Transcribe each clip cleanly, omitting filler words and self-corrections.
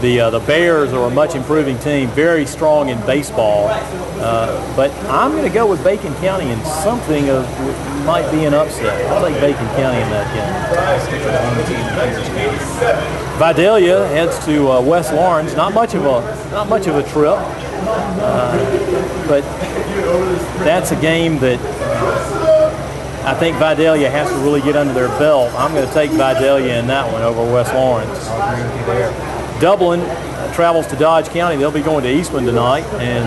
The Bears are a much improving team, very strong in baseball. But I'm going to go with Bacon County in something of might be an upset. I'll take Bacon County in that game. Vidalia heads to West Lawrence. Not much of a trip, but that's a game that I think Vidalia has to really get under their belt. I'm going to take Vidalia in that one over West Lawrence. I'll agree with you there. Dublin travels to Dodge County. They'll be going to Eastman tonight, and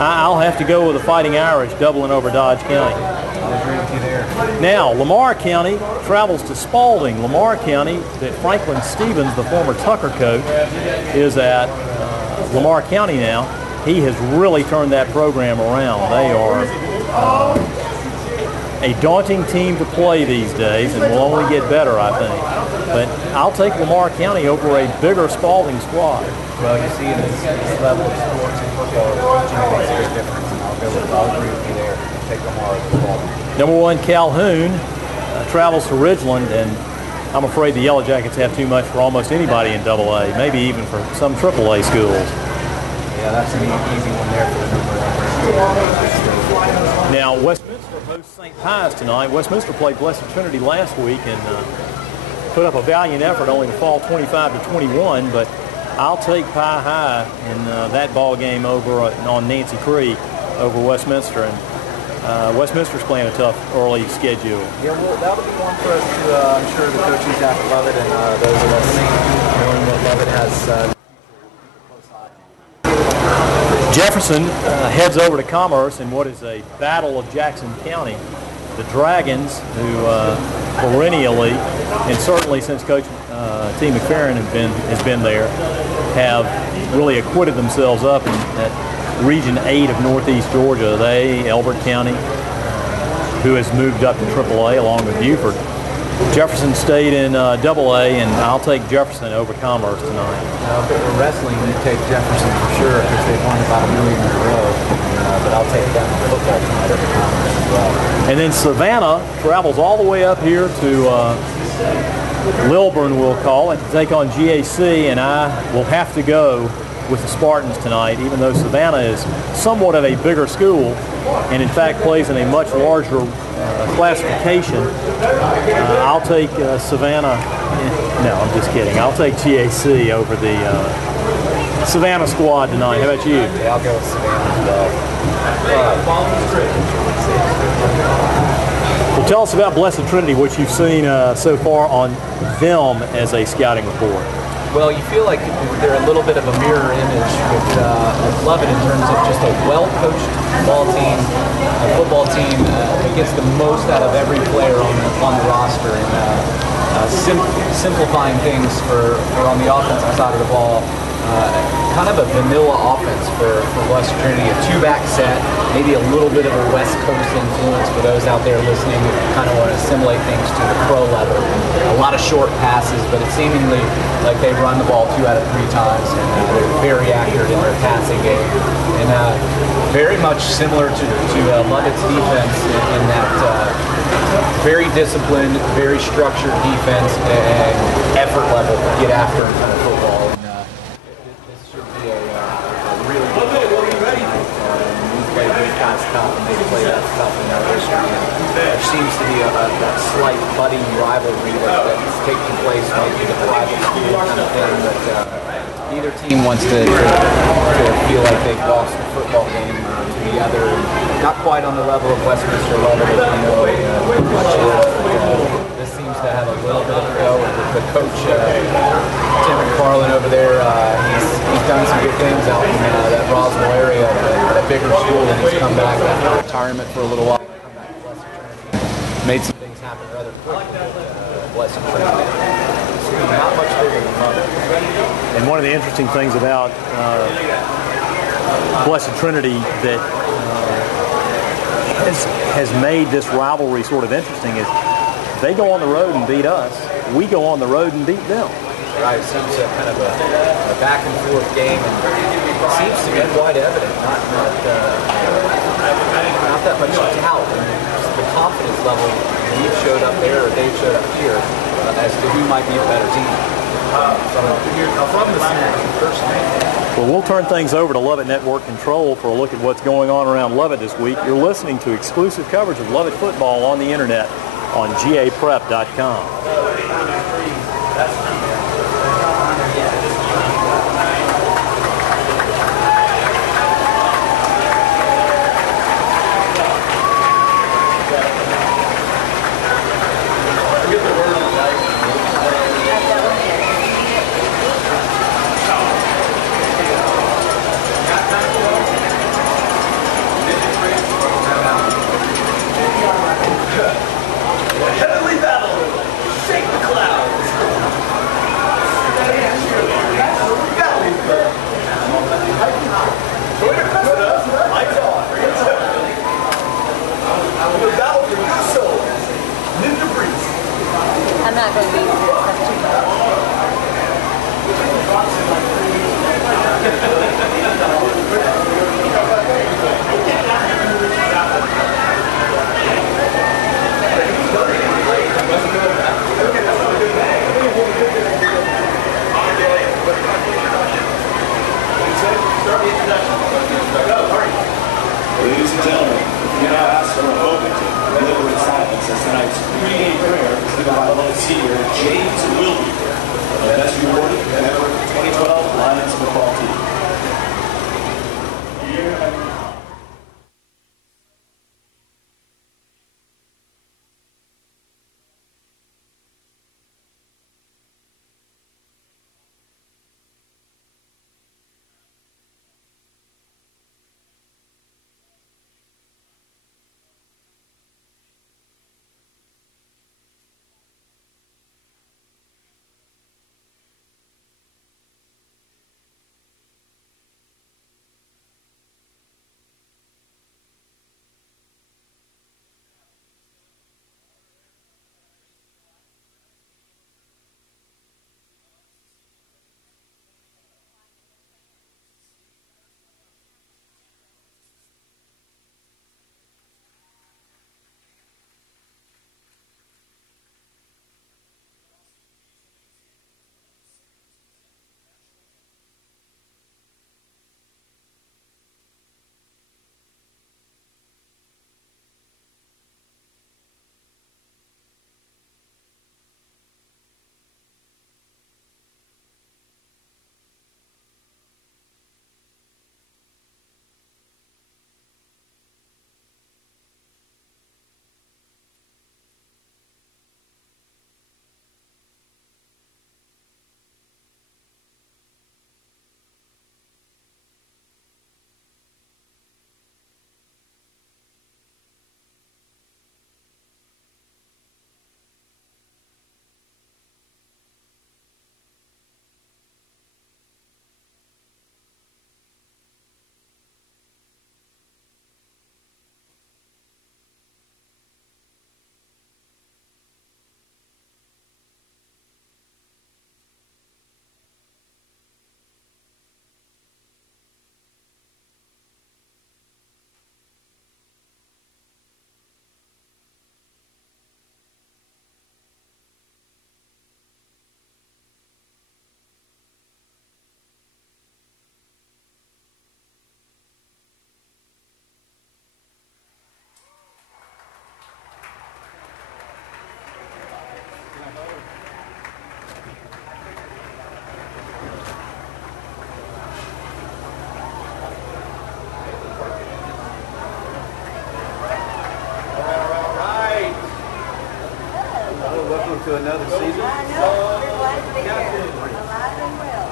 I'll have to go with the Fighting Irish, Dublin over Dodge County. I'll agree with you there. Now, Lamar County travels to Spalding. Lamar County, that Franklin Stevens, the former Tucker coach, is at Lamar County now. He has really turned that program around. They are a daunting team to play these days, and will only get better, I think. But I'll take Lamar County over a bigger Spalding squad. Well, you see in this level of sports and football, coaching makes a big difference, and I'll agree with you there. I'll take Lamar over Spalding. Number 1, Calhoun travels to Ridgeland, and I'm afraid the Yellow Jackets have too much for almost anybody in AA, maybe even for some AAA schools. Yeah, that's an easy one there for the number 1. Now, Westminster hosts St. Pius tonight. Westminster played Blessed Trinity last week and put up a valiant effort only to fall 25-21, but I'll take Pie High in that ball game over on Nancy Creek over Westminster. And Westminster's playing a tough early schedule. Yeah, well, that'll be one for us to, I'm sure, the coaching staff at Lovett and those of us knowing what Lovett has. Jefferson heads over to Commerce in what is a battle of Jackson County. The Dragons, who perennially, and certainly since Coach T. McFerrin has been there, have really acquitted themselves up in that Region 8 of Northeast Georgia. Elbert County, who has moved up to AAA along with Buford. Jefferson stayed in AA, and I'll take Jefferson over Commerce tonight. Now, if it were wrestling, you'd take Jefferson for sure because they've won about 1 million in a row. But I'll take them for football tonight over Commerce as well. And then Savannah travels all the way up here to Lilburn, we'll call it, to take on GHSA, and I will have to go with the Spartans tonight, even though Savannah is somewhat of a bigger school and in fact plays in a much larger classification. I'll take Savannah. No, I'm just kidding. I'll take GHSA over the Savannah squad tonight. How about you? Yeah, I'll go with Savannah as well. Well, tell us about Blessed Trinity, what you've seen so far on them as a scouting report. Well, you feel like they're a little bit of a mirror image with Lovett in terms of just a well-coached football team that gets the most out of every player on the roster, and simplifying things for on the offensive side of the ball. Kind of a vanilla offense for Blessed Trinity, a 2-back set, maybe a little bit of a West Coast influence for those out there listening who kind of want to assimilate things to the pro level. A lot of short passes, but it's seemingly like they run the ball 2 out of 3 times, and they're very accurate in their passing game. And very much similar to Lovett's defense in that very disciplined, very structured defense and effort level to get after in kind of football. Tough, and they play that tough in their history. And there seems to be that slight budding rivalry that's taking place, maybe the rival school kind of thing. But either team wants to feel like they've lost the football game to the other. Not quite on the level of Westminster Lovett, as we know much is. This seems to have a little bit of a go. The coach, Tim McFarland over there, he's done some good things out in that Roswell area, that bigger school, and he's come back after retirement for a little while. Made some things happen rather quickly at Blessed Trinity. Not much bigger than Lovett. And one of the interesting things about Blessed Trinity that has made this rivalry sort of interesting is they go on the road and beat us. We go on the road and beat them. Right, it seems kind of a back and forth game, and it seems to be quite evident. Not that much doubt, and the confidence level we've showed up there or they've showed up here as to who might be a better team. from the snack personally. Well, we'll turn things over to Lovett Network Control for a look at what's going on around Lovett this week. You're listening to exclusive coverage of Lovett football on the internet on gaprep.com. I'm not going to be here. That's too much. Ladies and gentlemen, we now ask for a moment to deliver in silence as tonight's pregame prayer is given by Lovett senior James Wilby, the best rewarded member of the 2012 Lions football team. To another season. I know. We're glad to be here. Alive and well.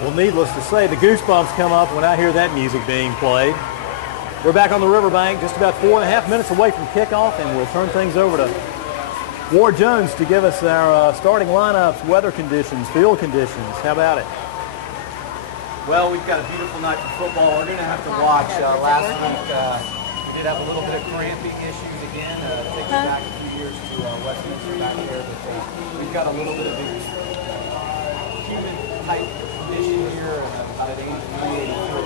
Well, needless to say, the goosebumps come up when I hear that music being played. We're back on the riverbank, just about 4.5 minutes away from kickoff, and we'll turn things over to Ward Jones to give us our starting lineups, weather conditions, field conditions. How about it? Well, we've got a beautiful night for football. We're going to have to watch. Last week, we did have a little bit of cramping issues again. Takes us back a few years to Westminster back there. But we've got a little bit of a humid type condition here, about an 83, 84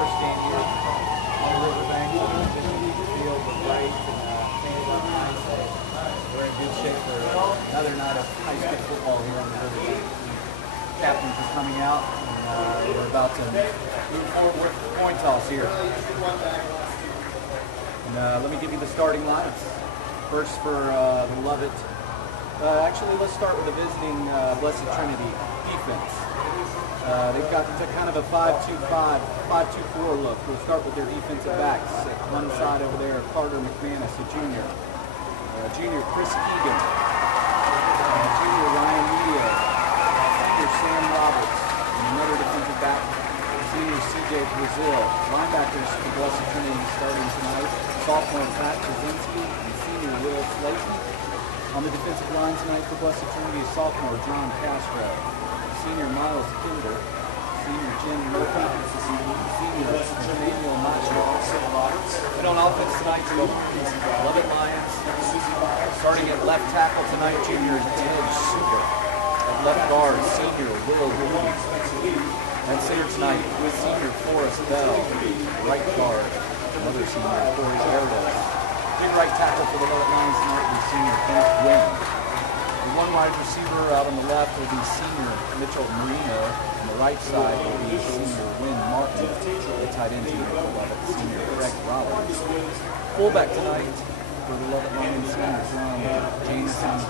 first game here on the riverbank. The field was right and cleaned up nice. We're in good shape for another night of high school football here on the riverbank. Captains are coming out, and we're about to move forward with the coin toss here. And let me give you the starting lineups. First for the Lovett. Actually, let's start with the visiting Blessed Trinity defense. They've got kind of a 5-2-5, 5-2-4 look. We'll start with their defensive backs. At one side over there, Carter McManus, a junior. Junior Chris Egan. Junior Ryan Media. Senior Sam Roberts. And another defensive back, senior CJ Brazil. Linebackers for Blessed Trinity starting tonight. Sophomore Pat Krasinski and senior Will Slayton. On the defensive line tonight for Blessed Trinity is sophomore John Castro. Senior Miles Kinder. Senior Jim Murphy. Senior Nathaniel Macho. And on offense tonight for Lovett Lions. Starting at left tackle tonight, junior Ted Sugar. At left guard, senior Will Williams. At center tonight with senior Forrest Bell. Right guard, another senior Corey Erdos. Big right tackle for the Lovett Lions tonight will be senior Kenneth Wynn. The one wide receiver out on the left will be senior Mitchell Marino. On the right side will be senior Wynn Martin. The tight end tonight for Lovett, senior Greg Rollins. Fullback tonight for the Lovett Lions, senior John Jameson.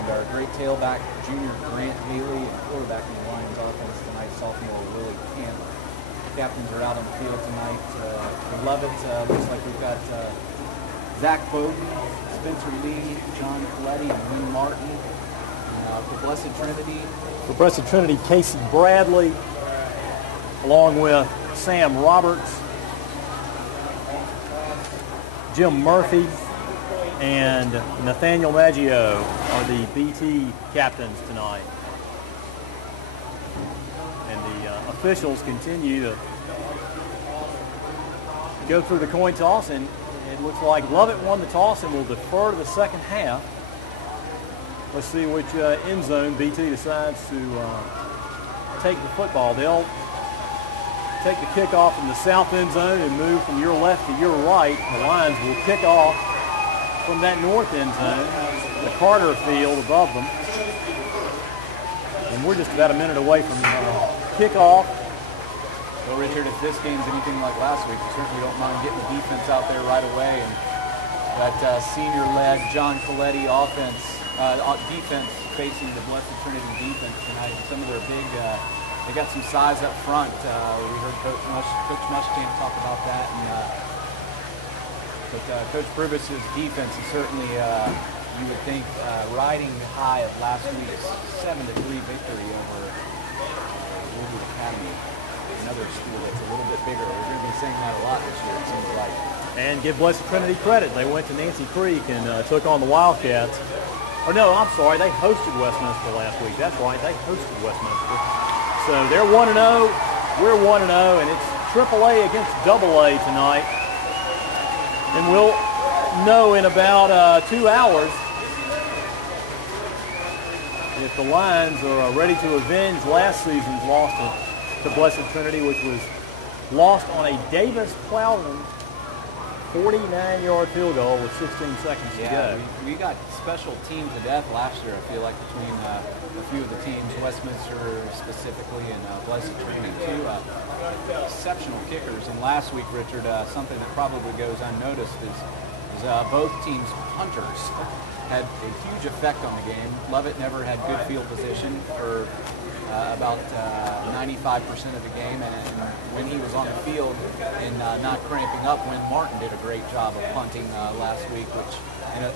And our great tailback, junior Grant Haley, and quarterback in the Lions offense tonight, sophomore Willie Campbell. Captains are out on the field tonight. For Lovett, looks like we've got Zach Bowden, Spencer Lee, John Coletti, and Wynn Martin. For Blessed Trinity. For Blessed Trinity, Casey Bradley, along with Sam Roberts, Jim Murphy, and Nathaniel Maggio are the BT captains tonight. And the officials continue to go through the coin toss, and it looks like Lovett won the toss and will defer to the second half. Let's see which end zone BT decides to take the football. They'll take the kickoff from the south end zone and move from your left to your right. The Lions will kick off from that north end zone, the Carter field above them. And we're just about a minute away from kickoff. Well, Richard, if this game's anything like last week, you certainly don't mind getting the defense out there right away. And that senior-led John Coletti defense facing the Blessed Trinity defense tonight. Some of their big, they got some size up front. We heard Coach Muschamp talk about that. But Coach Privis's defense is certainly, you would think, riding high of last week's 7-3 victory over Woodward Academy. Another school that's a little bit bigger. We're going to be saying that a lot this year, it seems like. And give Blessed Trinity credit. They went to Nancy Creek and took on the Wildcats. Oh, no, I'm sorry. They hosted Westminster last week. That's right. They hosted Westminster. So they're 1-0. We're 1-0, and it's AAA against AA tonight. And we'll know in about 2 hours if the Lions are ready to avenge last season's loss to Blessed Trinity, which was lost on a Davis Plowden 49-yard field goal with 16 seconds to go. We got special teamed to death last year, I feel like, between a few of the teams, Westminster specifically and Blessed Trinity, two exceptional kickers. And last week, Richard, something that probably goes unnoticed is both teams' punters had a huge effect on the game. Lovett never had good field position for about 95% of the game, and when he was on the field and not cramping up, when Martin did a great job of punting last week, which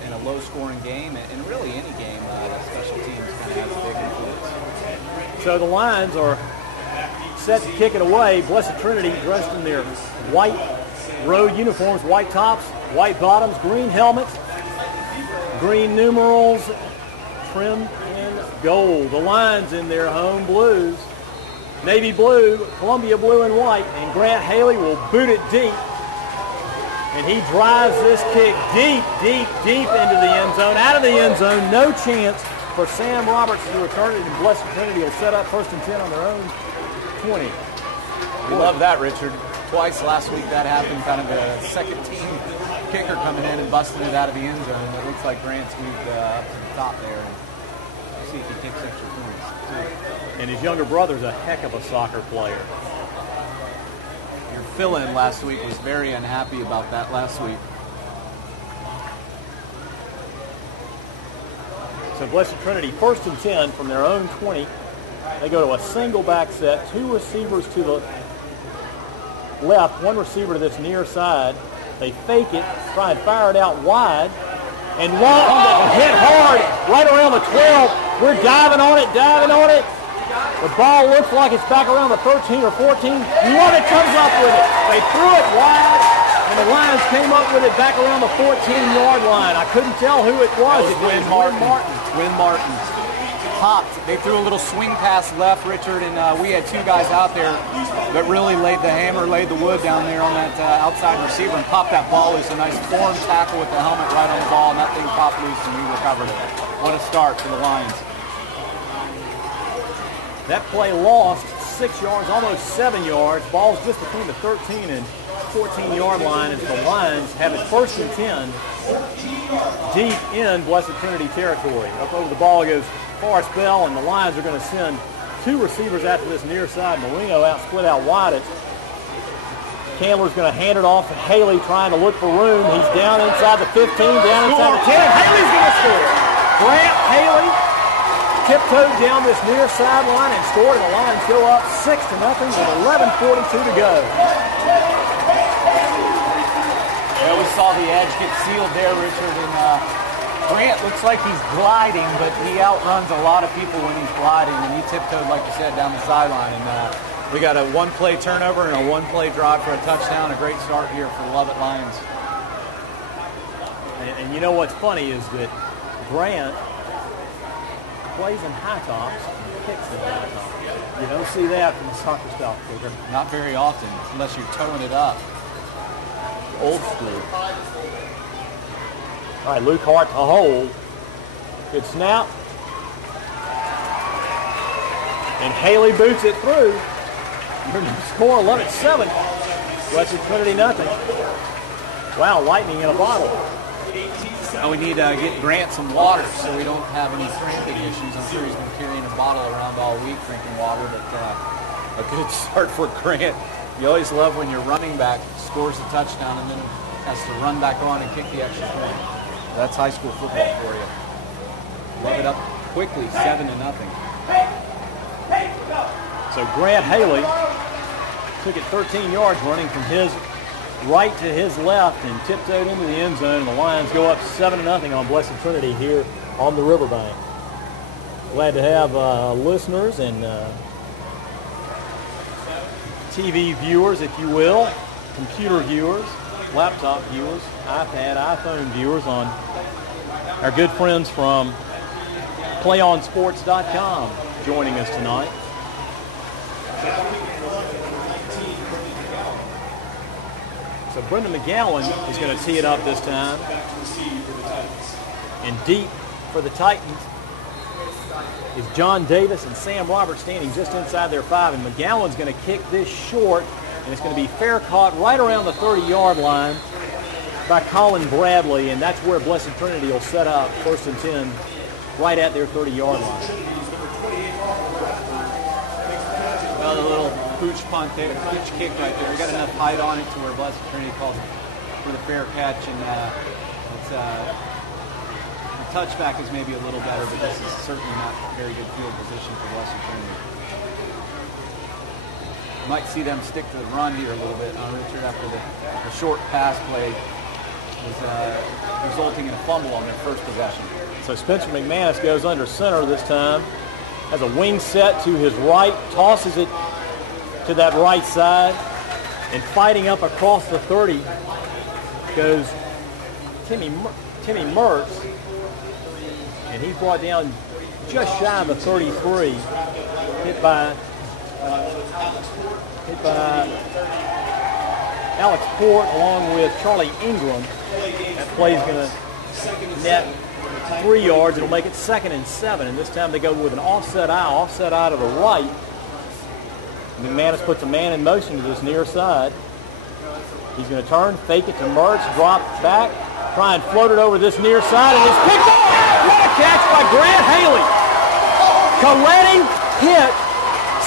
in a low-scoring game, and really any game, the special teams kind of has a big influence. So the Lions are set to kick it away. Blessed Trinity dressed in their white road uniforms, white tops, white bottoms, green helmets, green numerals, trimmed in gold. The Lions in their home blues, navy blue, Columbia blue and white, and Grant Haley will boot it deep. And he drives this kick deep, deep, deep into the end zone. Out of the end zone, no chance for Sam Roberts to return it, and Blessed Trinity will set up 1st and 10 on their own 20. We love that, Richard. Twice last week that happened, kind of a second team kicker coming in and busting it out of the end zone. It looks like Grant's moved up to the top there. And we'll see if he kicks extra points, too. And his younger brother's a heck of a soccer player. Your fill-in last week was very unhappy about that last week. So Blessed Trinity, 1st and 10 from their own 20. They go to a single back set, 2 receivers to the left, 1 receiver to this near side. They fake it, try and fire it out wide, and Lawton hit hard right around the 12. We're diving on it. The ball looks like it's back around the 13 or 14. Lovett comes up with it. They threw it wide, and the Lions came up with it back around the 14-yard line. I couldn't tell who it was. It was Win Martin popped. They threw a little swing pass left, Richard, and we had 2 guys out there that really laid the hammer, laid the wood down there on that outside receiver and popped that ball loose. A nice form tackle with the helmet right on the ball, and that thing popped loose, and we recovered it. What a start for the Lions. That play lost 6 yards, almost 7 yards. Ball's just between the 13 and 14-yard line as the Lions have it 1st and 10 deep in Blessed Trinity territory. Up over the ball goes Forrest Bell, and the Lions are going to send 2 receivers after this near side. Marino split out wide. Candler's going to hand it off to Haley, trying to look for room. He's down inside the 15, down inside the 10. Haley's going to score. Grant Haley tiptoed down this near sideline and scored, and the Lions go up 6-0 with 11:42 to go. Well, we saw the edge get sealed there, Richard, and Grant looks like he's gliding, but he outruns a lot of people when he's gliding, and he tiptoed, like you said, down the sideline. And we got a 1-play turnover and a 1-play drive for a touchdown. A great start here for the Lovett Lions. And you know what's funny is that Grant plays in high tops and kicks in high tops. You don't see that from the soccer style kicker. Not very often, unless you're towing it up. Old school. All right, Luke Hart to hold. Good snap. And Haley boots it through. Your score, Lovett 7. Blessed Trinity nothing. Wow, lightning in a bottle. Now we need to get Grant some water so we don't have any cramping issues. I'm sure he's been carrying a bottle around all week drinking water, but a good start for Grant. You always love when your running back scores a touchdown and then has to run back on and kick the extra point. That's high school football for you. Lovett up quickly, 7-0. So Grant Haley took it 13 yards running from his right to his left and tiptoed into the end zone, and the Lions go up 7-0 on Blessed Trinity here on the riverbank. Glad to have listeners and TV viewers, if you will, computer viewers, laptop viewers, iPad, iPhone viewers on our good friends from PlayOnSports.com joining us tonight. So Brendan McGowan is going to tee it up this time. And deep for the Titans is John Davis and Sam Roberts standing just inside their 5. And McGowan's going to kick this short, and it's going to be fair caught right around the 30-yard line by Colin Bradley, and that's where Blessed Trinity will set up 1st and 10 right at their 30-yard line. Well, the little pooch punt there, pooch kick right there. We got enough height on it to where Blessed Trinity calls for the fair catch, and the touchback is maybe a little better, but this is certainly not very good field position for Blessed Trinity. You might see them stick to the run here a little bit, Richard, after the short pass play was resulting in a fumble on their first possession. So Spencer McManus goes under center this time. Has a wing set to his right, tosses it to that right side, and fighting up across the 30 goes Timmy Mertz, and he's brought down just shy of the 33, hit by Alex Port along with Charlie Ingram. That play's going to net 3 yards. It'll make it 2nd and 7, and this time they go with an offset eye to the right. McManus puts a man in motion to this near side. He's going to turn, fake it to Mertz, drop back, try and float it over this near side, and it's picked off! What a catch by Grant Haley! Coletti hit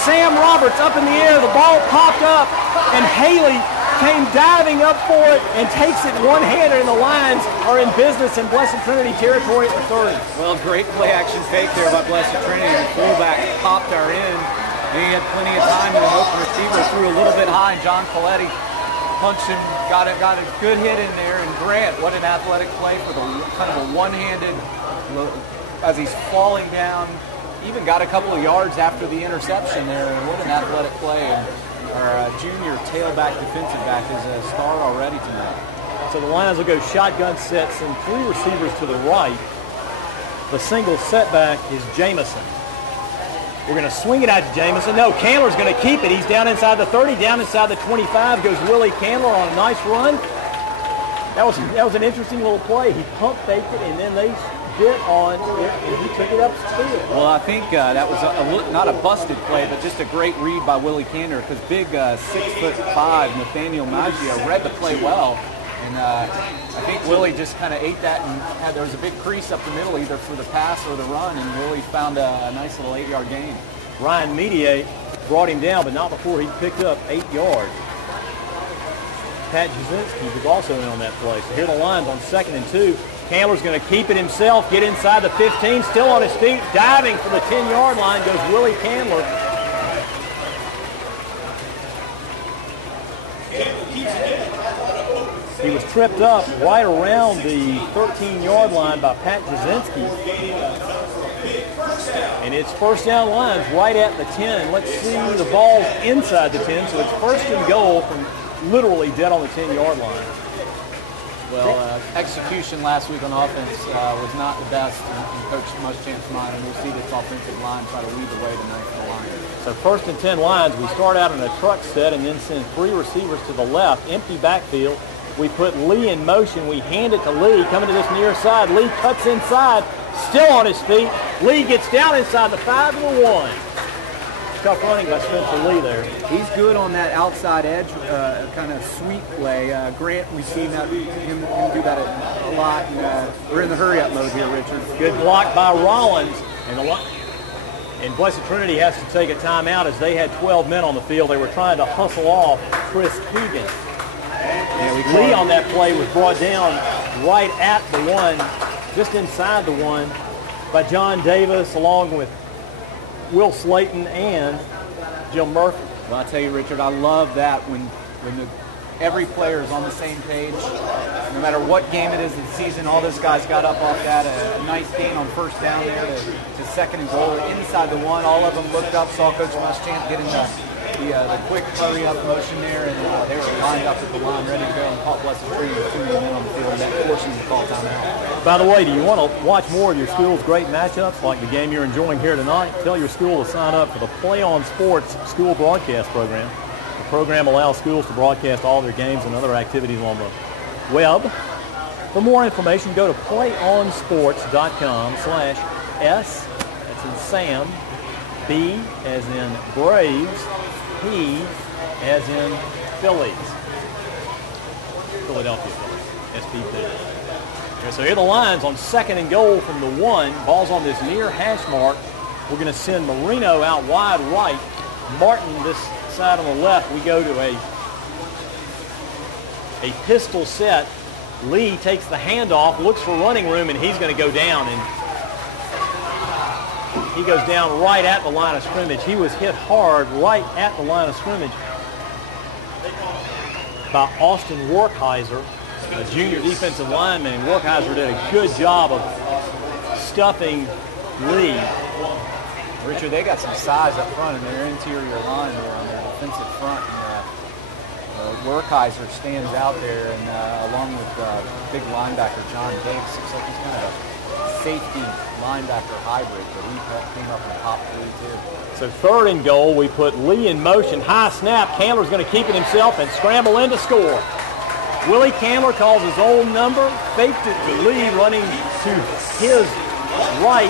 Sam Roberts up in the air. The ball popped up, and Haley came diving up for it and takes it one-handed, and the Lions are in business in Blessed Trinity territory at the 30. Well, great play-action fake there by Blessed Trinity. The fullback popped our end, and he had plenty of time, and an open receiver threw a little bit high, and John Coletti punched him, got a good hit in there, and Grant, what an athletic play for the kind of a one-handed, as he's falling down, even got a couple of yards after the interception there, and what an athletic play. And our junior tailback defensive back is a star already tonight. So the Lions will go shotgun set, send 3 receivers to the right. The single setback is Jamison. We're going to swing it out to Jamison. No, Candler's going to keep it. He's down inside the 30, down inside the 25. Goes Willie Candler on a nice run. That was an interesting little play. He pump faked it, and then they bit on it, and he took it upfield. Well, I think that was not a busted play, but just a great read by Willie Candler, because big 6'5" Nathaniel Maggio read the play well. And I think Willie just kind of ate that, and there was a big crease up the middle, either for the pass or the run, and Willie found a nice little 8-yard gain. Ryan Mediate brought him down, but not before he picked up 8 yards. Pat Jasinski was also in on that play. So here are the Lions on 2nd and 2. Candler's going to keep it himself, get inside the 15, still on his feet, diving for the 10-yard line goes Willie Candler. He was tripped up right around the 13-yard line by Pat Jasinski. And it's first down Lions right at the 10. And let's see the ball inside the 10. So it's 1st and goal from literally dead on the 10-yard line. Well, execution last week on offense was not the best in Coach Muschamp's mind, and we'll see this offensive line try to lead the way tonight for the Lions. So 1st and 10 Lions, we start out in a truck set and then send 3 receivers to the left, empty backfield. We put Lee in motion. We hand it to Lee, coming to this near side. Lee cuts inside, still on his feet. Lee gets down inside the 5 and the 1. Tough running by Spencer Lee there. He's good on that outside edge kind of sweep play. Grant, we've seen him do that a lot. And, we're in the hurry-up mode here, Richard. Good block by Rollins. And Blessed Trinity has to take a timeout as they had 12 men on the field. They were trying to hustle off Chris Keegan. Lee on that play was brought down right at the 1, just inside the 1, by John Davis along with Will Slayton and Jim Murphy. Well, I tell you, Richard, I love that when every player is on the same page. No matter what game it is of the season, all those guys got up off that. A nice gain on 1st down there to 2nd and goal. Inside the 1, all of them looked up, saw Coach Muschamp getting the quick hurry-up motion there, and they were lined up at the line, ready to go, and caught Blessed Trinity with 2 men on the field, and that forced them to call timeout. By the way, do you want to watch more of your school's great matchups, like the game you're enjoying here tonight? Tell your school to sign up for the Play On Sports school broadcast program. The program allows schools to broadcast all their games and other activities on the web. For more information, go to playonsports.com/S, that's in Sam, B as in Braves, P as in Phillies. Philadelphia Phillies, SPP. Okay, so here are the Lions on 2nd and goal from the 1. Ball's on this near hash mark. We're going to send Marino out wide right. Martin this side on the left. We go to a pistol set. Lee takes the handoff, looks for running room, and he's going to go down. And he goes down right at the line of scrimmage. He was hit hard right at the line of scrimmage by Austin Werkheiser, a junior defensive lineman. And Werkheiser did a good job of stuffing Lee. Richard, they got some size up front in their interior line there on their defensive front. And, Werkheiser stands out there, and along with big linebacker John Diggs, looks like he's kind of a safety linebacker hybrid, but he came up in the top 3 too. So third and goal, we put Lee in motion. High snap. Candler's going to keep it himself and scramble in to score. Willie Candler calls his own number, faked it to Lee, running to his right,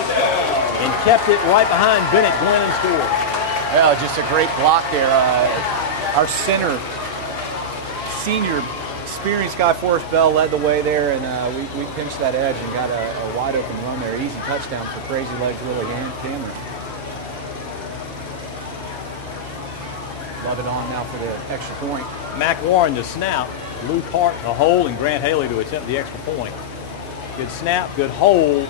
and kept it right behind Bennett Glenn and scored. Yeah, just a great block there. Our center, senior, experienced guy, Forrest Bell, led the way there, and we pinched that edge and got a wide open run there. Easy touchdown for Crazy Legs Willie Candler. Lovett on now for the extra point. Mac Warren to snap. Luke Hart to hold, and Grant Haley to attempt the extra point. Good snap, good hold,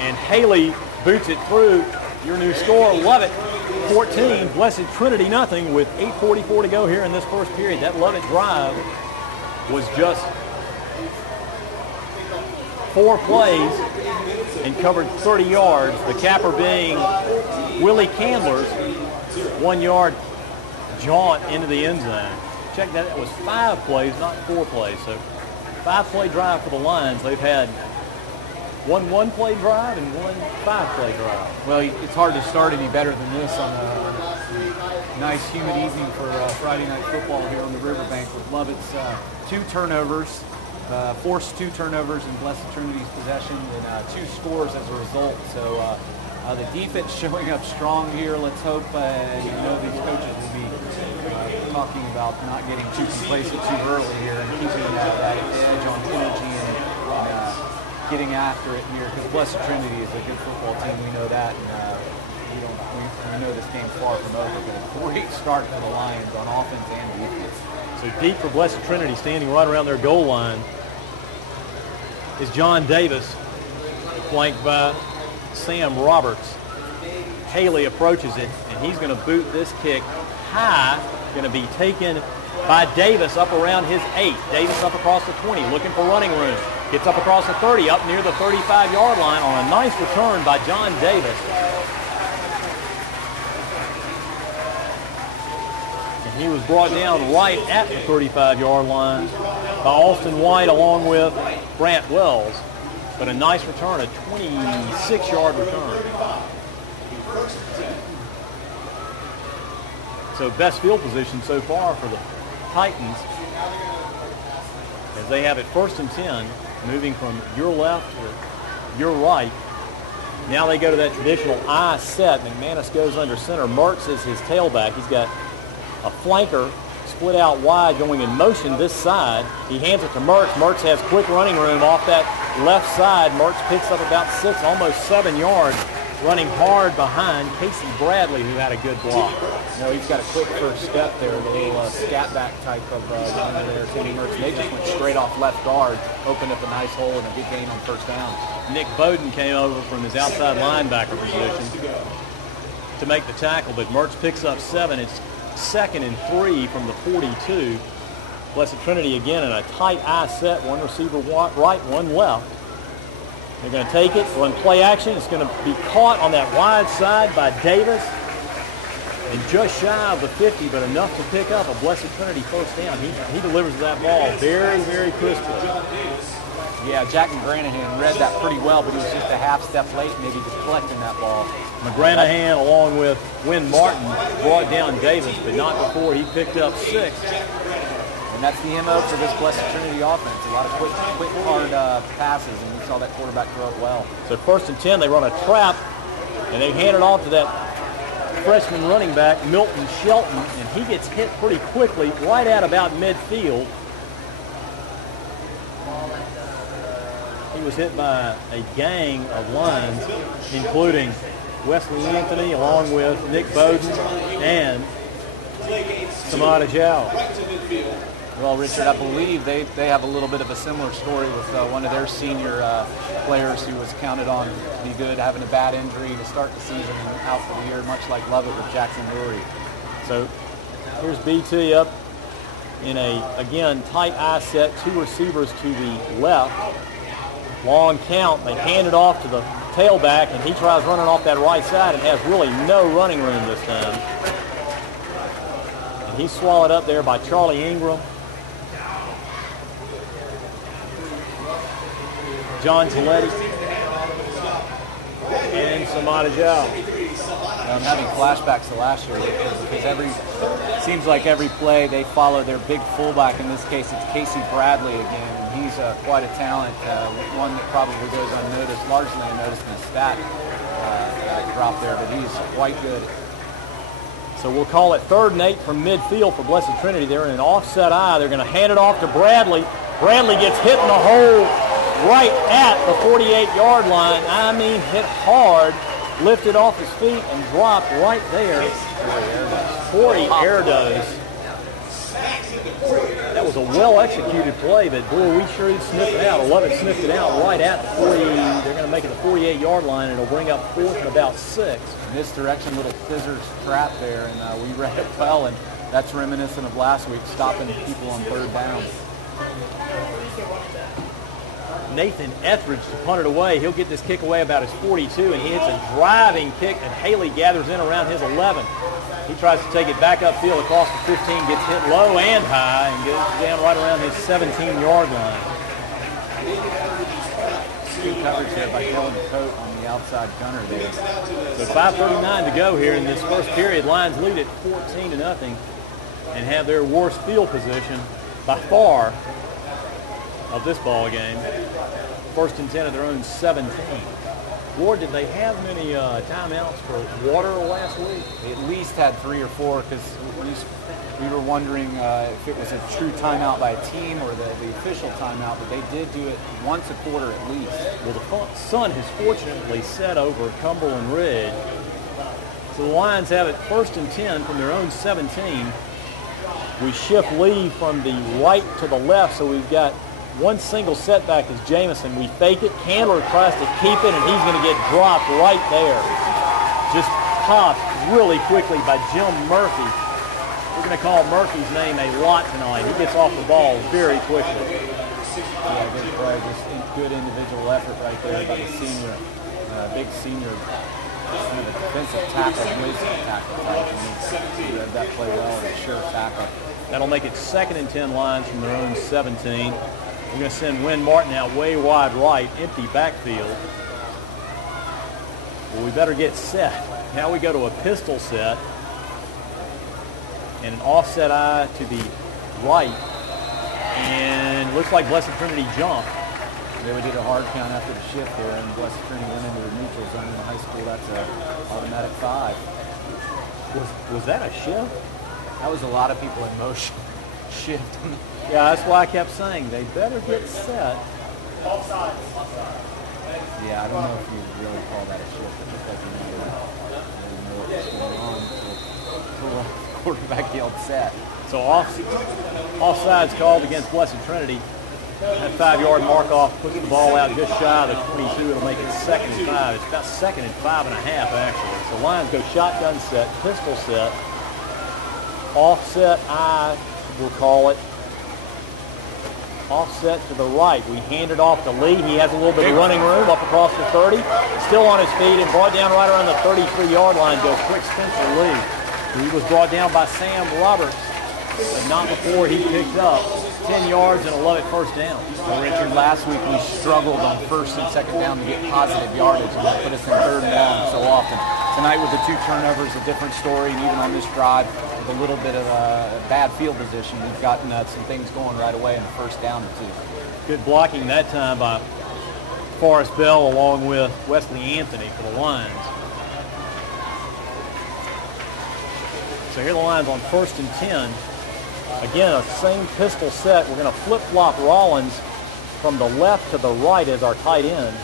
and Haley boots it through. Your new score, Lovett 14, Blessed Trinity nothing, with 8:44 to go here in this first period. That Lovett drive was just 4 plays and covered 30 yards. The capper being Willie Candler's 1-yard jaunt into the end zone. Check that, it was 5 plays, not 4 plays. So 5-play drive for the Lions. They've had one 1-play drive and one 5-play drive. Well, it's hard to start any better than this on a nice humid evening for Friday night football here on the riverbank with Lovett's 2 turnovers, forced 2 turnovers in Blessed Trinity's possession, and 2 scores as a result. So the defense showing up strong here. Let's hope these coaches will be talking about not getting too complacent too early here and keeping that edge on energy and getting after it here, because Blessed Trinity is a good football team. We know that, and we know this game's far from over, but a great start for the Lions on offense and defense. So Pete for Blessed Trinity, standing right around their goal line, is John Davis, flanked by Sam Roberts. Haley approaches it, and he's going to boot this kick high, going to be taken by Davis up around his 8. Davis up across the 20, looking for running room. Gets up across the 30, up near the 35-yard line on a nice return by John Davis. And he was brought down right at the 35-yard line by Austin White along with Brant Wells. But a nice return, a 26-yard return. So best field position so far for the Titans, as they have it 1st and 10, moving from your left to your right. Now they go to that traditional I set. McManus goes under center. Mertz is his tailback. He's got a flanker split out wide going in motion this side. He hands it to Mertz. Mertz has quick running room off that left side. Mertz picks up about 6, almost 7 yards, running hard behind Casey Bradley, who had a good block. No, he's got a quick first step there, the little scat back type of runner there, Timmy Mertz. They just went straight off left guard, opened up a nice hole and a good gain on 1st down. Nick Bowden came over from his outside linebacker position to make the tackle, but Mertz picks up 7. It's 2nd and 3 from the 42. Blessed Trinity again in a tight I set, one receiver right, one left. They're going to take it, run play action. It's going to be caught on that wide side by Davis. And just shy of the 50, but enough to pick up a Blessed Trinity 1st down. He delivers that ball very, very crisply. Yeah, Jack McGranahan read that pretty well, but he was just a half step late maybe just collecting that ball. McGranahan, along with Wynn Martin, brought down Davis, but not before he picked up 6. And that's the MO for this Blessed Trinity offense. A lot of quick hard passes, and we saw that quarterback throw it well. So 1st and 10, they run a trap, and they hand it off to that freshman running back, Milton Shelton, and he gets hit pretty quickly, right at about midfield. He was hit by a gang of Lions, including Wesley Anthony, along with Nick Bowden and Samada Jow. Well, Richard, I believe they have a little bit of a similar story with one of their senior players who was counted on to be good, having a bad injury to start the season and out for the year, much like Lovett with Jackson Lurie. So here's BT up in a, again, tight I set, 2 receivers to the left. Long count. They hand it off to the tailback, and he tries running off that right side and has really no running room this time. And he's swallowed up there by Charlie Ingram. John Gilletti And Samana Zhao. I'm having flashbacks to last year because seems like every play they follow their big fullback. In this case, it's Casey Bradley again, and he's quite a talent, one that probably goes unnoticed, largely unnoticed in the stat drop there, but he's quite good. So we'll call it 3rd and 8 from midfield for Blessed Trinity. They're in an offset eye. They're going to hand it off to Bradley. Bradley gets hit in the hole right at the 48-yard line. I mean, hit hard, lifted off his feet, and dropped right there. 40 Erdos. That was a well-executed play, but boy, we sure did sniff it out. Lovett sniffed it out right at the 40. They're going to make it the 48-yard line, and it'll bring up 4th and about 6. Misdirection, little scissors trap there, and we read it well, and that's reminiscent of last week, stopping people on 3rd down. Nathan Etheridge to punt it away. He'll get this kick away about his 42, and he hits a driving kick, and Haley gathers in around his 11. He tries to take it back upfield across the 15, gets hit low and high, and goes down right around his 17-yard line. Good coverage there by Dylan Coate on the outside gunner there. So 5:39 to go here in this first period. Lions lead at 14-0 and have their worst field position by far of this ball game. 1st and 10 of their own 17. Ward, did they have many timeouts for water last week? They at least had 3 or 4 because we were wondering if it was a true timeout by a team or the official timeout, but they did do it once a quarter at least. Well, the sun has fortunately set over Cumberland Ridge. So the Lions have it 1st and 10 from their own 17. We shift Lee from the right to the left, so we've got one single setback is Jamison. We fake it. Candler tries to keep it, and he's going to get dropped right there. Just popped really quickly by Jim Murphy. We're going to call Murphy's name a lot tonight. He gets off the ball very quickly. Yeah, good play. Just good individual effort right there by the senior, big senior, kind of a defensive tackle, noisy tackle type. And he read that play well and a sure tackle. That'll make it 2nd and 10 Lions from their own 17. We're going to send Wynn Martin out way wide right, empty backfield. Well, we better get set. Now we go to a pistol set and an offset eye to the right. And looks like Blessed Trinity jumped. They did a hard count after the shift there, and Blessed Trinity went into the neutral zone in high school. That's an automatic 5. Was that a shift? That was a lot of people in motion. Shift. Yeah, that's why I kept saying they better get set. Offside. Yeah, I don't know if you would really call that a shift. It looked like you didn't know what was going on until the quarterback yelled set. So offside's called against Blessed Trinity. That 5-yard mark off puts the ball out just shy of the 22. It'll make it 2nd and 5. It's about 2nd and 5.5 actually. So Lions go shotgun set, pistol set, offset eye, we'll call it. Offset to the right. We hand it off to Lee. He has a little bit of running room up across the 30. Still on his feet and brought down right around the 33-yard line. Goes quick Spencer Lee. He was brought down by Sam Roberts, but not before he picked up 10 yards and a Lovett 1st down. Well, Richard, last week we struggled on 1st and 2nd down to get positive yardage, and that put us in 3rd and long so often. Tonight with the 2 turnovers, a different story, and even on this drive with a little bit of a bad field position, we've gotten some things going right away in the 1st down or 2. Good blocking that time by Forrest Bell along with Wesley Anthony for the Lions. So here are the Lions on 1st and 10. Again, a same pistol set. We're going to flip-flop Rollins from the left to the right as our tight end.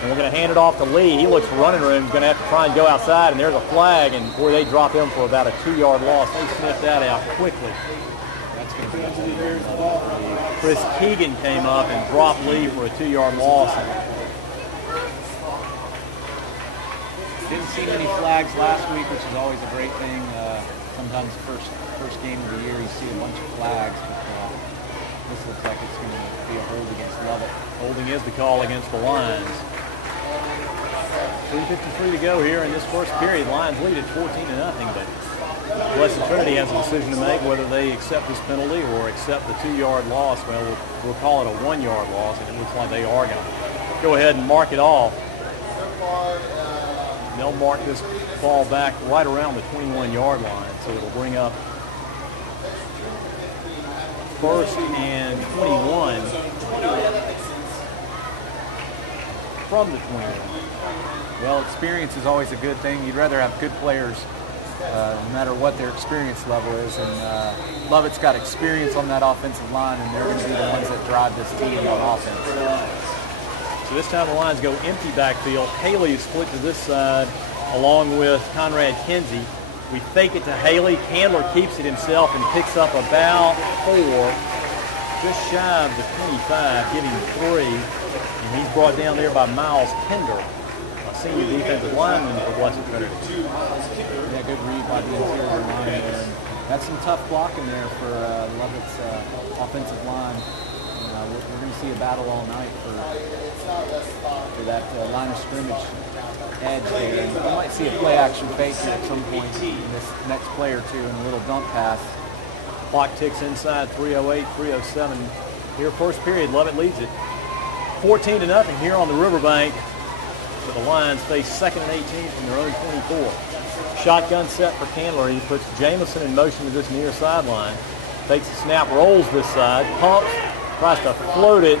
And we're going to hand it off to Lee. He looks for running room. He's going to have to try and go outside, and there's a flag, and boy, they drop him for about a 2-yard loss. They sniffed that out quickly. That's going to be a Chris Keegan came up and dropped Lee for a 2-yard loss. Didn't see many flags last week, which is always a great thing. Sometimes first game of the year you see a bunch of flags, but this looks like it's going to be a hold against Lovett. Holding is the call against the Lions. 3:53 to go here in this first period. Lions lead at 14-0, but Blessed Trinity has a decision to make whether they accept this penalty or accept the 2-yard loss. Well, we'll call it a 1-yard loss, and it looks like they are going to go ahead and mark it off. So far, They'll mark this ball back right around the 21-yard line, so it'll bring up 1st and 21 from the 21. Well, experience is always a good thing. You'd rather have good players, no matter what their experience level is. And Lovett's got experience on that offensive line, and they're going to be the ones that drive this team on offense. So this time the Lions go empty backfield. Haley is split to this side along with Conrad Kinsey. We fake it to Haley. Candler keeps it himself and picks up about 4, just shy of the 25, getting 3. And he's brought down there by Miles Pender, a senior defensive lineman for Blessed Trinity. Yeah, good read by the interior line there. That's some tough blocking there for Lovett's offensive line. We're going to see a battle all night for that line of scrimmage edge there. And we might see a play action fake here at some point in this next play or two and a little dump pass. Clock ticks inside, 3:08, 3:07. Here, first period, Lovett leads it 14-0 here on the riverbank. So the Lions face 2nd and 18 from their own 24. Shotgun set for Candler. He puts Jamison in motion to this near sideline. Takes the snap, rolls this side, pumps, tries to float it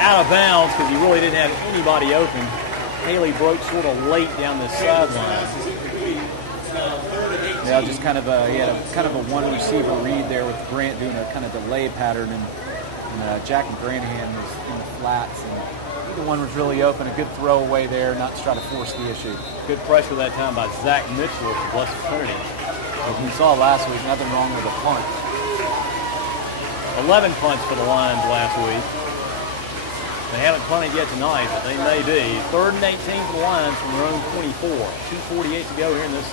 out of bounds because he really didn't have anybody open. Haley broke sort of late down this sideline. Yeah, just kind of he had a one receiver read there with Grant doing a kind of delay pattern, and Jack and Granahan was in the flats, and either one was really open. A good throwaway there, not to try to force the issue. Good pressure that time by Zach Mitchell for Blessed Trinity. As we saw last week, nothing wrong with a punt. 11 punts for the Lions last week. They haven't punted yet tonight, but they may be. 3rd and 18 for the Lions from their own 24. 2:48 to go here in this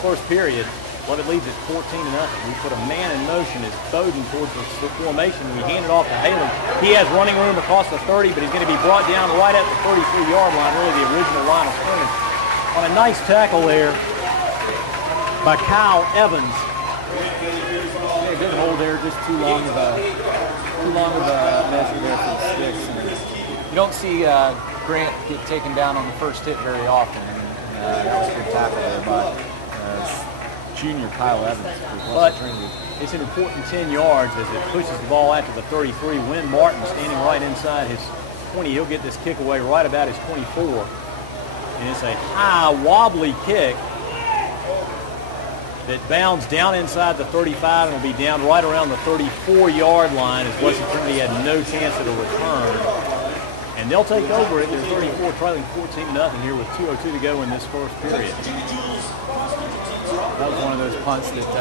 first period. Lovett leads at 14-0. We put a man in motion as Bowden towards the formation. We hand it off to Haley. He has running room across the 30, but he's going to be brought down right at the 33-yard line, really the original line of scrimmage. On a nice tackle there by Kyle Evans. Yeah, good hold there, just too long of a measure there for the sticks. And you don't see Grant get taken down on the first hit very often, and that was a good tackle there by junior Kyle Evans. But it's an important 10 yards as it pushes the ball out to the 33. Wynn Martin standing right inside his 20. He'll get this kick away right about his 24. And it's a high, wobbly kick that bounds down inside the 35 and will be down right around the 34-yard line as Blessed Trinity had no chance at a return. And they'll take over it. They're 34, trailing 14-0 here with 2:02 to go in this first period. That was one of those punts that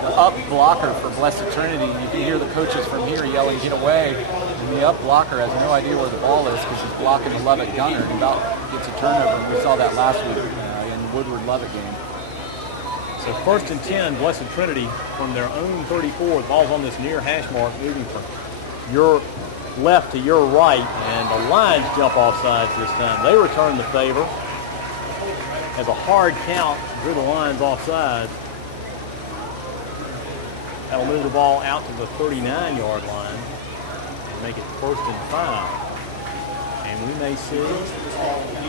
the up blocker for Blessed Trinity, you can hear the coaches from here yelling, "Get away!" And the up blocker has no idea where the ball is because he's blocking the Lovett gunner and about gets a turnover. And we saw that last week in the Woodward-Lovett game. So 1st and 10, Blessed Trinity from their own 34. The ball's on this near hash mark, moving from your left to your right, and the Lions jump off sides this time. They return the favor as a hard count drew the Lions offside. That'll move the ball out to the 39-yard line and make it 1st and 5. And we may see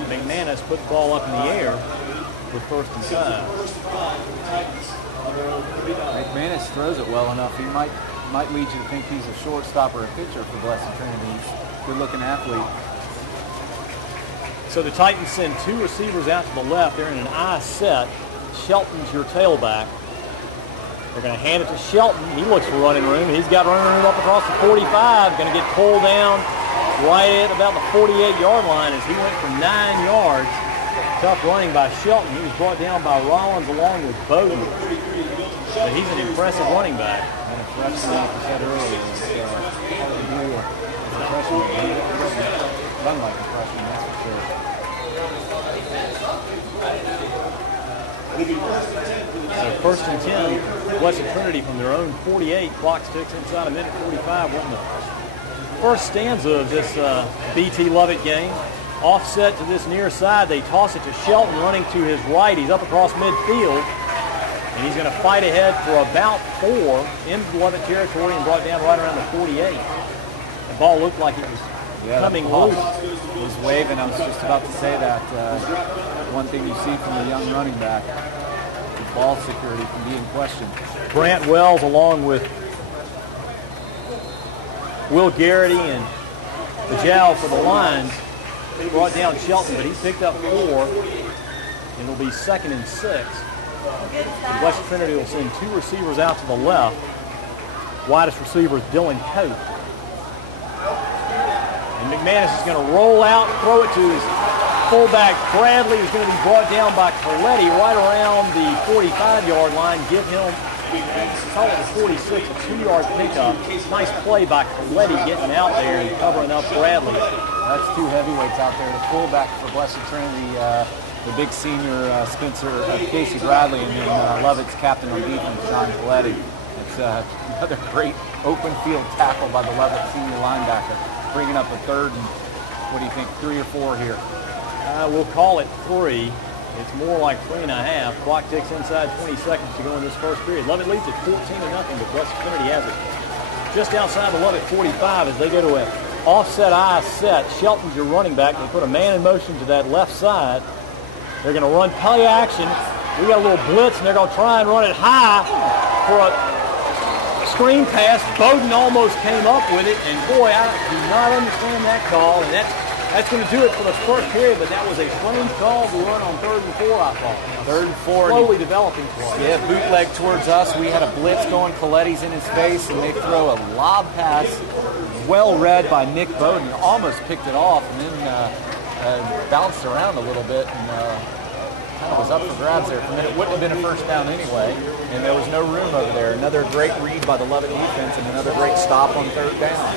McManus put the ball up in the air with 1st and 5. McManus throws it well enough. He might lead you to think he's a shortstop or a pitcher for Blessed Trinity. He's a good-looking athlete. So the Titans send 2 receivers out to the left. They're in an I set. Shelton's your tailback. They're going to hand it to Shelton. He looks for running room. He's got running room up across the 45. Going to get pulled down right at about the 48-yard line as he went for 9 yards. Tough running by Shelton. He was brought down by Rollins along with Bowden. But he's an impressive running back. And a freshman, like I said earlier, it's hard to do as a freshman. Run like a freshman, that's for sure. So 1st and 10, Blessed Trinity from their own 48. Clock ticks inside a minute 45. Won the first stanza of this BT Lovett game. Offset to this near side. They toss it to Shelton running to his right. He's up across midfield. And he's going to fight ahead for about 4 into the Lovett territory and brought down right around the 48. The ball looked like it was coming loose. It was is waving. I was just about to say that. One thing you see from a young running back, the ball security can be in question. Brant Wells, along with Will Garrity and the Jow for the Lions, brought down Shelton, but he picked up 4, and it'll be 2nd and 6. And Blessed Trinity will send 2 receivers out to the left. Widest receiver is Dylan Coate. And McManus is going to roll out, throw it to his fullback Bradley, who's going to be brought down by Coletti right around the 45-yard line. Give him, call it the 46, a 2-yard pickup. Nice play by Coletti getting out there and covering up Bradley. That's 2 heavyweights out there. The fullback for Blessed Trinity, the big senior Casey Bradley, and then Lovett's captain on defense, John Coletti. It's another great open field tackle by the Lovett senior linebacker, bringing up a 3rd and, what do you think, 3 or 4 here? We'll call it 3. It's more like 3.5. Clock ticks inside 20 seconds to go in this first period. Lovett leads at 14-0, but Blessed Trinity has it just outside the Lovett 45 as they go to an offset eye set. Shelton's your running back. They put a man in motion to that left side. They're going to run play action. We got a little blitz, and they're going to try and run it high for a screen pass. Bowden almost came up with it, and boy, I do not understand that call. And that's going to do it for the first period, but that was a strange call to run on 3rd and 4, I thought. 3rd and 4. Slowly developing play. Yeah, bootleg towards us. We had a blitz going. Coletti's in his face, and they throw a lob pass, well read by Nick Bowden. Almost picked it off, and then bounced around a little bit, and kind of was up for grabs there. For a minute, it wouldn't have been a first down anyway, and there was no room over there. Another great read by the Lovett defense, and another great stop on 3rd down.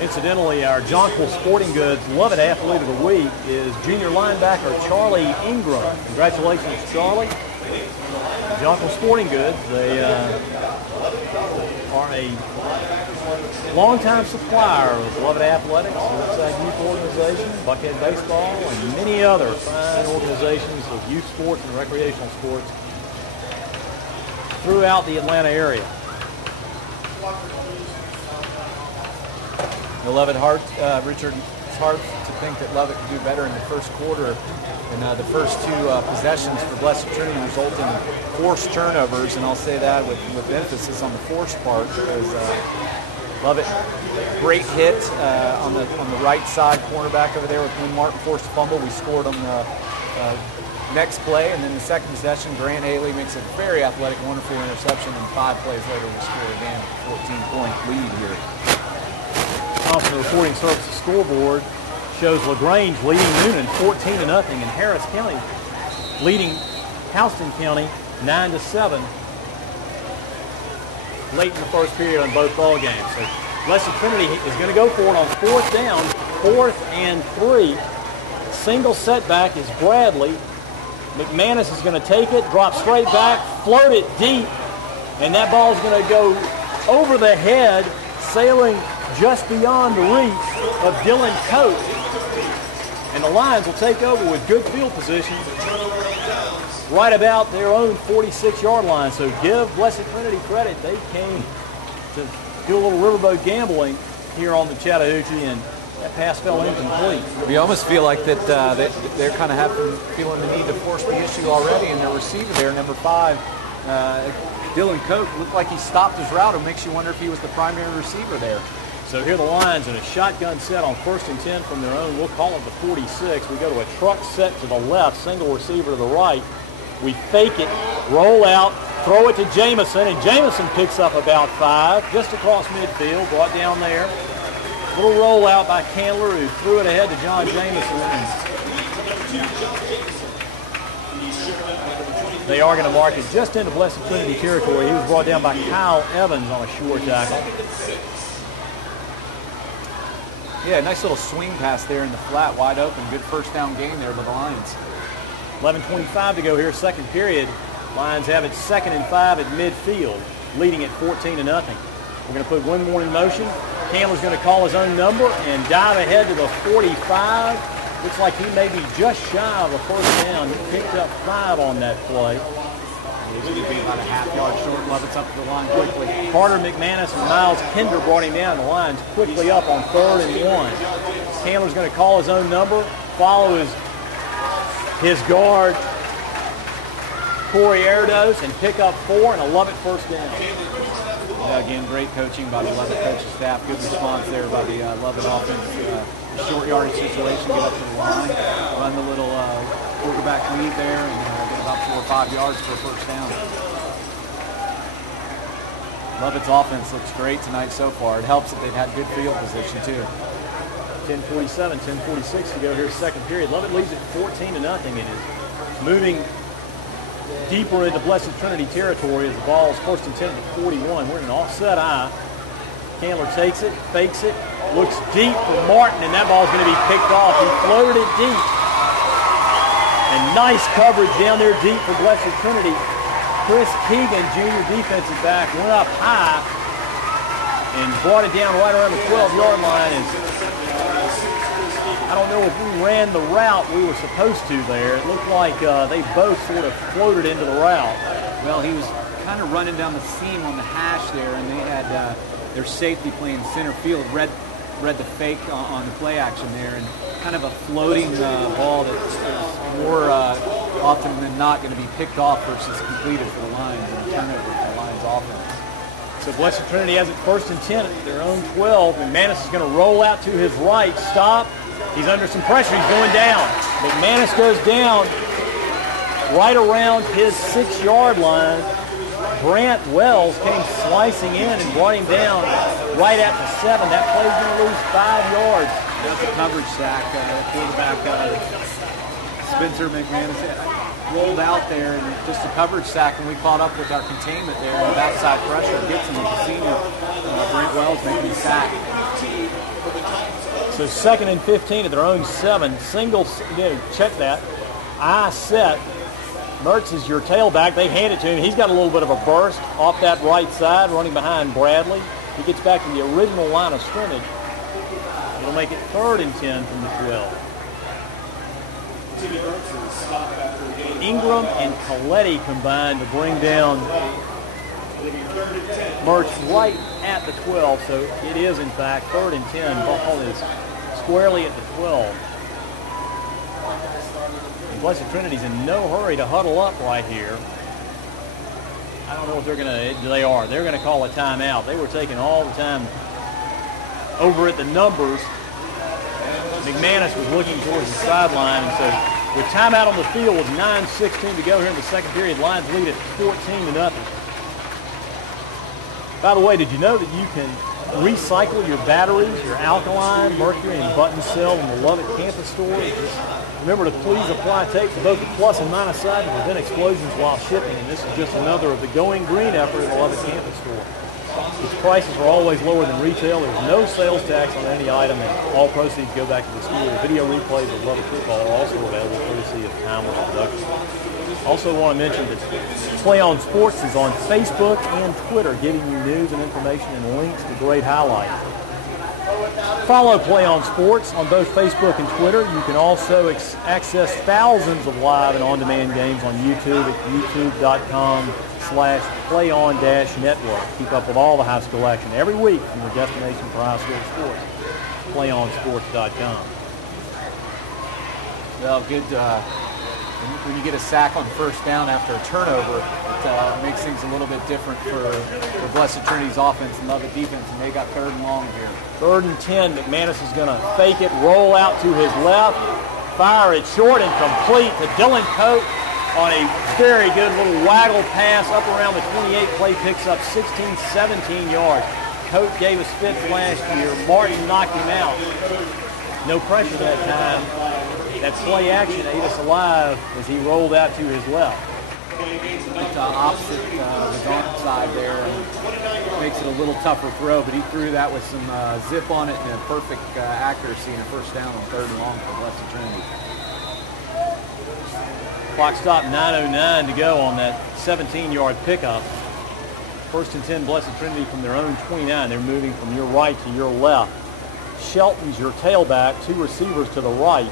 Incidentally, our Jonquil Sporting Goods Lovett Athlete of the Week is junior linebacker Charlie Ingram. Congratulations, Charlie. Jonquil Sporting Goods, they are a longtime supplier of Lovett Athletics, Woodside Youth Organization, Buckhead Baseball, and many other fine organizations of youth sports and recreational sports throughout the Atlanta area. Lovett Richard, it's hard to think that Lovett could do better in the first quarter. And the first 2 possessions for Blessed Trinity result in forced turnovers, and I'll say that with emphasis on the forced part, because Lovett, great hit on the right side cornerback over there with Lynn Martin, forced a fumble. We scored on the next play, and then the second possession, Grant Haley makes a very athletic, wonderful interception, and 5 plays later we score again, a 14-point lead here. Also, the reporting services scoreboard shows LaGrange leading Noonan 14-0, and Harris County leading Houston County 9-7 late in the first period on both ball games. So Blessed Trinity is going to go for it on 4th down, 4th and 3. Single setback is Bradley. McManus is going to take it, drop straight back, float it deep, and that ball is going to go over the head, sailing just beyond the reach of Dylan Coate. And the Lions will take over with good field position right about their own 46-yard line. So give Blessed Trinity credit. They came to do a little riverboat gambling here on the Chattahoochee, and that pass fell incomplete. We almost feel like that they're kind of feeling the need to force the issue already, and their receiver there, number 5, Dylan Coate, looked like he stopped his route. It makes you wonder if he was the primary receiver there. So here are the Lions in a shotgun set on 1st and 10 from their own. We'll call it the 46. We go to a truck set to the left, single receiver to the right. We fake it, roll out, throw it to Jamison, and Jamison picks up about 5 just across midfield, brought down there. Little rollout by Candler, who threw it ahead to John Jamison. They are going to mark it just into Blessed Trinity territory. He was brought down by Kyle Evans on a short tackle. Yeah, nice little swing pass there in the flat, wide open. Good first down gain there by the Lions. 11:25 to go here, second period. Lions have it 2nd and 5 at midfield, leading at 14-0. We're going to put one more in motion. Candler's going to call his own number and dive ahead to the 45. Looks like he may be just shy of a first down. He picked up 5 on that play. He's going to be about a half-yard short. Lovett's up to the line quickly. Carter McManus and Miles Kinder brought him down. The Lions quickly up on 3rd and 1. Candler's going to call his own number, follow his guard, Corey Erdos, and pick up 4 and a Lovett first down. Again, great coaching by the Lovett coaching staff. Good response there by the Lovett offense. Short yardage situation, get up to the line, run the little quarterback lead there, and get about 4 or 5 yards for a first down. Lovett's offense looks great tonight so far. It helps that they've had good field position too. 10:47, 10:46 to go here, second period. Lovett leads it 14-0. It is moving deeper into Blessed Trinity territory as the ball is first and 10 at 41. We're in an offset eye. Candler takes it, fakes it, looks deep for Martin, and that ball's going to be picked off. He floated it deep. And nice coverage down there deep for Blessed Trinity. Chris Keegan, junior defensive back, went up high and brought it down right around the 12-yard line. And I don't know if we ran the route we were supposed to there. It looked like they both sort of floated into the route. Well, he was kind of running down the seam on the hash there, and they had their safety playing center field, read the fake on the play action there, and kind of a floating ball that's more often than not going to be picked off versus completed for the Lions and a turnover for the Lions offense. So Blessed Trinity has it first and 10 at their own 12, and McManus is going to roll out to his right, stop. He's under some pressure, he's going down. McManus goes down right around his 6-yard line. Brant Wells came slicing in and brought him down right at the 7. That play's going to lose 5 yards. That's a coverage sack. Quarterback Spencer McManus rolled out there, and just a coverage sack, and we caught up with our containment there. And backside pressure gets him with the senior Brant Wells making the sack. So 2nd and 15 at their own 7. Single, check that. I set. Mertz is your tailback. They hand it to him. He's got a little bit of a burst off that right side, running behind Bradley. He gets back to the original line of scrimmage. It'll make it 3rd and 10 from the 12. Ingram and Coletti combined to bring down Mertz right at the 12. So it is, in fact, 3rd and 10. Ball is squarely at the 12. Blessed Trinity's in no hurry to huddle up right here. I don't know if they're going to, they are. They're going to call a timeout. They were taking all the time over at the numbers. McManus was looking towards the sideline, and so with timeout on the field with 9:16 to go here in the second period, Lions lead at 14-0. By the way, did you know that you can recycle your batteries, your alkaline, mercury, and button cell in the Lovett campus store? Remember to please apply tape to both the plus and minus side to prevent explosions while shipping. And this is just another of the Going Green effort at the Lovett campus store. Its prices are always lower than retail. There's no sales tax on any item, and all proceeds go back to the school. Video replays of Lovett football are also available courtesy of Timeless Productions. Also want to mention that Play On Sports is on Facebook and Twitter, giving you news and information and links to great highlights. Follow Play On Sports on both Facebook and Twitter. You can also access thousands of live and on-demand games on YouTube at youtube.com/playon-network. Keep up with all the high school action every week from your destination for high school sports. PlayOnSports.com. Well, good. When you get a sack on first down after a turnover, it makes things a little bit different for Blessed Trinity's offense and Lovett defense, and they got 3rd and long here. 3rd and 10. McManus is going to fake it, roll out to his left, fire it short and complete to Dylan Coate on a very good little waggle pass up around the 28. Play picks up 16, 17 yards. Coate gave us fits last year. Martin knocked him out. No pressure that time. That play action ate us alive as he rolled out to his left. It's opposite the gaunt side there, and makes it a little tougher throw, but he threw that with some zip on it and a perfect accuracy and a first down on 3rd and long for Blessed Trinity. Clock stopped, 9:09 to go on that 17-yard pickup. 1st and 10, Blessed Trinity from their own 29. They're moving from your right to your left. Shelton's your tailback, 2 receivers to the right.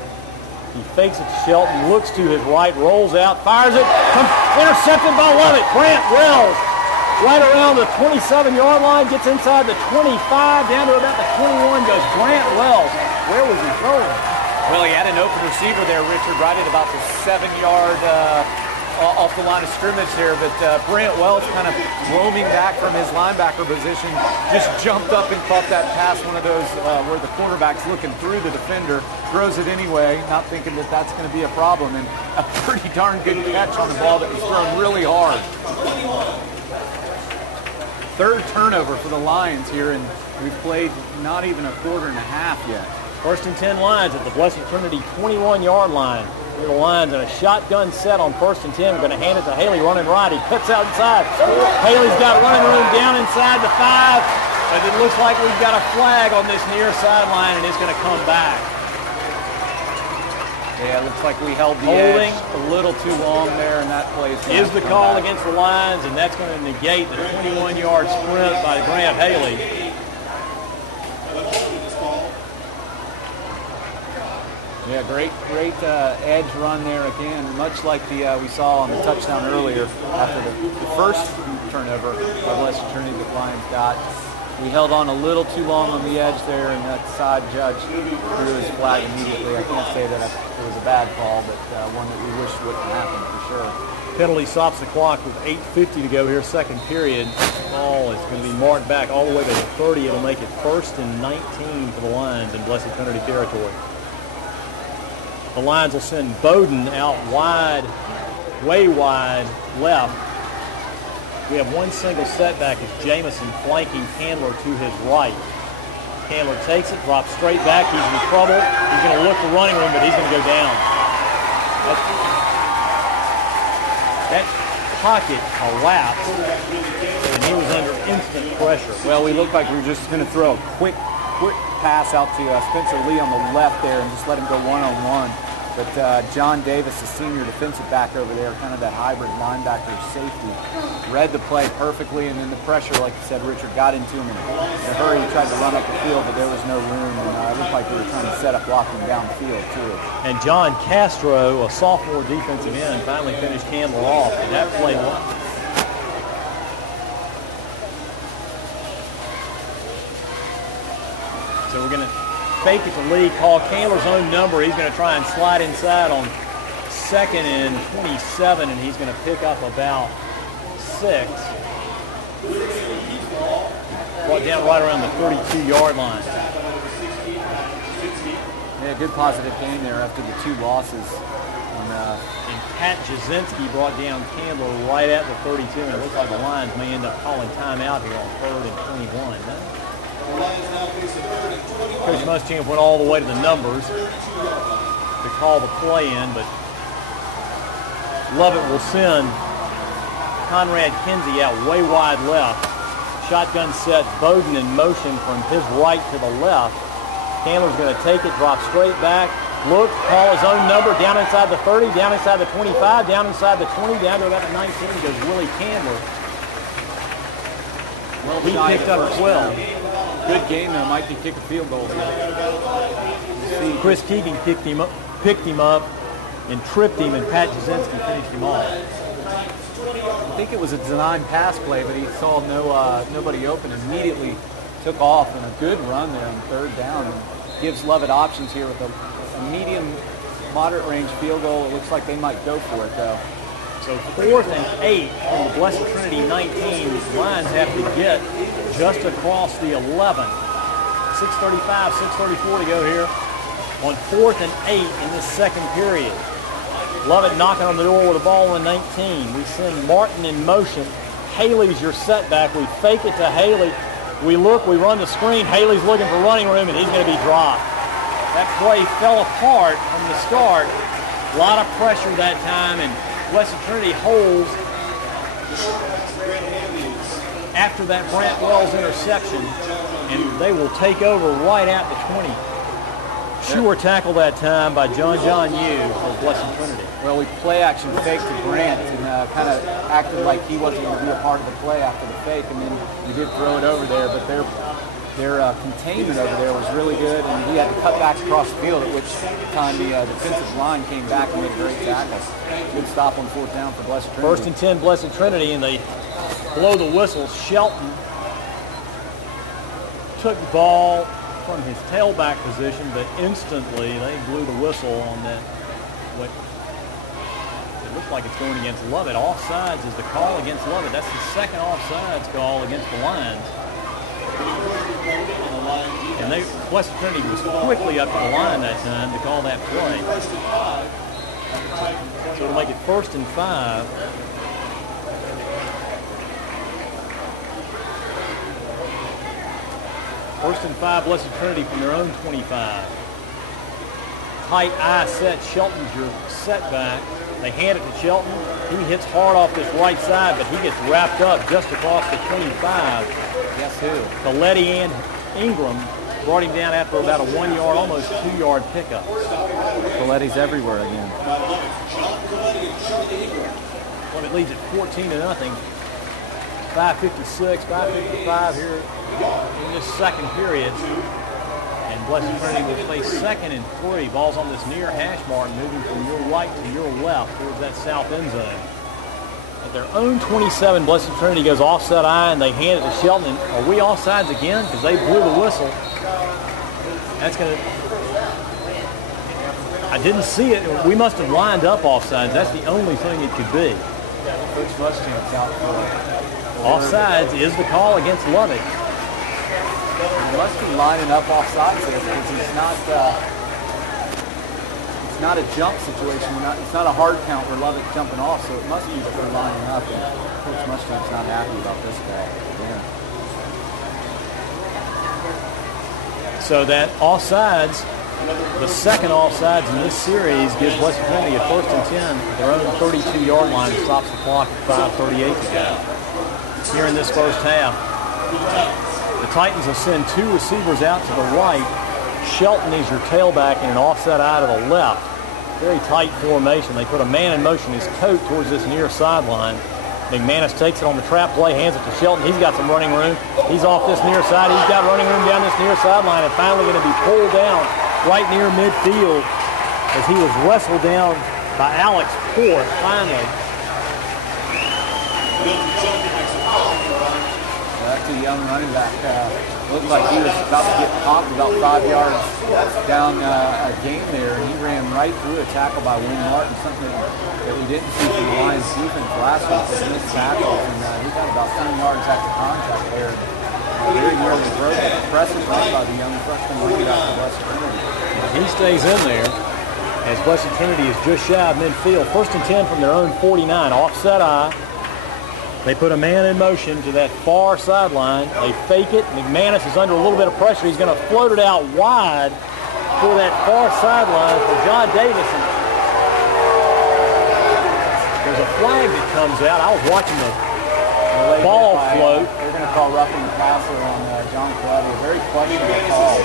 He fakes it to Shelton, looks to his right, rolls out, fires it, intercepted by Lovett. Brant Wells right around the 27-yard line, gets inside the 25, down to about the 21, goes Brant Wells. Where was he throwing? Well, he had an open receiver there, Richard, right at about the 7-yard off the line of scrimmage there, but Brant Wells kind of roaming back from his linebacker position, just jumped up and caught that pass, one of those where the quarterback's looking through the defender, throws it anyway, not thinking that that's going to be a problem, and a pretty darn good catch on the ball that was thrown really hard. Third turnover for the Lions here, and we've played not even a quarter and a half yet. First and 10 Lions at the Blessed Trinity 21-yard line. Here the Lions in a shotgun set on first and 10. We're going to hand it to Haley running right. He cuts out inside. Haley's got running room down inside the 5, but it looks like we've got a flag on this near sideline, and it's going to come back. Yeah, it looks like we held the edge a little too long there, and that play is the call against the Lions, and that's going to negate the 21-yard sprint by Grant Haley. Yeah, great edge run there again, much like the we saw on the touchdown earlier after the first turnover by Blessed Trinity the Lions got. We held on a little too long on the edge there, and that side judge threw his flag immediately. I can't say that it was a bad call, but one that we wish wouldn't happen for sure. Penalty stops the clock with 8:50 to go here, second period. Ball is going to be marked back all the way to the 30. It'll make it first and 19 for the Lions in Blessed Trinity territory. The Lions will send Bowden out wide, way wide left. We have one single setback as Jamison flanking Candler to his right. Candler takes it, drops straight back. He's in trouble. He's going to look for running room, but he's going to go down. That pocket collapsed, and he was under instant pressure. Well, we looked like we were just going to throw a quick pass out to Spencer Lee on the left there and just let him go one-on-one. But John Davis, the senior defensive back over there, kind of that hybrid linebacker safety, read the play perfectly, and then the pressure, like you said, Richard, got into him in a hurry. He tried to run up the field, but there was no room, and it looked like they were trying to set up blocking downfield, too. And John Castro, a sophomore defensive end, finally finished Candler off. And that play so we're going to fake it to Lee, call Candler's own number. He's going to try and slide inside on second and 27, and he's going to pick up about 6. Brought down right around the 32-yard line. Yeah, good positive gain there after the 2 losses. And Pat Jasinski brought down Candler right at the 32, and it looks like the Lions may end up calling timeout here on 3rd and 21. Coach Muschamp went all the way to the numbers to call the play in, but Lovett will send Conrad Kinsey out way wide left. Shotgun set, Bowden in motion from his right to the left. Candler's going to take it, drop straight back, look, call his own number, down inside the 30, down inside the 25, down inside the 20, down to about the 19 goes Willie Candler. Well, he picked up 12. Good game though. Might be kick a field goal here. Chris Keegan picked him up, and tripped him, and Pat Jasinski finished him off. I think it was a design pass play, but he saw nobody open. Immediately took off, and a good run there on 3rd down, and gives Lovett options here with a medium, moderate range field goal. It looks like they might go for it though. So 4th and 8 from the Blessed Trinity 19. The Lions have to get just across the 11. 6:35, 6:34 to go here on 4th and 8 in this second period. Lovett knocking on the door with the ball in 19. We send Martin in motion. Haley's your setback. We fake it to Haley. We look, we run the screen. Haley's looking for running room, and he's going to be dropped. That play fell apart from the start. A lot of pressure that time, and Blessed Trinity holds after that Brant Wells interception, and they will take over right at the 20. Sure tackle that time by John Yu for Blessed Trinity. Well, we play action fake to Grant and kind of acted like he wasn't going to be a part of the play after the fake, and then we did throw it over there, but their containment over there was really good, and we had to cut back across the field, at which time the defensive line came back and made a great tackle. Good stop on 4th down for Blessed Trinity. 1st and 10, Blessed Trinity, and they blow the whistle. Shelton took the ball from his tailback position, but instantly they blew the whistle on that. What it looks like it's going against Lovett. Offsides is the call against Lovett. That's the second offsides call against the Lions. And Blessed Trinity was quickly up to the line that time to call that play. So it'll make it 1st and 5. First and 5, Blessed Trinity from their own 25. Tight eye set, Shelton's your setback. They hand it to Shelton. He hits hard off this right side, but he gets wrapped up just across the 25. Guess who? Coletti and Ingram brought him down after about a 1 yard, almost 2 yard pickup. Coletti's everywhere again. Lovett leads at 14-0. 5:56, 5:55 here in this second period. And Blessed Trinity will play 2nd and 3. Ball's on this near hash mark, moving from your right to your left towards that south end zone. At their own 27, Blessed Trinity goes offset eye, and they hand it to Shelton. And are we offsides again? Because they blew the whistle. That's going to... I didn't see it. We must have lined up offsides. That's the only thing it could be. Coach Muschamp's out for Offsides is the call against Lovett. He must be lining up offsides there because it's not a jump situation. It's not a hard count where Lovett's jumping off, so it must be that they're lining up. And Coach Muschamp's not happy about this guy. Yeah. So that offsides, the second offsides in this series, gives Blessed Trinity a 1st and 10 at their own 32-yard line and stops the clock at 5:38 to go. Here in this first half, the Titans will send 2 receivers out to the right. Shelton is your tailback and an offset eye to the left. Very tight formation. They put a man in motion, his coat towards this near sideline. McManus takes it on the trap play, hands it to Shelton. He's got some running room. He's off this near side. He's got running room down this near sideline and finally going to be pulled down right near midfield as he was wrestled down by Alex Port finally. That's a young running back. Looked like he was about to get popped about 5 yards down a game there. He ran right through a tackle by Wynn Martin, something that we didn't see from the Lions defense last week. They missed tackles, and he got about 10 yards after contact there. Very nearly broke it. Impressive run by the young freshman running back for Blessed Trinity. He stays in there as Blessed Trinity is just shy of midfield. 1st and 10 from their own 49. Offset eye. They put a man in motion to that far sideline. They fake it. McManus is under a little bit of pressure. He's going to float it out wide for that far sideline for John Davison. There's a flag that comes out. I was watching the ball float. They're going to call roughing the passer on John Coletti. A very questionable call.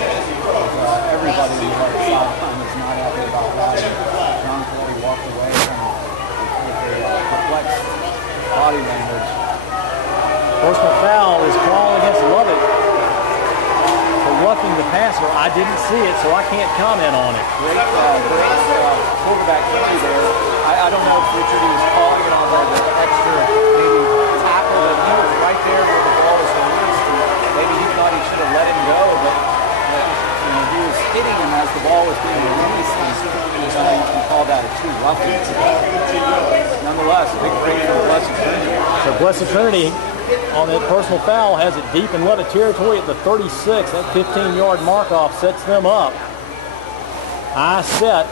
Everybody on the right sideline is not happy about that. John Coletti walked away with a perplexed body language. Personal foul is called against Lovett for roughing the passer. I didn't see it, so I can't comment on it. Great quarterback play there. I don't know if Richard was calling it on the extra maybe tackle, but he was right there where the ball was released. Maybe he thought he should have let him go, but he was hitting him as the ball was being released. And you can call that a true roughing. Nonetheless, a big break for Blessed Trinity. So Blessed Trinity on that personal foul has it deep in Lovett territory at the 36. That 15-yard mark-off sets them up. High set.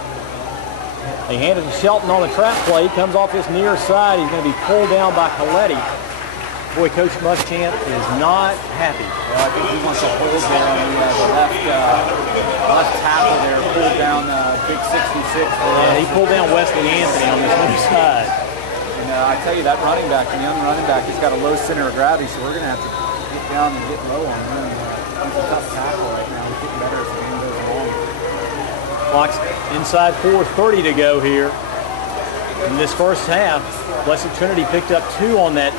They hand it to Shelton on the trap play. He comes off this near side. He's going to be pulled down by Coletti. Boy, Coach Muschamp is not happy. Well, I think he wants to hold there on the left tackle there, pulled down big 66. Yeah, he pulled down Wesley Anthony on this other side. And I tell you, that running back, the young running back, he's got a low center of gravity, so we're going to have to get down and get low on him. He's a tough tackle right now. He's getting better as the game goes along. Clock's inside 4:30 to go here in this first half. Blessed Trinity picked up 2 on that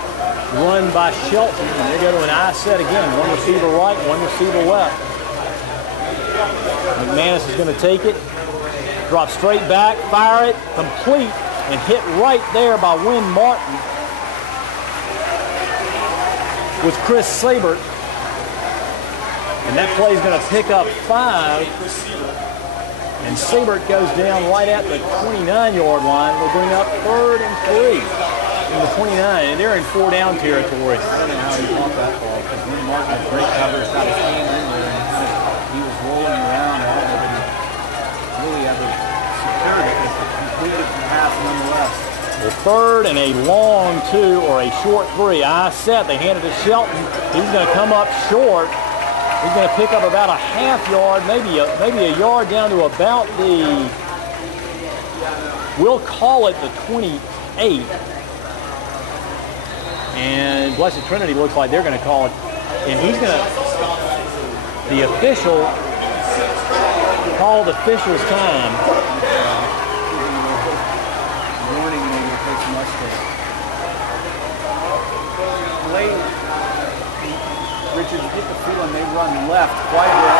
run by Shelton, and they go to an eye set again. One receiver right, one receiver left. McManus is going to take it, drop straight back, fire it, complete, and hit right there by Wynn Martin with Chris Sabert. And that play is going to pick up 5. And Siebert goes down right at the 29-yard line. We'll bring up 3rd and 3 in the 29. And they're in 4-down territory. I don't know how he caught that ball because when Martin had great coverage, got his hand in there, and he was rolling around. I don't know if he really ever secured it, but completed the pass nonetheless. The 3rd and a long 2 or a short 3. I set. They hand it to Shelton. He's going to come up short. He's going to pick up about a half yard, maybe a yard down to about the, we'll call it the 28. And Blessed Trinity looks like they're going to call it. And he's going to, the official called official's time. Warning, and they're going to take some mustache. Late. Richards get the feeling they run left quite well.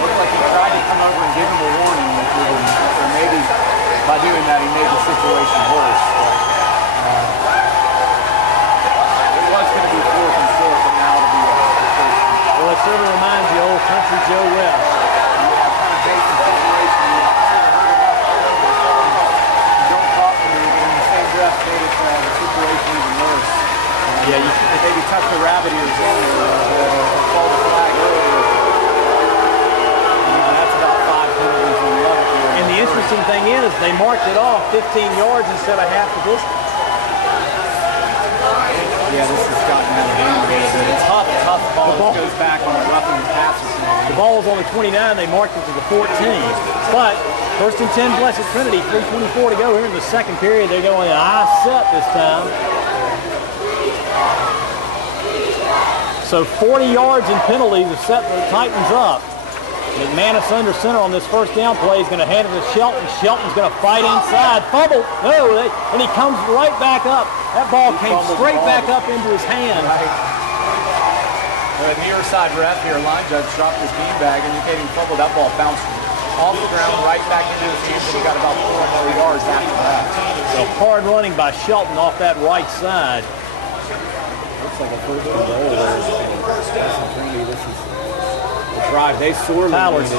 Looked like he tried to come over and give him a warning, or maybe by doing that he made the situation worse. It was going to be 4th and 4, but now it'll be a Well, it sort of reminds you of old Country Joe West. Yeah, you maybe tuck the rabbit ears in or call the flag earlier. That's about 5 penalties on Lovett here. And the interesting thing is they marked it off 15 yards instead of half the distance. Yeah, this has gotten out of hand a little bit. It's tough ball goes back on the roughing the passes. The ball was on the 29, they marked it to the 14. But 1st and 10, Blessed Trinity, 3:24 to go here in the second period. They're going an I set this time. So 40 yards in penalties to set the Titans up. McManus under center on this 1st down play. He's going to hand it to Shelton. Shelton's going to fight inside. Fumble. No, and he comes right back up. That ball came straight back up into his hand. The near side ref here, line judge, dropped his beanbag indicating fumble. That ball bounced off the ground right back into his hands, and he got about 4 more yards after that. So hard running by Shelton off that right side. Looks like a 1st and goal there. This is the drive they sorely needed.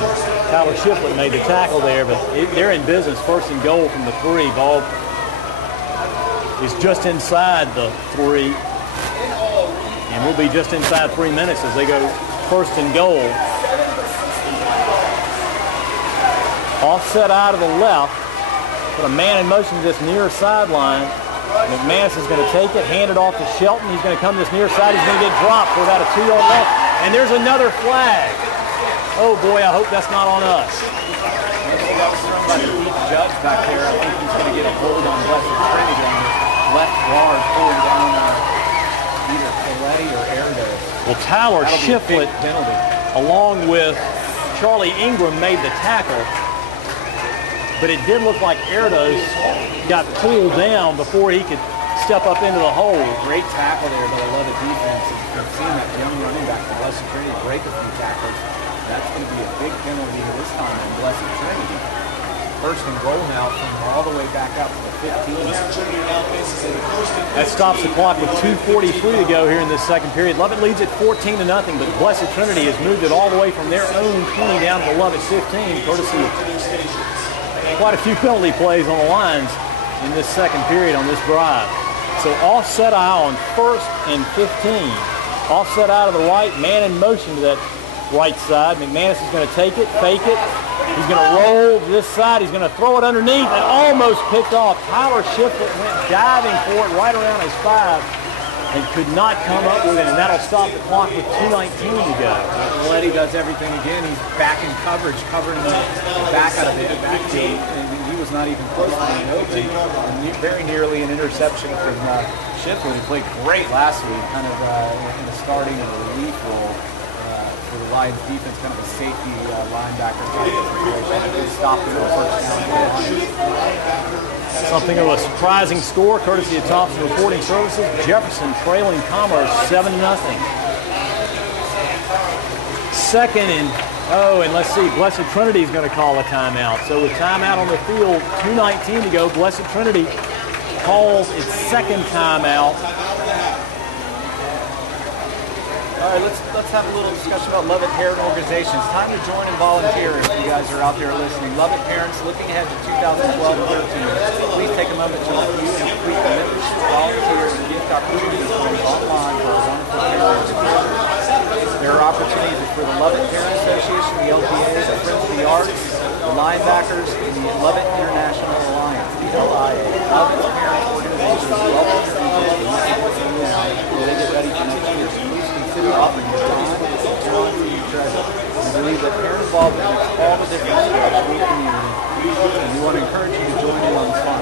Tyler Shiflett made the tackle there, but they're in business. 1st and goal from the 3. Ball is just inside the 3. And we'll be just inside 3 minutes as they go 1st and goal. Offset out of the left. Put a man in motion to this near sideline. McManus is going to take it, hand it off to Shelton. He's going to come to this near side. He's going to get dropped for about a 2-yard loss. And there's another flag. Oh boy, I hope that's not on us. That was thrown by the deep judge back there. I think he's going to get a hold on Blessed Trinity on the left guard, pulling down either Coletti or Erdo. Well, Tyler Shiflett, along with Charlie Ingram, made the tackle. But it did look like Erdos got pulled down before he could step up into the hole. Great tackle there by the Lovett defense. I've seen that young running back for Blessed Trinity break a few tackles. That's going to be a big penalty this time in Blessed Trinity. 1st and goal now from all the way back out to the 15. That stops the clock with 2:43 to go here in this second period. Lovett leads at 14-0, but Blessed Trinity has moved it all the way from their own 20 down to the Lovett 15, courtesy of quite a few penalty plays on the lines in this second period on this drive. So offset eye on 1st and 15. Offset out of the right, man in motion to that right side. McManus is going to take it, fake it. He's going to roll to this side. He's going to throw it underneath and almost picked off. Tyler Shiflett went diving for it right around his 5 and could not come up with it, and that'll stop the clock with 2:19 to go. Coletti does everything again. He's back in coverage, covering the back out of the back gate, and he was not even close to being open. And very nearly an interception from Shiflett, who played great last week, kind of in the starting and relief role for the Lions defense, kind of a safety linebacker type of situation. Stopped him on 1st down. Something of a surprising score, courtesy of Thompson Reporting Services. Jefferson trailing Commerce 7-0. 2nd and Oh, and let's see, Blessed Trinity is going to call a timeout. So with timeout on the field, 2:19 to go, Blessed Trinity calls its second timeout. All right, let's have a little discussion about Lovett Parent Organization. It's time to join and volunteer if you guys are out there listening. Lovett Parents, looking ahead to 2012-13. Please take a moment to review and complete the membership, volunteer, and gift opportunities online for our wonderful parents. There are opportunities for the Lovett Parent Association, the LPA, the Friends of the Arts, the Linebackers, and the Lovett International Alliance, the LIA. Lovett Parent Organization is welcome to now when they get ready for next year. So please consider offering your time, talent, and your treasure. We believe that parent involvement makes all the difference for our school community, and we want to encourage you to join in on this fun.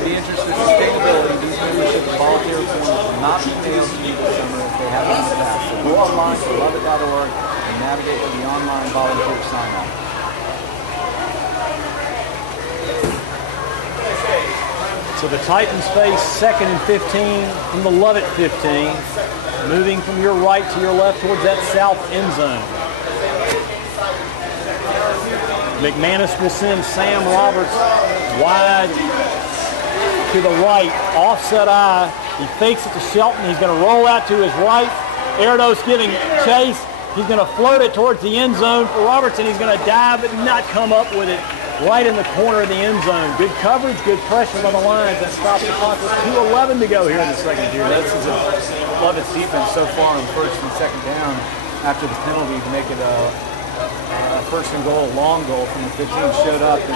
In the interest of sustainability, these membership and volunteer forms will not be mailed to you this summer if they haven't in the past. So go online to lovett.org and navigate to the online volunteer sign-up. So the Titans face 2nd and 15 from the Lovett 15, moving from your right to your left towards that south end zone. McManus will send Sam Roberts wide to the right, offset eye. He fakes it to Shelton. He's going to roll out to his right. Erdos giving chase. He's going to float it towards the end zone for Roberts, and he's going to dive but not come up with it. Right in the corner of the end zone. Good coverage, good pressure on the lines. That stops the clock with 2:11 to go here in the second period. This is Lovett's defense so far on first and second down after the penalty to make it a first and goal, a long goal from the 15. Showed up in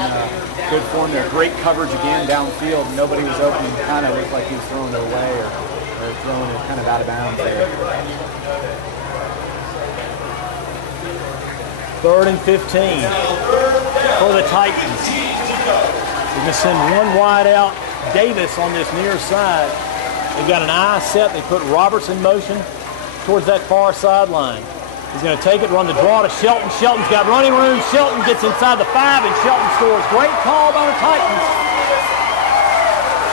good form there. Great coverage again downfield. Nobody was open. Kind of looked like he was throwing it away or throwing it kind of out of bounds there. 3rd and 15 for the Titans. They're going to send one wide out. Davis on this near side. They've got an eye set. They put Roberts in motion towards that far sideline. He's going to take it, run the draw to Shelton. Shelton's got running room. Shelton gets inside the 5, and Shelton scores. Great call by the Titans.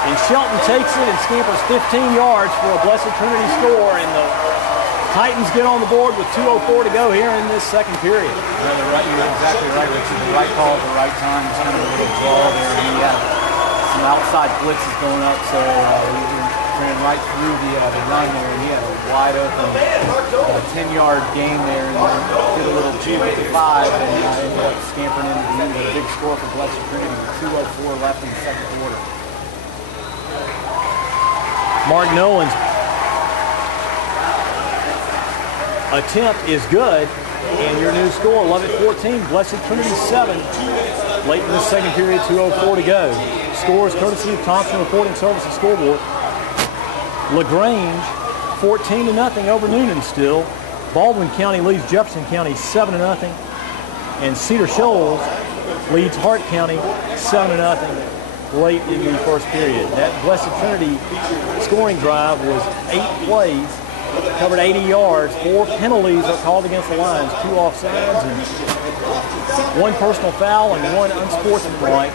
And Shelton takes it and scampers 15 yards for a Blessed Trinity score, and the Titans get on the board with 2:04 to go here in this second period. Yeah, you're exactly right, Richard. The right call at the right time. It's kind of a little draw there. He had some outside blitzes going up, so we ran right through the run there, and he had a wide open 10-yard gain there, and did a little juke at the 5, and ended up scampering into the end. A big score for Blessed Trinity with 2:04 left in the second quarter. Mark Nolan's attempt is good, and your new score, Lovett 14, Blessed Trinity 7. Late in the second period, 2:04 to go. Scores courtesy of Thompson Reporting Services scoreboard. LaGrange 14-0 over Noonan still. Baldwin County leads Jefferson County 7-0, and Cedar Shoals leads Hart County 7-0 late in the first period. That Blessed Trinity scoring drive was 8 plays. Covered 80 yards. 4 penalties are called against the Lions. 2 offsides and 1 personal foul and 1 unsportsmanlike.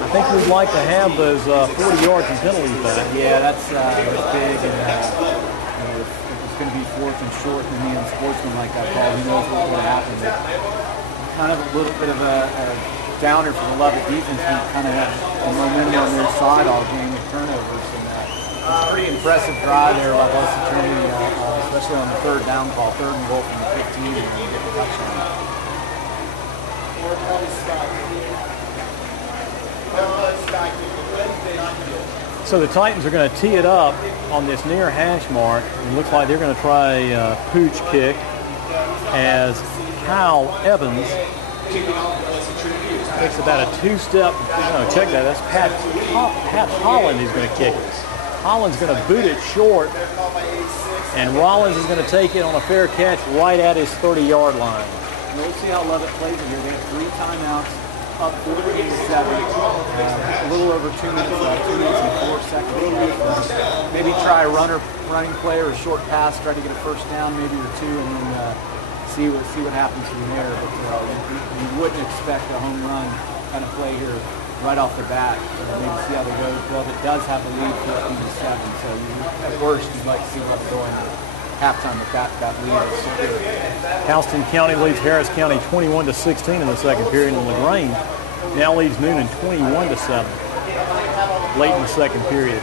I think we'd like to have those 40 yards and penalties back. Yeah, that's big. And if it's going to be 4th and short and the unsportsmanlike that call, who knows what's going to happen. But kind of a little bit of a downer for the Lovett defense. We kind of had the momentum on their side all game with turnovers. It's a pretty impressive drive there by Blessed Trinity, especially on the 3rd down call, 3rd and goal from the 15, and get the touchdown. So the Titans are going to tee it up on this near hash mark. It looks like they're going to try a pooch kick as Kyle Evans takes about a 2-step. No, check that. That's Pat Holland who's going to kick it. Holland's going to boot it short, and Rollins is going to take it on a fair catch right at his 30-yard line. We'll see how Lovett plays it here. They have 3 timeouts, up 48-7, a little over 2 minutes left, 2 minutes and 4 seconds. Maybe try a running play or a short pass, try to get a first down, maybe or 2, and then see what happens from there. But you wouldn't expect a home run kind of play here right off the bat. Maybe see how they go. Well, it does have a lead 14-7, so at worst you'd like to see what's going on. halftime with that lead is secure. Houston County leads Harris County 21-16 in the second period, and LaGrange now leads Noonan 21-7 late in the second period.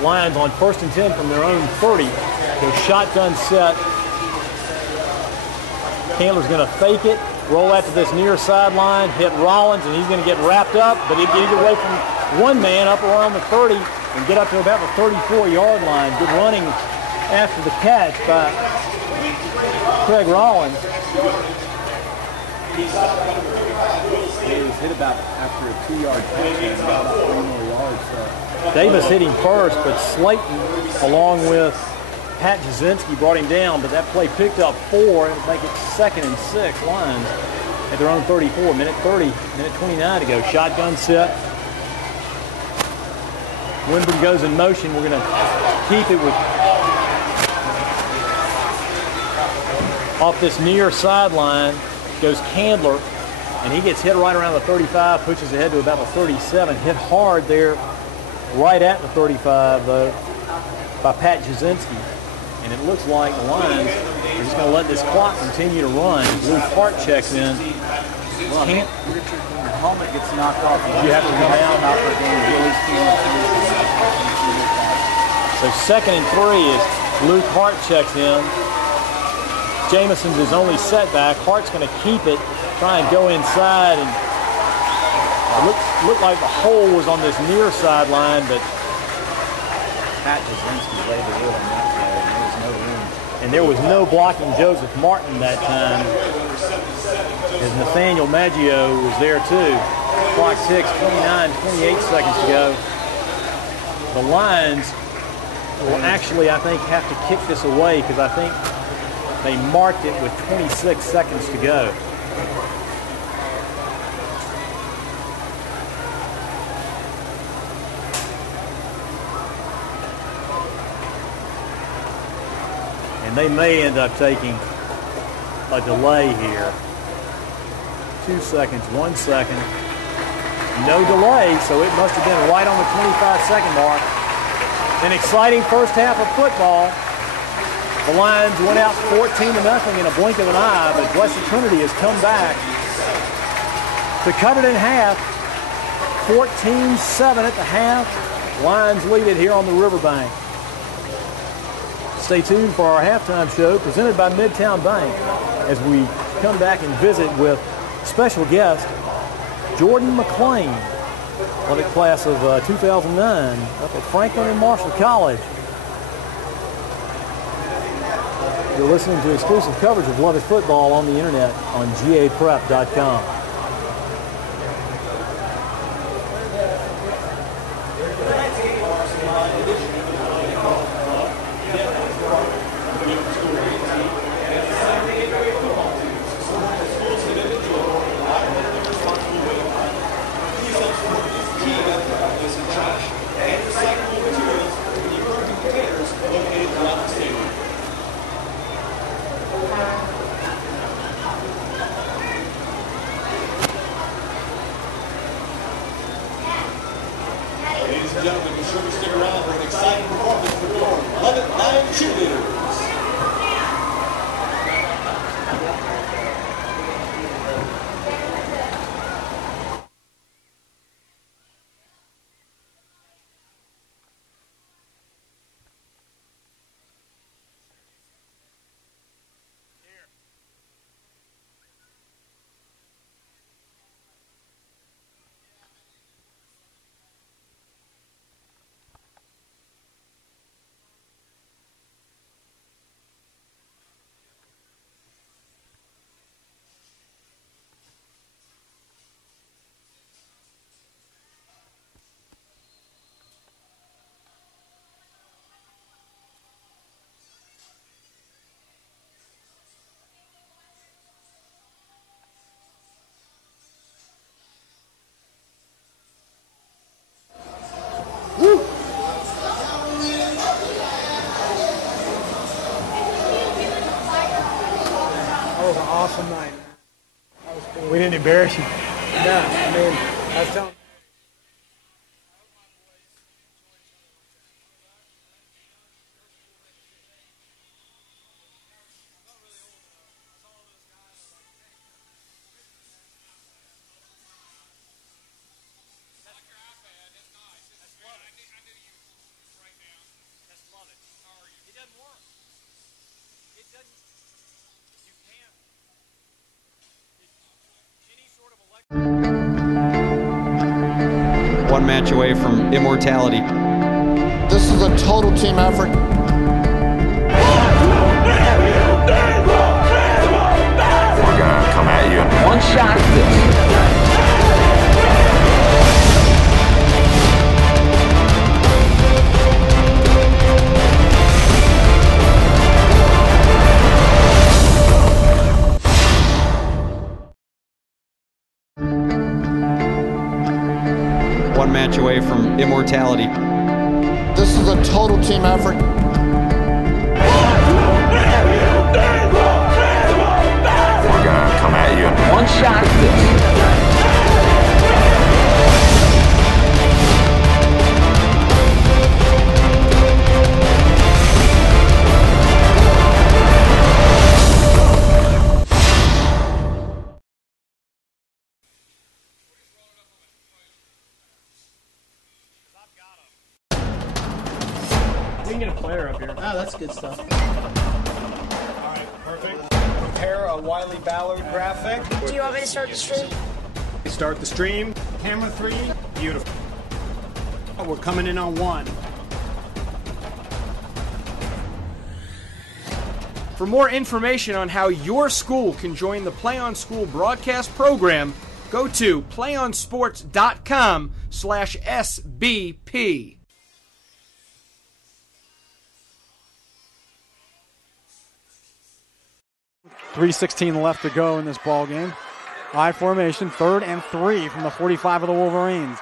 Lions on 1st and 10 from their own 30. Go shotgun set. Candler's going to fake it, roll out to this near sideline, hit Rollins, and he's going to get wrapped up, but he can get away from one man up around the 30 and get up to about the 34-yard line. Good running after the catch by Craig Rollins. He was hit about after a 2-yard catch and about 3 more yards. Davis hit him first, but Slayton, along with Pat Jasinski, brought him down, but that play picked up 4. It'll make it 2nd and 6. Lions at their own 34. Minute 29 to go. Shotgun set. Winburn goes in motion. We're going to keep it with off this near sideline goes Candler, and he gets hit right around the 35, pushes ahead to about the 37. Hit hard there right at the 35, though, by Pat Jasinski. And it looks like the Lions are just going to let this clock continue to run. Luke Hart checks in. Well, Richard, when your helmet gets knocked off, You have to come out. So 2nd and 3 is Luke Hart checks in. Jameson's his only setback. Hart's going to keep it, try and go inside, and it looked like the hole was on this near sideline, but Pat Jasinski laid the wood on that play, and there was no room. and there was no blocking Joseph Martin that time, as Nathaniel Maggio was there too. Clock ticks, 28 seconds to go. The Lions will actually, I think, have to kick this away because I think they marked it with 26 seconds to go. And they may end up taking a delay here. 2 seconds, 1 second. No delay, so it must have been right on the 25-second mark. An exciting first half of football. The Lions went out 14-0 in a blink of an eye, but Blessed Trinity has come back to cut it in half. 14-7 at the half. Lions lead it here on the riverbank. Stay tuned for our halftime show presented by Midtown Bank as we come back and visit with special guest Jordan McClain, Lovett class of 2009 up at Franklin and Marshall College. You're listening to exclusive coverage of Lovett football on the internet on gaprep.com. Ladies and gentlemen, be sure to stick around for an exciting performance from your Lovett Lion cheerleaders. Awesome night. We didn't embarrass you. No, I mean, I was telling. one match away from immortality. This is a total team effort. We're gonna come at you. One shot at this. One match away from immortality. This is a total team effort. We're gonna come at you. One shot at this. We can get a player up here. Oh, that's good stuff. All right, perfect. Prepare a Wiley Ballard graphic. Do you want me to start the stream? Start the stream. Camera 3. Beautiful. We're coming in on 1. For more information on how your school can join the Play on School broadcast program, go to playonsports.com/SBP. 3:16 left to go in this ball game. I formation, 3rd and 3 from the 45 of the Wolverines.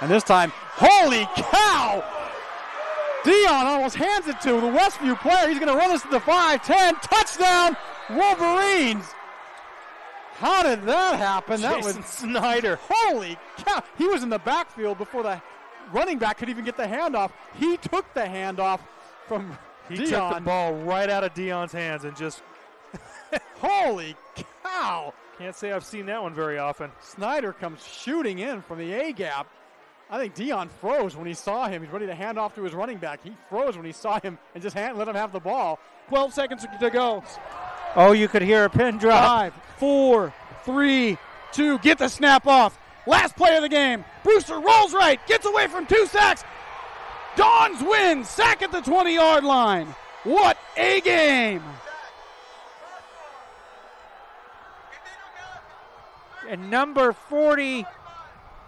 And this time, holy cow! Dion almost hands it to the Westview player. He's going to run this to the 5-10. Touchdown, Wolverines! How did that happen? That was Snyder. Holy cow! He was in the backfield before the running back could even get the handoff. He took the handoff from Dion. He took the ball right out of Dion's hands and just... Holy cow! Can't say I've seen that one very often. Snyder comes shooting in from the A-gap. I think Dion froze when he saw him. He's ready to hand off to his running back. He froze when he saw him and just let him have the ball. 12 seconds to go. Oh, you could hear a pin drop. 5, 4, 3, 2. Get the snap off. Last play of the game. Brewster rolls right. Gets away from 2 sacks. Dons win. Sack at the 20-yard line. What a game. And number 40,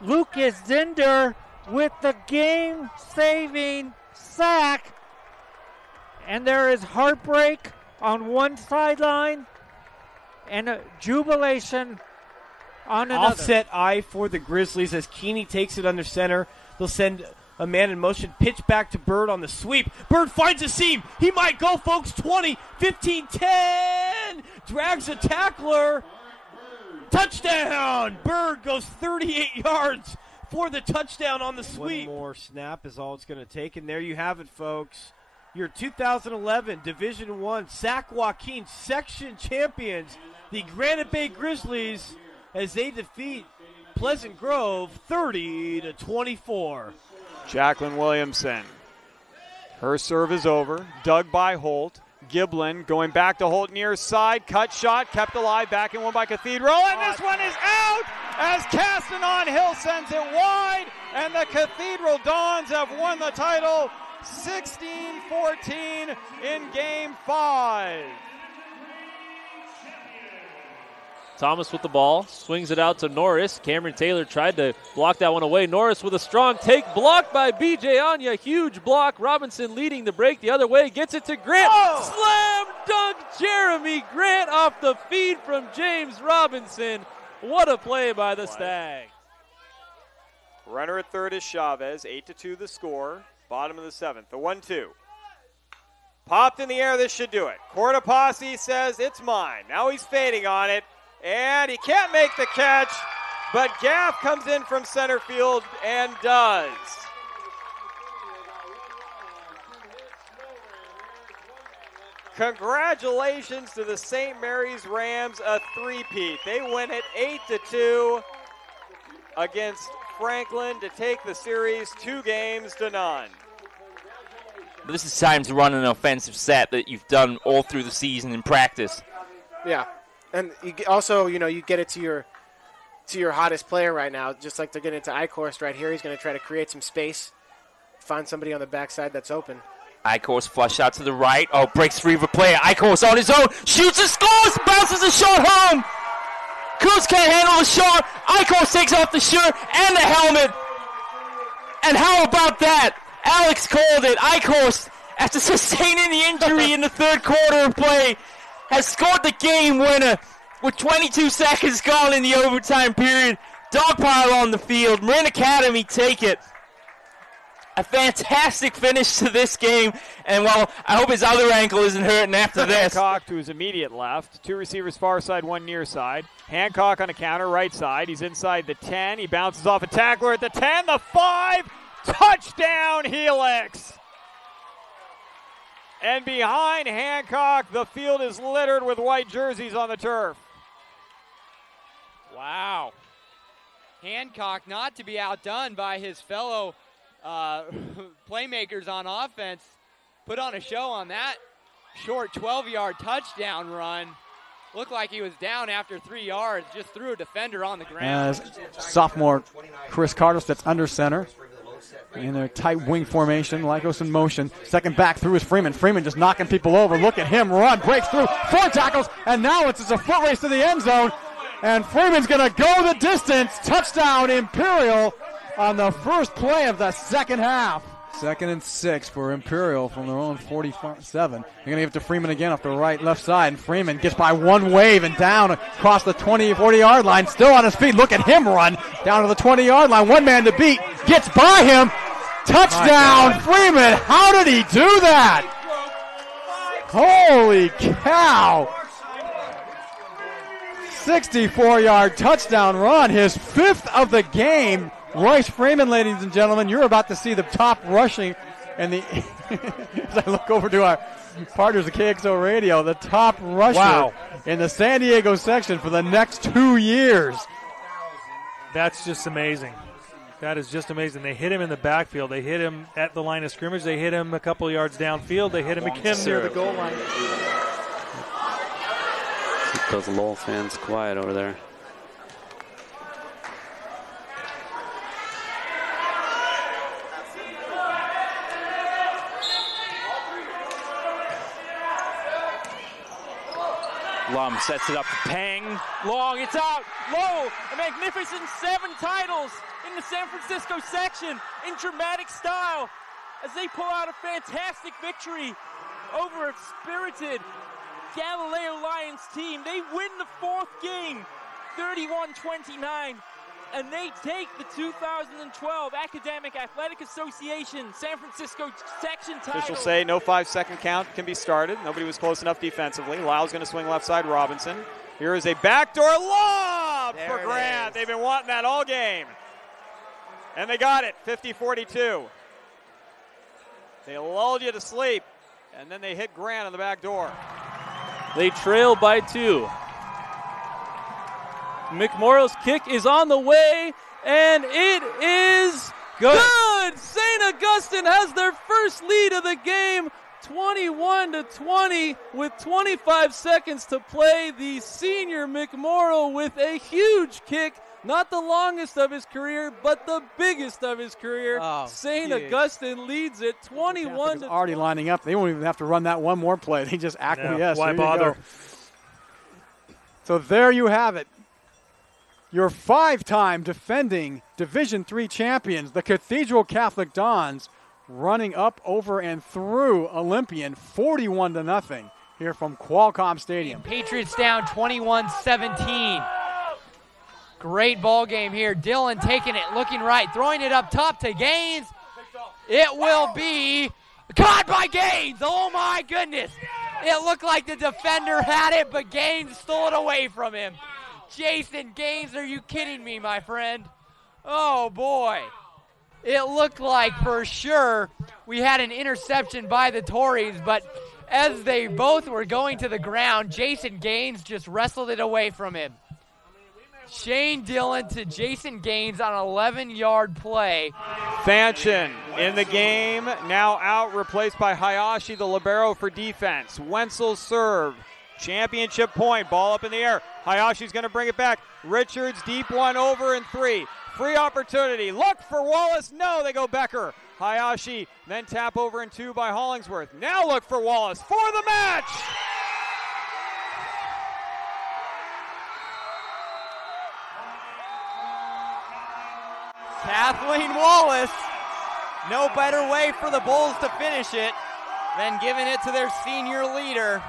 Lucas Zinder with the game-saving sack. And there is heartbreak on one sideline and a jubilation on another. Offset eye for the Grizzlies as Keeney takes it under center. They'll send a man in motion, pitch back to Bird on the sweep. Bird finds a seam. He might go, folks. 20, 15, 10. Drags a tackler. Touchdown! Bird goes 38 yards for the touchdown on the sweep. One more snap is all it's going to take, and there you have it, folks. Your 2011 Division I Sac Joaquin section champions, the Granite Bay Grizzlies, as they defeat Pleasant Grove 30-24. Jacqueline Williamson. Her serve is over. Dug by Holt. Giblin going back to Holt near side. Cut shot. Kept alive. Back in one by Cathedral. And this one is out as Castanon Hill sends it wide. And the Cathedral Dons have won the title 16-14 in Game 5. Thomas with the ball, swings it out to Norris. Cameron Taylor tried to block that one away. Norris with a strong take, blocked by B.J. Anya. Huge block. Robinson leading the break the other way, gets it to Grant. Slam dunk Jeremy Grant off the feed from James Robinson. What a play by the Stags. Runner at third is Chavez. 8-2 the score. Bottom of the 7th. The 1-2. Popped in the air. This should do it. Cortopassi says it's mine. Now he's fading on it. And he can't make the catch, but Gaff comes in from center field and does. Congratulations to the St. Mary's Rams, a three-peat. They win it 8-2 against Franklin to take the series 2-0. This is time to run an offensive set that you've done all through the season in practice. Yeah. And you also, you get it to your to your hottest player right now, just like they're getting into Eichhorst right here. He's going to try to create some space, find somebody on the backside that's open. Eichhorst flush out to the right. Oh, breaks free of a player. Eichhorst on his own. Shoots and scores. Bounces a shot home. Kuz can't handle the shot. Eichhorst takes off the shirt and the helmet. And how about that? Alex called it. Eichhorst, after sustaining the injury in the third quarter of play, has scored the game winner with 22 seconds gone in the overtime period. Dogpile on the field. Marin Academy take it. A fantastic finish to this game, and well, I hope his other ankle isn't hurting after this. Hancock to his immediate left. 2 receivers far side, 1 near side. Hancock on a counter, right side. He's inside the 10. He bounces off a tackler at the 10, the 5. Touchdown, Helix. And behind Hancock, the field is littered with white jerseys on the turf. Wow. Hancock not to be outdone by his fellow playmakers on offense. Put on a show on that short 12-yard touchdown run. Looked like he was down after 3 yards, just threw a defender on the ground. As sophomore Chris Carter steps under center in their tight wing formation. Lycos in motion. Second back through is Freeman. Freeman just knocking people over. Look at him run. Breaks through. 4 tackles. And now it's a foot race to the end zone. And Freeman's going to go the distance. Touchdown Imperial on the first play of the second half. 2nd and 6 for Imperial from their own 47. They're going to give it to Freeman again off the left side. And Freeman gets by one wave and down across the 40-yard line. Still on his feet. Look at him run down to the 20-yard line. One man to beat. Gets by him. Touchdown Freeman. How did he do that? Holy cow. 64-yard touchdown run. His 5th of the game. Royce Freeman, ladies and gentlemen, you're about to see the top rushing, and as I look over to our partners at KXO Radio, the top rusher in the San Diego section for the next 2 years. That's just amazing. That is just amazing. They hit him in the backfield. They hit him at the line of scrimmage. They hit him a couple of yards downfield. They hit him again near the goal line. Keep those Lowell fans quiet over there. Lum sets it up to Pang. Long, it's out. Low, a magnificent 7 titles in the San Francisco section in dramatic style as they pull out a fantastic victory over a spirited Galileo Lions team. They win the 4th game, 31-29. And they take the 2012 Academic Athletic Association San Francisco section title. Officials say no 5-second count can be started. Nobody was close enough defensively. Lyle's going to swing left side. Robinson. Here is a backdoor lob for Grant. They've been wanting that all game. And they got it, 50-42. They lulled you to sleep, and then they hit Grant on the back door. They trail by 2. McMorrow's kick is on the way, and it is good. St. Augustine has their first lead of the game, 21-20, with 25 seconds to play. The senior McMorrow with a huge kick, not the longest of his career, but the biggest of his career. St. Augustine leads it 21-20. Already lining up. They won't even have to run that one more play. They just acquiesce. Why bother? So there you have it. Your 5-time defending Division III champions, the Cathedral Catholic Dons, running up over and through Olympian 41-0 here from Qualcomm Stadium. Patriots down 21-17. Great ball game here. Dillon taking it, looking right, throwing it up top to Gaines. It will be caught by Gaines. Oh my goodness. It looked like the defender had it, but Gaines stole it away from him. Jason Gaines, are you kidding me, my friend? Oh, boy. It looked like for sure we had an interception by the Tories, but as they both were going to the ground, Jason Gaines just wrestled it away from him. Shane Dillon to Jason Gaines on an 11-yard play. Fanchen in the game, now out, replaced by Hayashi, the libero for defense. Wenzel serve. Championship point. Ball up in the air. Hayashi's going to bring it back. Richards deep one over and 3. Free opportunity. Look for Wallace. No, they go Becker. Hayashi then tap over and 2 by Hollingsworth. Now look for Wallace for the match. Kathleen Wallace. No better way for the Bulls to finish it than giving it to their senior leader.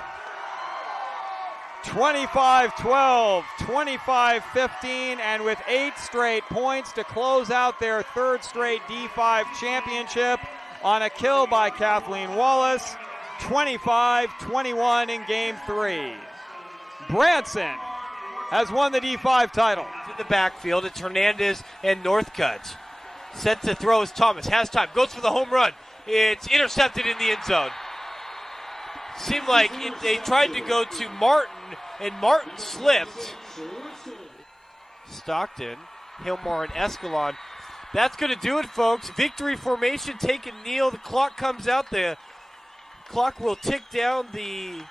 25-12, 25-15, and with 8 straight points to close out their 3rd straight D5 championship on a kill by Kathleen Wallace. 25-21 in Game 3. Branson has won the D5 title. In the backfield, it's Hernandez and Northcutt. Set to throw is Thomas. Has time. Goes for the home run. It's intercepted in the end zone. Seemed like they tried to go to Martin, and Martin slipped. Stockton, Hillmore, and Escalon. That's going to do it, folks. Victory formation, take a kneel. The clock comes out. The clock will tick down. The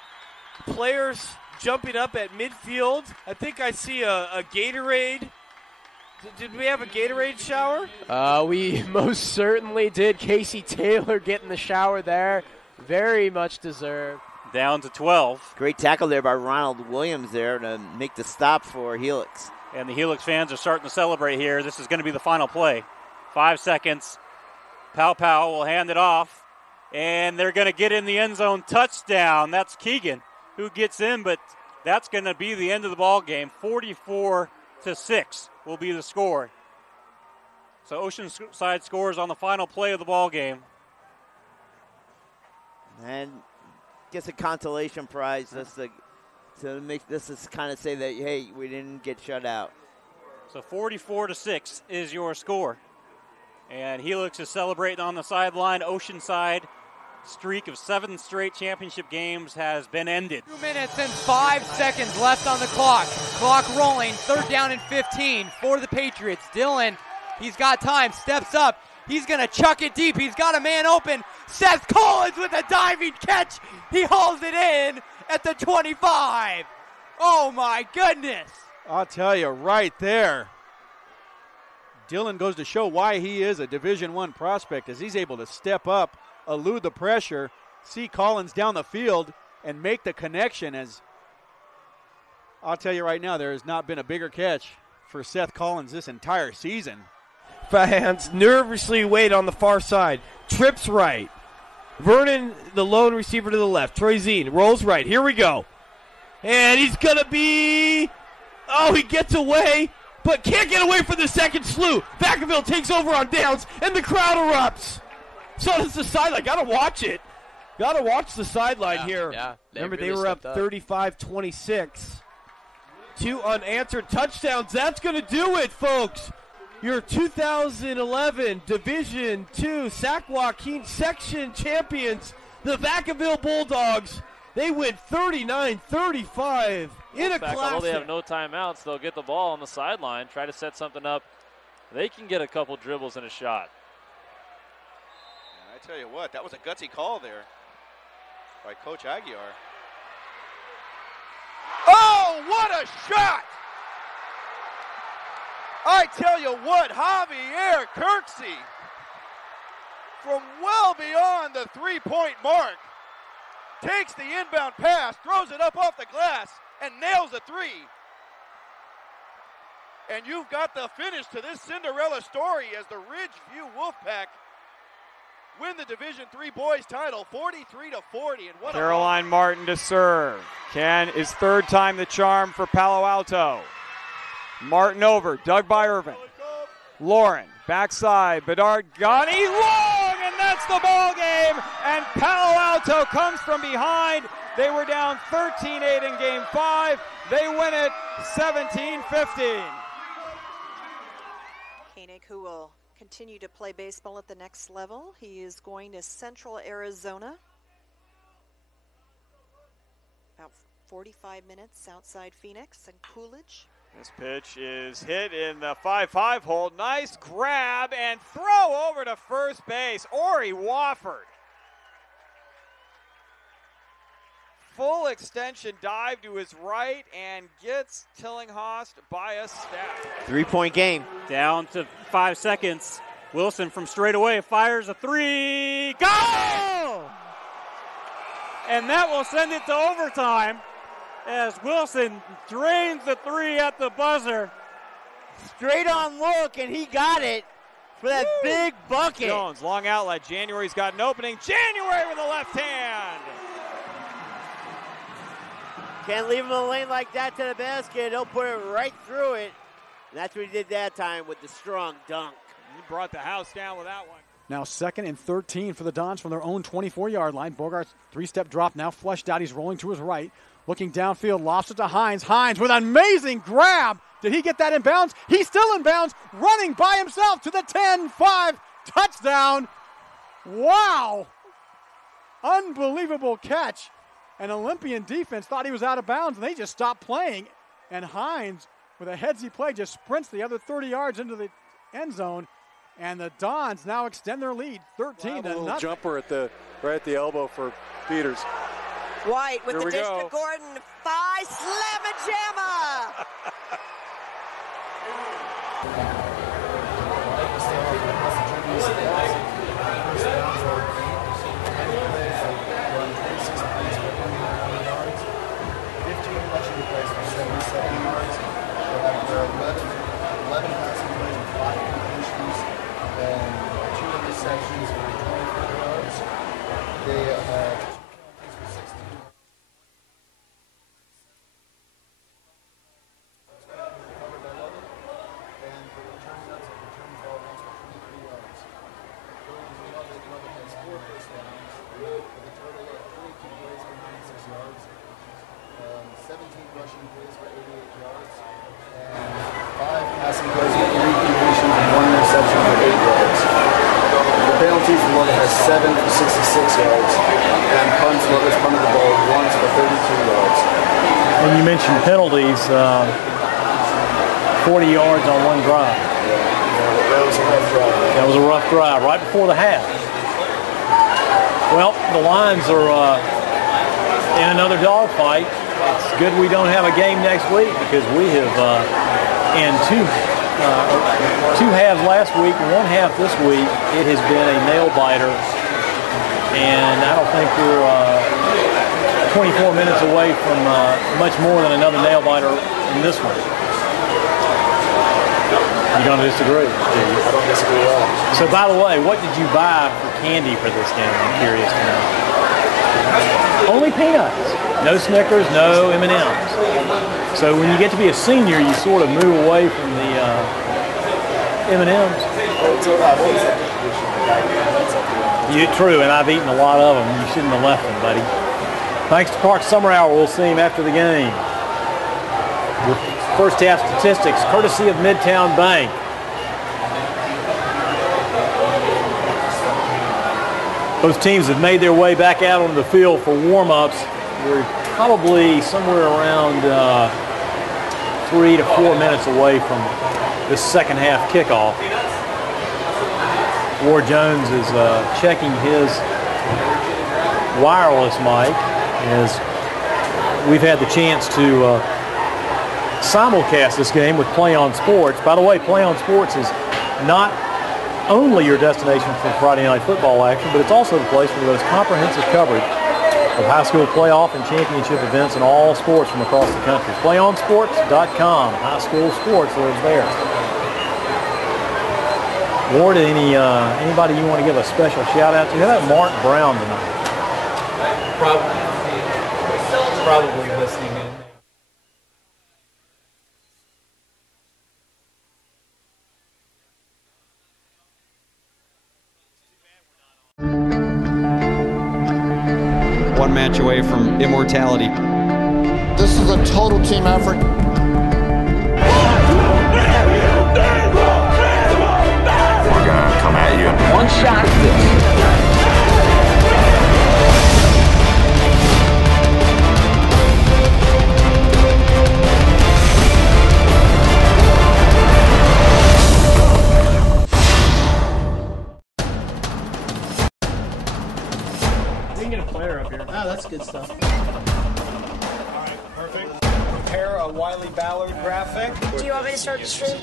players jumping up at midfield. I think I see a Gatorade. Did we have a Gatorade shower? We most certainly did. Casey Taylor getting the shower there. Very much deserved. Down to 12. Great tackle there by Ronald Williams there to make the stop for Helix. And the Helix fans are starting to celebrate here. This is going to be the final play. 5 seconds. Pow will hand it off. And they're going to get in the end zone. Touchdown. That's Keegan who gets in, but that's going to be the end of the ball game. 44-6 will be the score. So Oceanside scores on the final play of the ball game. And gets a consolation prize just to make this is kind of say that, hey, we didn't get shut out. So 44-6 is your score. And Helix is celebrating on the sideline. Oceanside streak of 7 straight championship games has been ended. 2 minutes and 5 seconds left on the clock. Clock rolling. 3rd down and 15 for the Patriots. Dylan, he's got time, steps up. He's going to chuck it deep. He's got a man open. Seth Collins with a diving catch. He hauls it in at the 25. Oh, my goodness. I'll tell you right there. Dylan goes to show why he is a Division I prospect, as he's able to step up, elude the pressure, see Collins down the field, and make the connection. As I'll tell you right now, there has not been a bigger catch for Seth Collins this entire season. Fans nervously wait on the far side. Trips right. Vernon, the lone receiver to the left. Troy Zine rolls right. Here we go. And he's going to be... Oh, he gets away, but can't get away from the second slew. Vacaville takes over on downs, and the crowd erupts. So does the sideline. Got to watch it. Got to watch the sideline here. Yeah, Remember, really they were up stepped 35-26. 2 unanswered touchdowns. That's going to do it, folks. Your 2011 Division II Sac Joaquin Section champions, the Vacaville Bulldogs. They win 39-35 in a classic. Although they have no timeouts, they'll get the ball on the sideline, try to set something up. They can get a couple dribbles and a shot. And I tell you what, that was a gutsy call there by Coach Aguiar. Oh, what a shot! I tell you what, Javier Kirksey, from well beyond the three-point mark, takes the inbound pass, throws it up off the glass, and nails a three. And you've got the finish to this Cinderella story as the Ridgeview Wolfpack win the Division III boys title 43-40. And what Caroline Martin to serve. Is 3rd time the charm for Palo Alto. Martin over, dug by Irvin. Lauren, backside, Bedard Ghani, long, and that's the ball game. And Palo Alto comes from behind. They were down 13-8 in Game 5. They win it 17-15. Koenig, who will continue to play baseball at the next level. He is going to Central Arizona. About 45 minutes outside Phoenix and Coolidge. This pitch is hit in the 5-5 hole. Nice grab and throw over to first base. Ori Wofford. full extension dive to his right and gets Tillinghast by a step. 3-point game. Down to 5 seconds. Wilson from straight away fires a three. Go! And that will send it to overtime as Wilson drains the three at the buzzer. Straight on look, and he got it for that big bucket. Jones, long outlet. January's got an opening. January with the left hand. Can't leave him in a lane like that to the basket. He'll put it right through it. And that's what he did that time with the strong dunk. He brought the house down with that one. Now 2nd and 13 for the Dons from their own 24-yard line. Bogart's 3-step drop now flushed out. He's rolling to his right. Looking downfield, lofts it to Hines. Hines with an amazing grab. Did he get that in bounds? He's still in bounds, running by himself to the 10-5 touchdown. Wow. Unbelievable catch. An Olympian defense thought he was out of bounds, and they just stopped playing. And Hines, with a headsy play, just sprints the other 30 yards into the end zone. And the Dons now extend their lead, 13 to nothing. Jumper right at the elbow for Peters. White with Here the we dish go. to Gordon. 5 slamma jamma. Lovett has 7 for 66 yards, and punts, Lovett's punted the ball once for 32 yards. And you mentioned penalties, 40 yards on one drive. That was a rough drive. That was a rough drive, right before the half. Well, the Lions are in another dogfight. It's good we don't have a game next week because we have, in two halves last week, one half this week, it has been a nail-biter. And I don't think we're 24 minutes away from much more than another nail-biter in this one. You don't disagree, do you? I don't disagree at all. So, by the way, what did you buy for candy for this game? I'm curious to know. Only peanuts. No Snickers, no M&Ms. So when you get to be a senior, you sort of move away from the M&Ms. True, and I've eaten a lot of them. You shouldn't have left them, buddy. Thanks to Park Summer Hour. We'll see him after the game. Your first half statistics, courtesy of Midtown Bank. Both teams have made their way back out onto the field for warm-ups. We're probably somewhere around 3 to 4 minutes away from this second half kickoff. Ward Jones is checking his wireless mic as we've had the chance to simulcast this game with Play On Sports. By the way, Play On Sports is not only your destination for Friday night football action, but it's also the place for the most comprehensive coverage of high school playoff and championship events in all sports from across the country. PlayOnSports.com. High school sports lives there. Ward, anybody you want to give a special shout out to? How about Mark Brown tonight? Probably listening in. One match away from immortality. This is a total team effort. We're gonna come at you. One shot. get a player up here. Oh, that's good stuff. All right, perfect. Prepare a Wiley Ballard graphic. Do you want me to start the stream?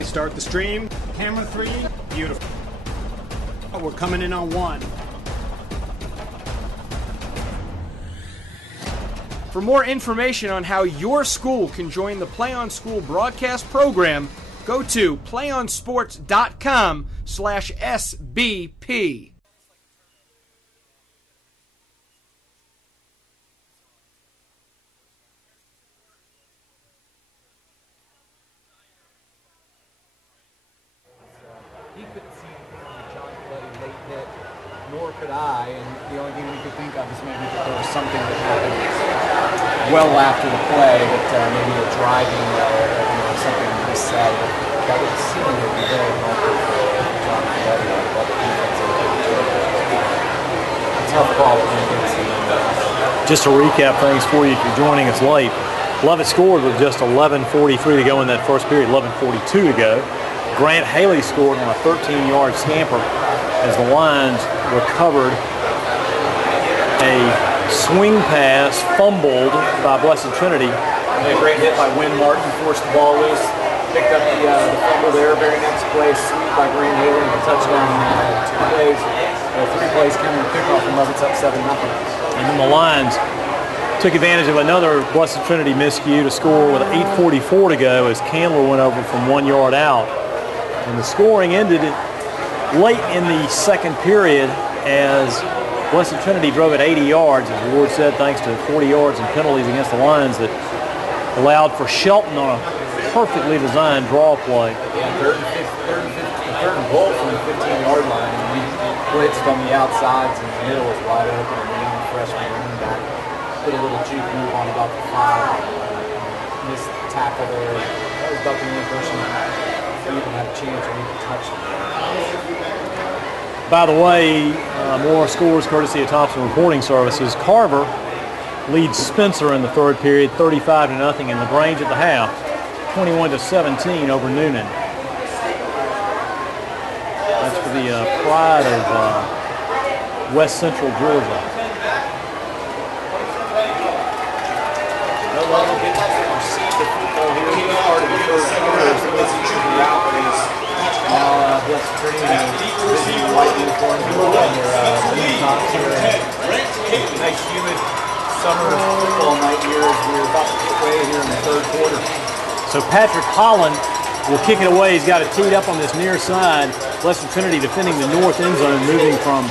Start the stream. Camera 3. Beautiful. Oh, we're coming in on 1. For more information on how your school can join the Play On School broadcast program, go to playonsports.com/SBP. He couldn't see anything on the John Coletti late hit, nor could I, and the only thing we could think of is maybe that there was something that happened well after the play, that maybe a driving, something missaid. That would seem to be very helpful for John Coletti. Tough call against him. Just to recap things for you if you're joining us late, Lovett scored with just 11:43 to go in that first period, 11:42 to go. Grant Haley scored on a 13-yard scamper as the Lions recovered a swing pass fumbled by Blessed Trinity. A great hit by Wynn Martin, forced the ball loose, picked up the fumble there. Very next play, sweep by Grant Haley, and a touchdown. 3 plays counting the kickoff, and Lovett's up 7-0. And then the Lions took advantage of another Blessed Trinity miscue to score with 8:44 to go as Candler went over from 1 yard out. And the scoring ended late in the second period as Blessed Trinity drove at 80 yards, as the Lord said, thanks to 40 yards and penalties against the Lions that allowed for Shelton on a perfectly designed draw play. Yeah, third and goal from the 15-yard line, and we blitzed on the outsides, and the middle was wide open, and the young freshman running back put a little juke move on about the 5, missed the tackle there. That was about the only person who even had a chance or even touched him. By the way, more scores courtesy of Thompson Reporting Services. Carver leads Spencer in the third period, 35-0, and LaGrange at the half, 21-17 over Noonan. That's for the pride of West Central Georgia. Blessed Trinity in white uniforms and their tops here. Nice humid summer football night here as we're about to get away here in the third quarter. So Patrick Holland will kick it away. He's got it teed up on this near side. Blessed Trinity defending the north end zone, moving from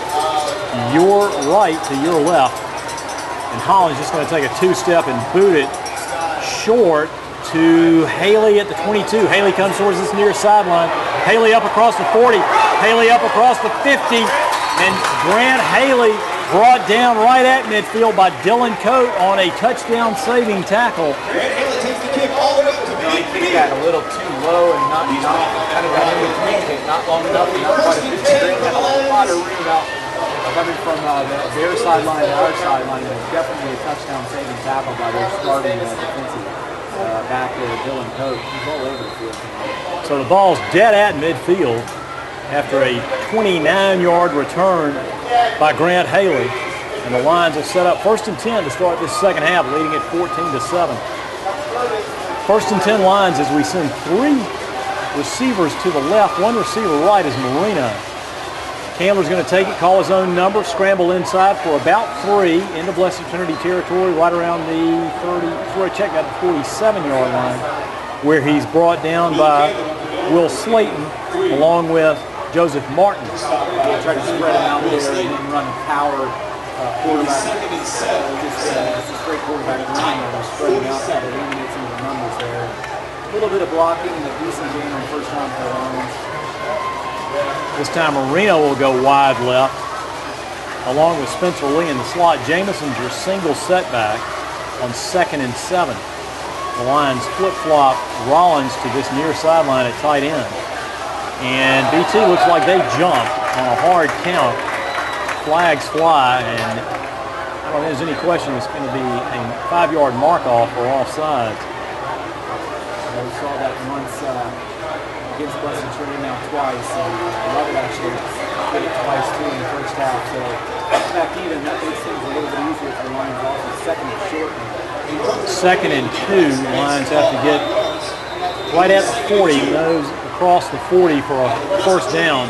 your right to your left. And Holland's just going to take a two-step and boot it short to Haley at the 22. Haley comes towards this near sideline. Haley up across the 40. Haley up across the 50. And Grant Haley brought down right at midfield by Dylan Coate on a touchdown-saving tackle. Grant Haley takes the kick all the way up to the 50. He got a little too low and not kind of got in between kick, not long enough, not quite a 50. Grant had a lot of room out coming from their sideline to our sideline. It was definitely a touchdown-saving tackle by their starting defensive back there, Dylan Coate. He's all over the field. So the ball's dead at midfield after a 29-yard return by Grant Haley. And the Lions will set up 1st and 10 to start this second half, leading at 14-7. 1st and 10 Lions as we send 3 receivers to the left, 1 receiver right is Marino. Candler's going to take it, call his own number, scramble inside for about 3 into Blessed Trinity territory, right around the 30, before I check that, the 47-yard line, where he's brought down by Will Slayton along with Joseph Martin. Try to spread him out there and then run power quarterback. Just a straight quarterback run there, spread him out to eliminate some of the numbers there. A little bit of blocking and a decent gain on first down for the Lions. This time Marino will go wide left, along with Spencer Lee in the slot. Jameson's your single setback on 2nd and 7. The Lions flip-flop Rollins to this near sideline at tight end. And BT looks like they jump on a hard count. Flags fly, and I don't think there's any question it's going to be a 5-yard mark-off or offsides. We saw that once against Blessed Trinity, now twice. Lovett actually did it twice too in the first half. So back even, that makes things a little bit easier for the Lions. Also, second and short. 2nd and 2. Lions have to get right at the 40. Those across the 40 for a first down.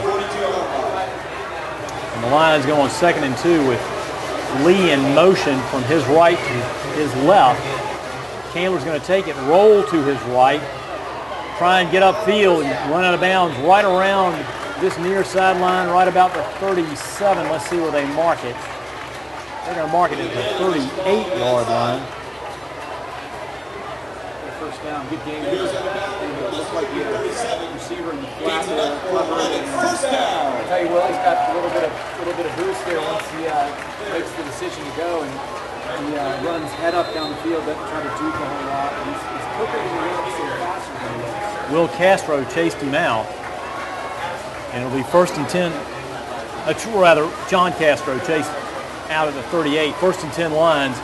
And the Lions go on 2nd and 2 with Lee in motion from his right to his left. Candler's going to take it, roll to his right, try and get upfield and run out of bounds right around this near sideline, right about the 37. Let's see where they mark it. They're going to mark it at the 38-yard line. First down, good game. It looks like he had a receiver in the flat there. I tell you, Willie's got a little bit of boost there once he makes the decision to go, and he runs head up down the field, doesn't try to juke a whole lot. He's quicker than he looks and faster than he looks. Will Castro chased him out, and it'll be 1st and 10. Rather, John Castro chased out at the 38. 1st and 10 Lions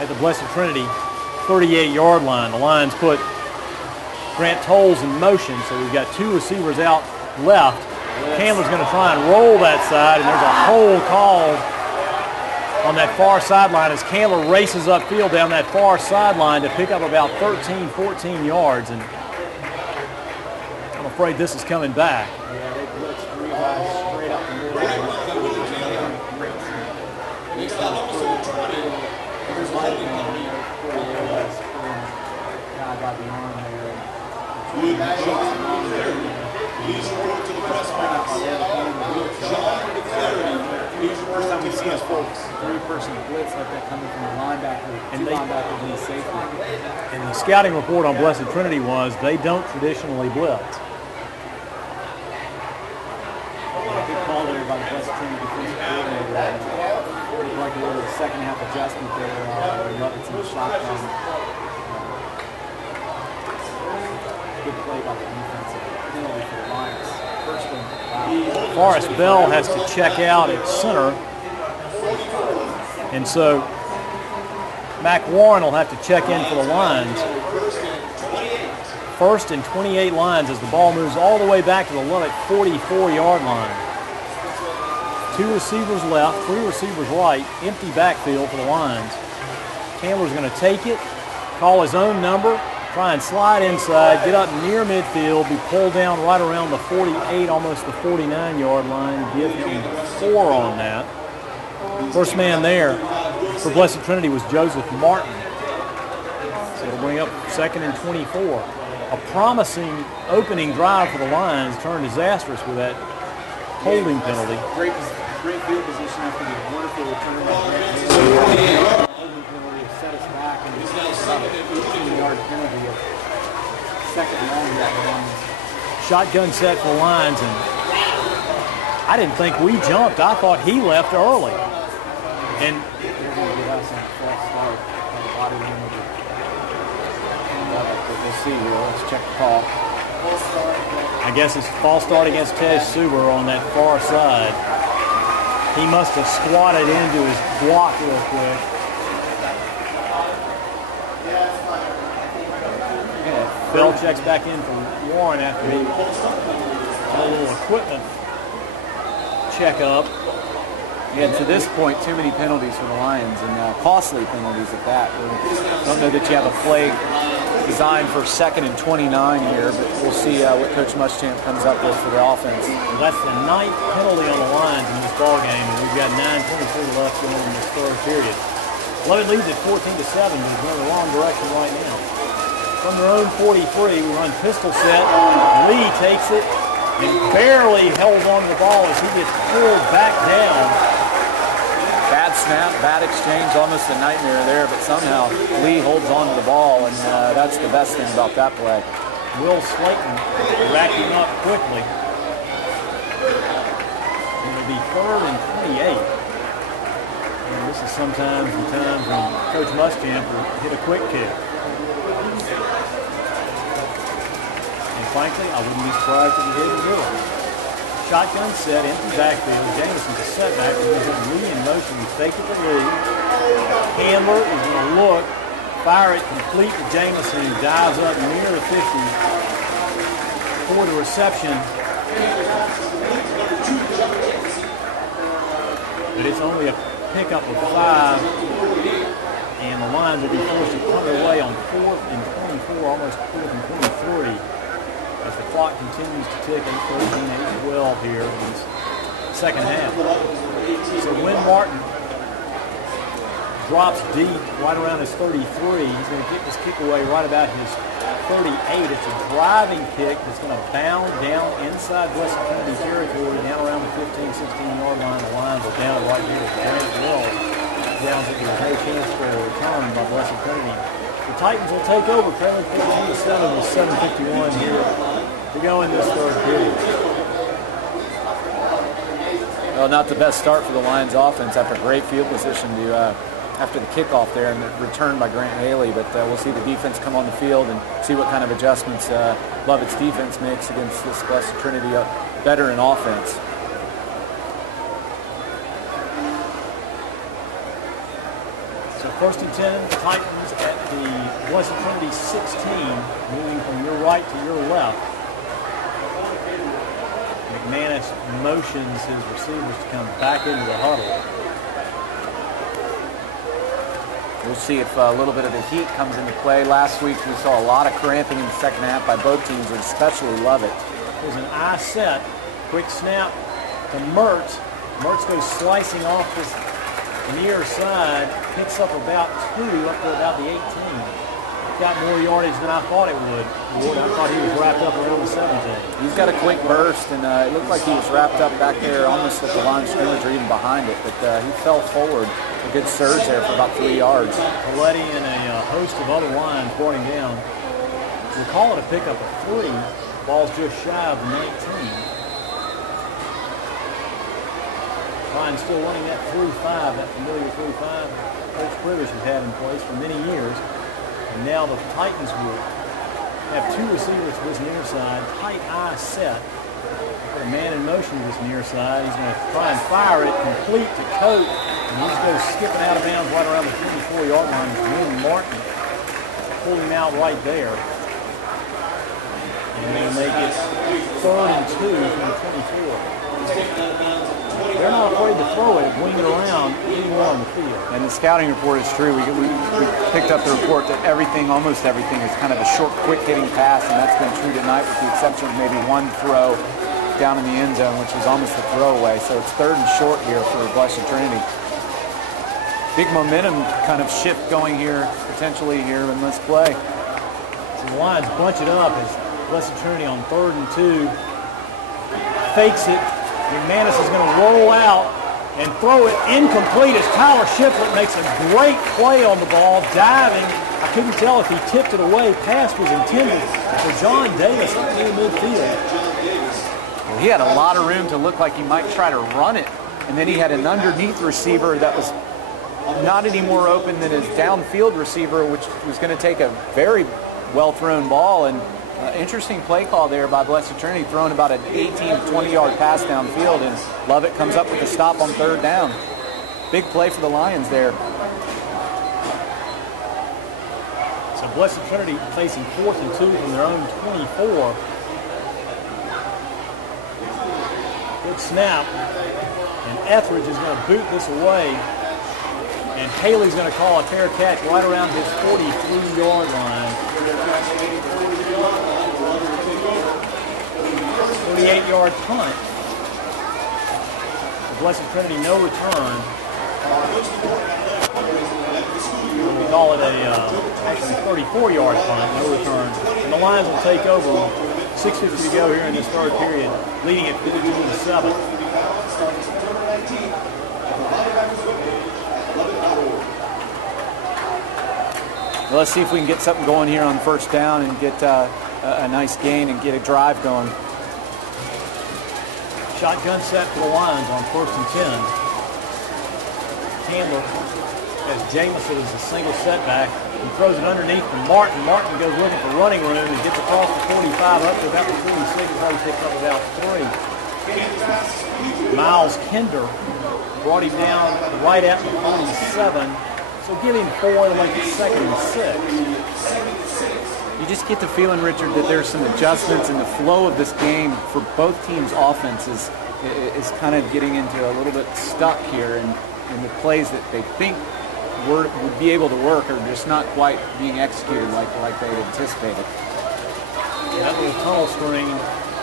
at the Blessed Trinity 38-yard line. The Lions put Grant Tolles in motion, so we've got 2 receivers out left. Candler's going to try and roll that side, and there's a hold call on that far sideline as Candler races upfield down that far sideline to pick up about 13, 14 yards, and I'm afraid this is coming back. Yeah, they blitzed 3 guys straight up the middle. Guy got the arm there. First time we've seen us folks 3-person blitz like that coming from the linebacker, and 2 linebackers and the safety. And the scouting report on Blessed Trinity was they don't traditionally blitz. Good call there by the Blessed Trinity defensive coordinator. Looked like a little second half adjustment there. Lovett's in the shotgun. Good play by the defensive penalty for the Lions. First one. Wow. Forrest Bell has to check out at center. And so Mac Warren will have to check in for the Lions. 1st and 28 Lions as the ball moves all the way back to the Lovett 44-yard line. 2 receivers left, 3 receivers right, empty backfield for the Lions. Candler's going to take it, call his own number, try and slide inside, get up near midfield, be pulled down right around the 48, almost the 49-yard line, give him 4 on that. First man there for Blessed Trinity was Joseph Martin. So it'll bring up 2nd and 24. A promising opening drive for the Lions turned disastrous with that holding penalty. Great field position after the wonderful return by Grant. Holding penalty has set us back, and it's about a 15-yard penalty of 2nd and long. Shotgun set for the Lions, and I didn't think we jumped. I thought he left early. And they're going to get us on a false start. Body language. But we'll see here. Let's check the call. I guess it's false start against Tej Suber on that far side. He must have squatted into his block real quick. Yeah, Bell checks back in for Warren after he had a little equipment check-up. Yeah, to this point, too many penalties for the Lions, and costly penalties at that. I don't know that you have a play designed for 2nd and 29 here, but we'll see what Coach Muschamp comes up with for the offense. Well, that's the 9th penalty on the Lions in this ball game, and we've got 9:23 left going in this 3rd period. Lovett leads at 14-7, but is going the wrong direction right now. From their own 43, we run pistol set. Lee takes it and barely held on to the ball as he gets pulled back down. Bad snap, bad exchange, almost a nightmare there, but somehow Lee holds on to the ball, and that's the best thing about that play. Will Slayton racked him up quickly. It'll be 3rd and 28. And this is sometimes the times when Coach Muschamp will hit a quick kick. And frankly, I wouldn't be surprised if he didn't do it. Shotgun set, empty backfield. Jameson's a setback. He's got Lee in motion. He faked it to Lee. Candler is going to look, fire it complete to Jameson. He dives up near the 50 for the reception. but it's only a pickup of 5, and the Lions will be forced to punt it away on 4th and 24, almost 4th and 23, as the clock continues to tick. 8:13, 8:12 here in this second half. So when Martin drops deep right around his 33, he's going to get this kick away right about his 38. It's a driving kick that's going to bound down inside Blessed Trinity territory, down around the 15, 16-yard line. The Lions will down right here with Grant Wells. Downs it. There's no chance for a return by Blessed Trinity. The Titans will take over, trailing 14-7 with 7:51 here to go in this third period. Well, not the best start for the Lions offense after great field position after the kickoff there and the return by Grant Haley, but we'll see the defense come on the field and see what kind of adjustments Lovett's defense makes against this Blessed Trinity veteran offense. So 1st and 10, Titans at the Blessed Trinity 16, moving from your right to your left. McManus motions his receivers to come back into the huddle. We'll see if a little bit of the heat comes into play. Last week we saw a lot of cramping in the second half by both teams, and especially Lovett. It was an eye set. Quick snap to Mertz. Mertz goes slicing off this near side, picks up about 2 up to about the 18. Got more yardage than I thought it would. I thought he was wrapped up around the 17. He's got a quick burst, and it looked like he was wrapped up back there almost at the line of scrimmage or even behind it, but he fell forward. A good surge there for about 3 yards. Coletti and a host of other lines brought him down. We'll call it a pickup of 3. Ball's just shy of 19. Lions still running that 3-5, that familiar 3-5 Coach Privich has had in place for many years. And now the Titans will have 2 receivers to this near side, tight eye set. Put a man in motion to this near side. He's going to try and fire it complete to Coate. And he just goes skipping out of bounds right around the 24-yard line. William Martin pulled him out right there. And they'll make it 3rd and 2 from the 24. They're not afraid to throw it, wing it around anywhere on the field. And the scouting report is true. We picked up the report that almost everything is kind of a short, quick-hitting pass, and that's been true tonight with the exception of maybe one throw down in the end zone, which was almost a throwaway. So it's 3rd and short here for Blessed Trinity. Big momentum kind of shift going here, potentially here in this play. So the Lions bunch it up as Blessed Trinity on 3rd and 2. Fakes it. McManus is going to roll out and throw it incomplete as Tyler Shiplett makes a great play on the ball, diving. I couldn't tell if he tipped it away. Pass was intended for John Davis up near midfield. Well, he had a lot of room to look like he might try to run it, and then he had an underneath receiver that was not any more open than his downfield receiver, which was going to take a very well-thrown ball. And interesting play call there by Blessed Trinity, throwing about an 18 to 20-yard pass downfield, and Lovett comes up with a stop on 3rd down. Big play for the Lions there. So Blessed Trinity facing 4th and 2 from their own 24. Good snap, and Etheridge is going to boot this away, and Haley's going to call a fair catch right around his 43-yard line. 48-yard punt. The Blessed Trinity, no return. We call it actually 34-yard punt, no return. And the Lions will take over. 6:50 to go here in this third period, leading at 52-7. Well, let's see if we can get something going here on 1st down and get a nice gain and get a drive going. Shotgun set for the Lions on 1st and 10. Candler has Jamison as a single setback. He throws it underneath to Martin. Martin goes looking for running room and gets across the 45 up to about the 46. Probably picks up about 3. Miles Kinder brought him down right at the 47. So give him 4 to make it 2nd and 6. You just get the feeling, Richard, that there's some adjustments in the flow of this game for both teams' offenses is kind of getting into a little bit stuck here, and the plays that they think would be able to work are just not quite being executed like they had anticipated. That little tunnel screen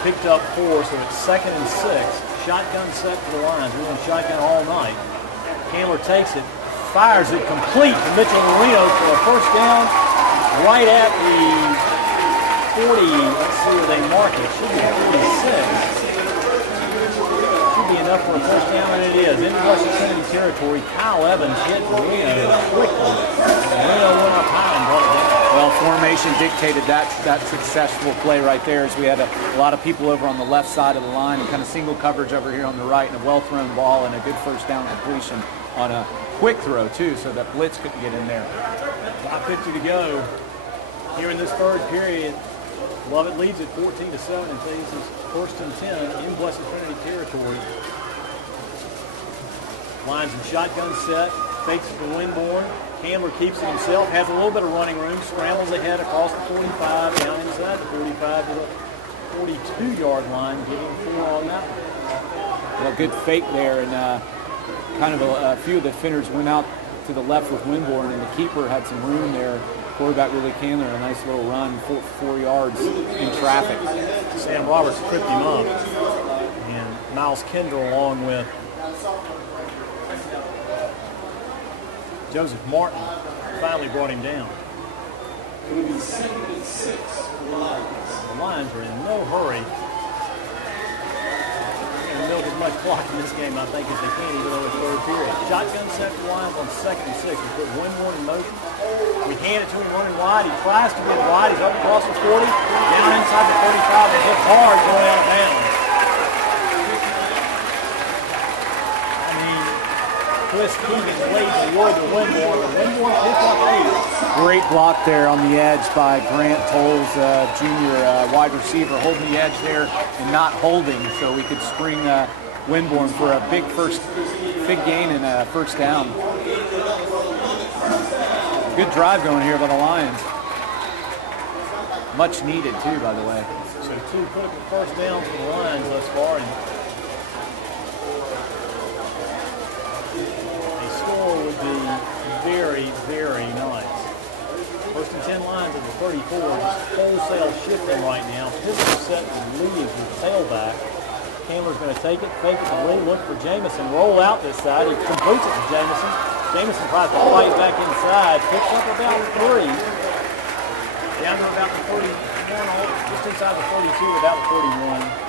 picked up 4, so it's 2nd and 6. Shotgun set for the Lions. We're going shotgun all night. Candler takes it, fires it complete to Mitchell Marino for a first down right at the 40. Let's see where they mark it. Should be 46. Should be enough for a first down, and it is. In Western Trinity territory, Kyle Evans hit Marino quickly. Marino went up high and brought it down. Well, formation dictated that successful play right there, as we had a lot of people over on the left side of the line and kind of single coverage over here on the right, and a well-thrown ball and a good first down completion on a quick throw, too, so that blitz couldn't get in there. 5:50 to go here in this third period. Lovett leads at 14-7 and faces 1st and 10 in Blessed Trinity territory. Lions in shotgun set, fakes it to Winborn. Candler keeps it himself, has a little bit of running room, scrambles ahead across the 45, down inside the 45 to the 42-yard line, getting 4 on that one. Well, good fake there, and kind of a few of the defenders went out to the left with Winborn, and the keeper had some room there. Quarterback Willie Candler, a nice little run, 4 yards in traffic. Sam Roberts tripped him up, and Miles Kendall along with Joseph Martin finally brought him down. It will be 2nd and 6 for the Lions. The Lions are in no hurry. They're going to milk as much clock in this game, I think, as they can, even though it's third period. Shotgun set for the Lions on 2nd and 6. We put Winborn in motion. We hand it to him running wide. He tries to get wide. He's up across the 40, down inside the 35, and hit hard going out of bounds. Chris Keegan laid the wood to Winborn, and Winborn picked up 8. Great block there on the edge by Grant Tolles, junior wide receiver, holding the edge there and not holding, so we could spring Winborn for a big gain and a first down. Good drive going here by the Lions. Much needed too, by the way. So 2 critical first downs for the Lions thus far. And would be very, very nice. 1st and 10 Lions at the 34, just wholesale shifting right now. Pistol set and leaves with tailback. Candler's going to take it, fake it to Lee, look for Jamison, roll out this side. He completes it to Jamison. Jamison tries to fight back inside, picks up about 3. Down to about the 41, just inside the 42, about the 41.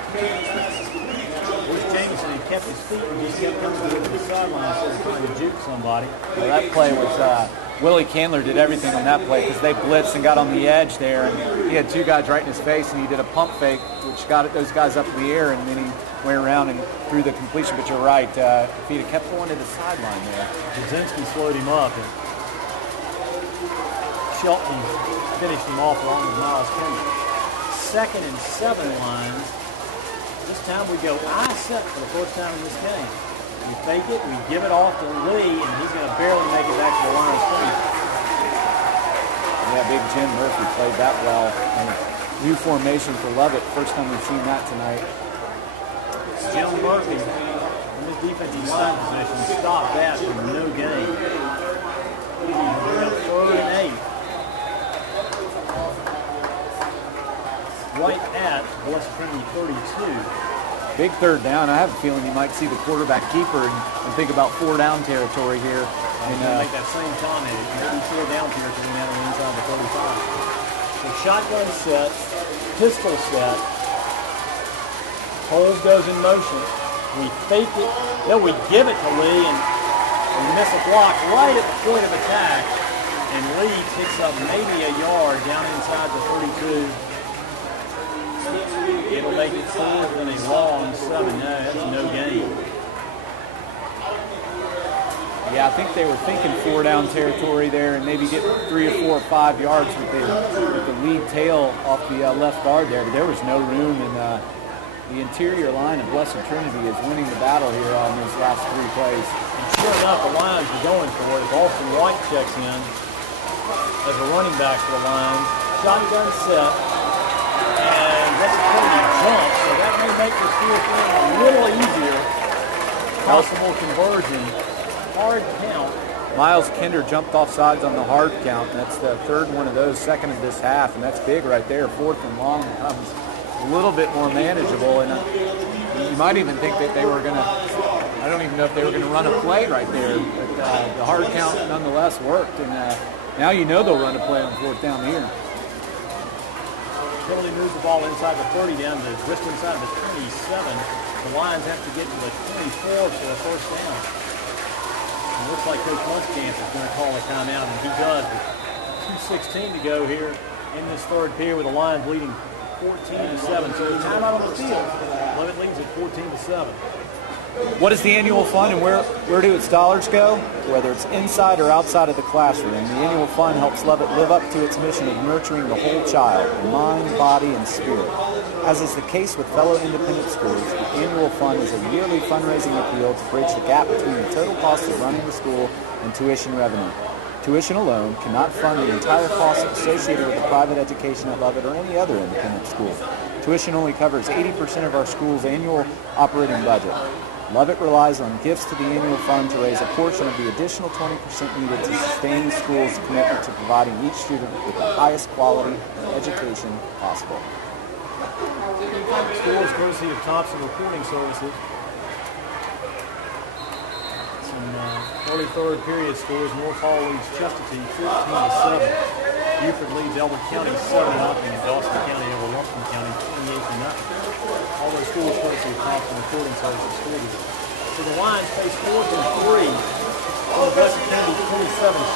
Jamison had kept his feet and just kept coming to the sideline instead of trying to juke somebody. Well, that play was, Willie Candler did everything on that play because they blitzed and got on the edge there, and he had 2 guys right in his face, and he did a pump fake, which got those guys up in the air, and then he went around and threw the completion. But you're right, if he'd have kept going to the sideline there. Jazinski slowed him up, and Shelton finished him off along with Miles Kendall. 2nd and 7 Lions. This time we go I set for the first time in this game. We fake it, we give it off to Lee, and he's going to barely make it back to the line of scrimmage. Yeah, big Jim Murphy played that well. And new formation for Lovett. First time we've seen that tonight. Jim Murphy, in his defensive line position, stopped that from no gain. 3rd and 8. Right at Blessed Trinity 32. Big third down. I have a feeling you might see the quarterback keeper and think about 4 down territory here. And make that same comment. Maybe 4 down territory now on the inside of the 35. So shotgun set, pistol set. Tolles goes in motion. We fake it. No, we give it to Lee, and we miss a block right at the point of attack. And Lee picks up maybe a yard down inside the 32. It'll make it 4th and a long 7. No, that's no gain. Yeah, I think they were thinking 4 down territory there and maybe get 3 or 4 or 5 yards with the lead tail off the left guard there. But there was no room, and the interior line of Blessed Trinity is winning the battle here on these last 3 plays. And sure enough, the Lions are going for it. If Austin White checks in as a running back for the Lions, shotgun set. And Blessed Trinity jumps, so that may make this fourth down a little easier, possible conversion, hard count. Miles Kinder jumped off sides on the hard count. That's the third one of those, second of this half, and that's big right there. Fourth and long becomes a little bit more manageable, and you might even think that they were going to, I don't even know if they were going to run a play right there, but the hard count nonetheless worked, and now you know they'll run a play on fourth down here. Penalty moves the ball inside the 30 down to just inside the 27. The Lions have to get to the 24 for a first down. It looks like Coach Munskamp is going to call a timeout, and he does. With 2:16 to go here in this third period with the Lions leading 14-7. So a timeout on the field. Lovett leads at 14-7. What is the annual fund and where do its dollars go? Whether it's inside or outside of the classroom, the annual fund helps Lovett live up to its mission of nurturing the whole child, mind, body, and spirit. As is the case with fellow independent schools, the annual fund is a yearly fundraising appeal to bridge the gap between the total cost of running the school and tuition revenue. Tuition alone cannot fund the entire cost associated with the private education at Lovett or any other independent school. Tuition only covers 80% of our school's annual operating budget. Lovett relies on gifts to the annual fund to raise a portion of the additional 20% needed to sustain the school's commitment to providing each student with the highest quality education possible. Scores courtesy of Thompson Reporting Services. Some early third period scores. North Hall leads Chestatee 14-7. Buford leads Elbert County 7-0, and Dawson County over Lumpkin County 28-0. All those scores courtesy of Thompson Reporting Services scores. So the Lions face 4th and 3 on the West Kennedy 27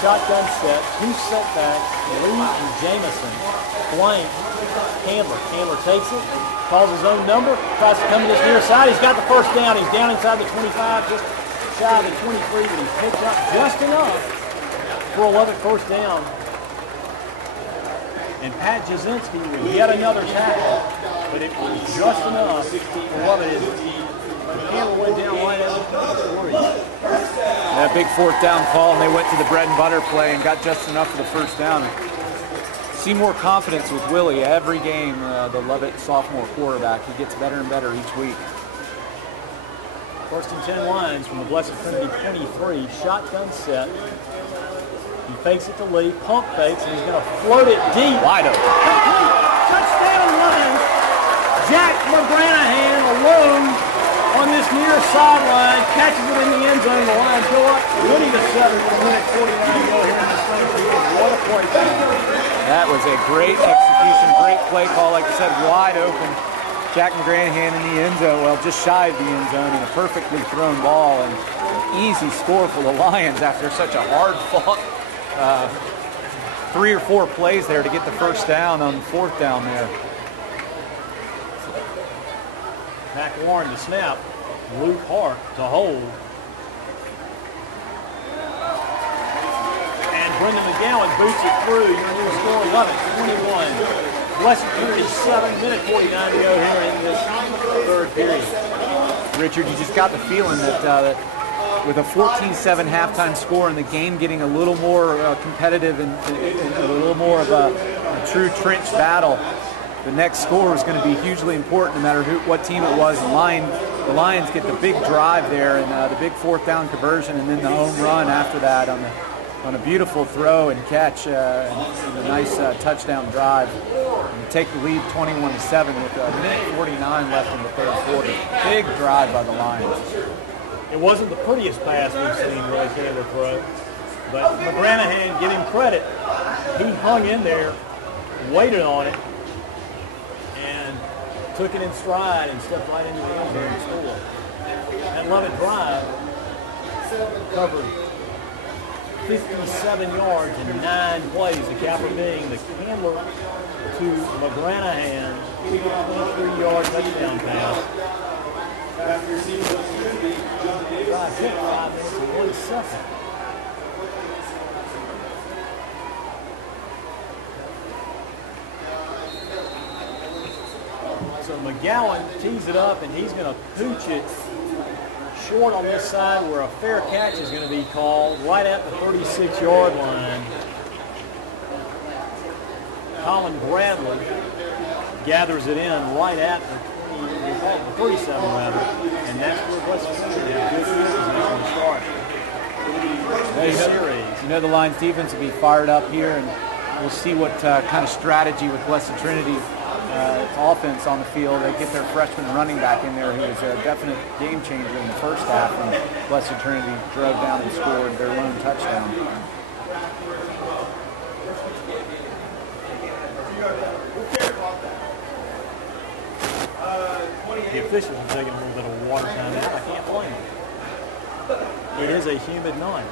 shotgun set, 2 setbacks, Lee and Jamison. Blank, Handler takes it, calls his own number, tries to come to this near side. He's got the first down. He's down inside the 25, just shy of the 23, but he's picked up just enough for a Lovett first down. And Pat Jasinski with yet another tackle, but it was just enough for Lovett. The Handler went down right at the 3. That big fourth down call, and they went to the bread and butter play and got just enough for the first down. See more confidence with Willie every game, the Lovett sophomore quarterback. He gets better and better each week. First and 10 Lions from the Blessed Trinity 23, shotgun set. He fakes it to Lee, pump fakes, and he's going to float it deep. Wide open. Complete. Touchdown Lions. Jack McGranahan alone on this near sideline, catches it in the end zone. The Lions go up 20-7 with a minute 49 to go here in this third period. What a play. That was a great execution, great play call. Like I said, wide open. Jack McGranahan in the end zone, well, just shy of the end zone, and a perfectly thrown ball, and an easy score for the Lions after such a hard-fought 3 or 4 plays there to get the first down on fourth down there. Mac Warren to snap. Luke Hart to hold. And Brendan McGowan boots it through. Your new score, Lovett 21. Blessed Trinity 7, minute 49 to go here in this third period. Richard, you just got the feeling that with a 14-7 halftime score and the game getting a little more competitive and a little more of a true trench battle, the next score is going to be hugely important no matter what team it was. The Lions get the big drive there and the big fourth down conversion, and then the home run after that on a beautiful throw and catch and a nice touchdown drive. And take the lead 21-7 with a minute 49 left in the third quarter. Big drive by the Lions. It wasn't the prettiest pass we've seen Royce Handler throw, but McGranahan, give him credit. He hung in there, waited on it, and took it in stride and stepped right into the end zone and scored. That Lovett drive covered 57 yards in 9 plays, the capper being the Handler to McGranahan, 23-yard touchdown pass. Drive hit 5 minutes and 1 second. So McGowan tees it up, and he's going to pooch it short on this side where a fair catch is going to be called right at the 36-yard line. Colin Bradley gathers it in right at the 37 rather, and that's where Blessed Trinity have good field position to start the series. You know the Lions defense will be fired up here, and we'll see what kind of strategy with Blessed Trinity offense on the field. They get their freshman running back in there who was a definite game changer in the first half, and Blessed Trinity drove down and scored their lone touchdown. The officials are taking a little bit of water time there. I can't blame them. It is a humid night.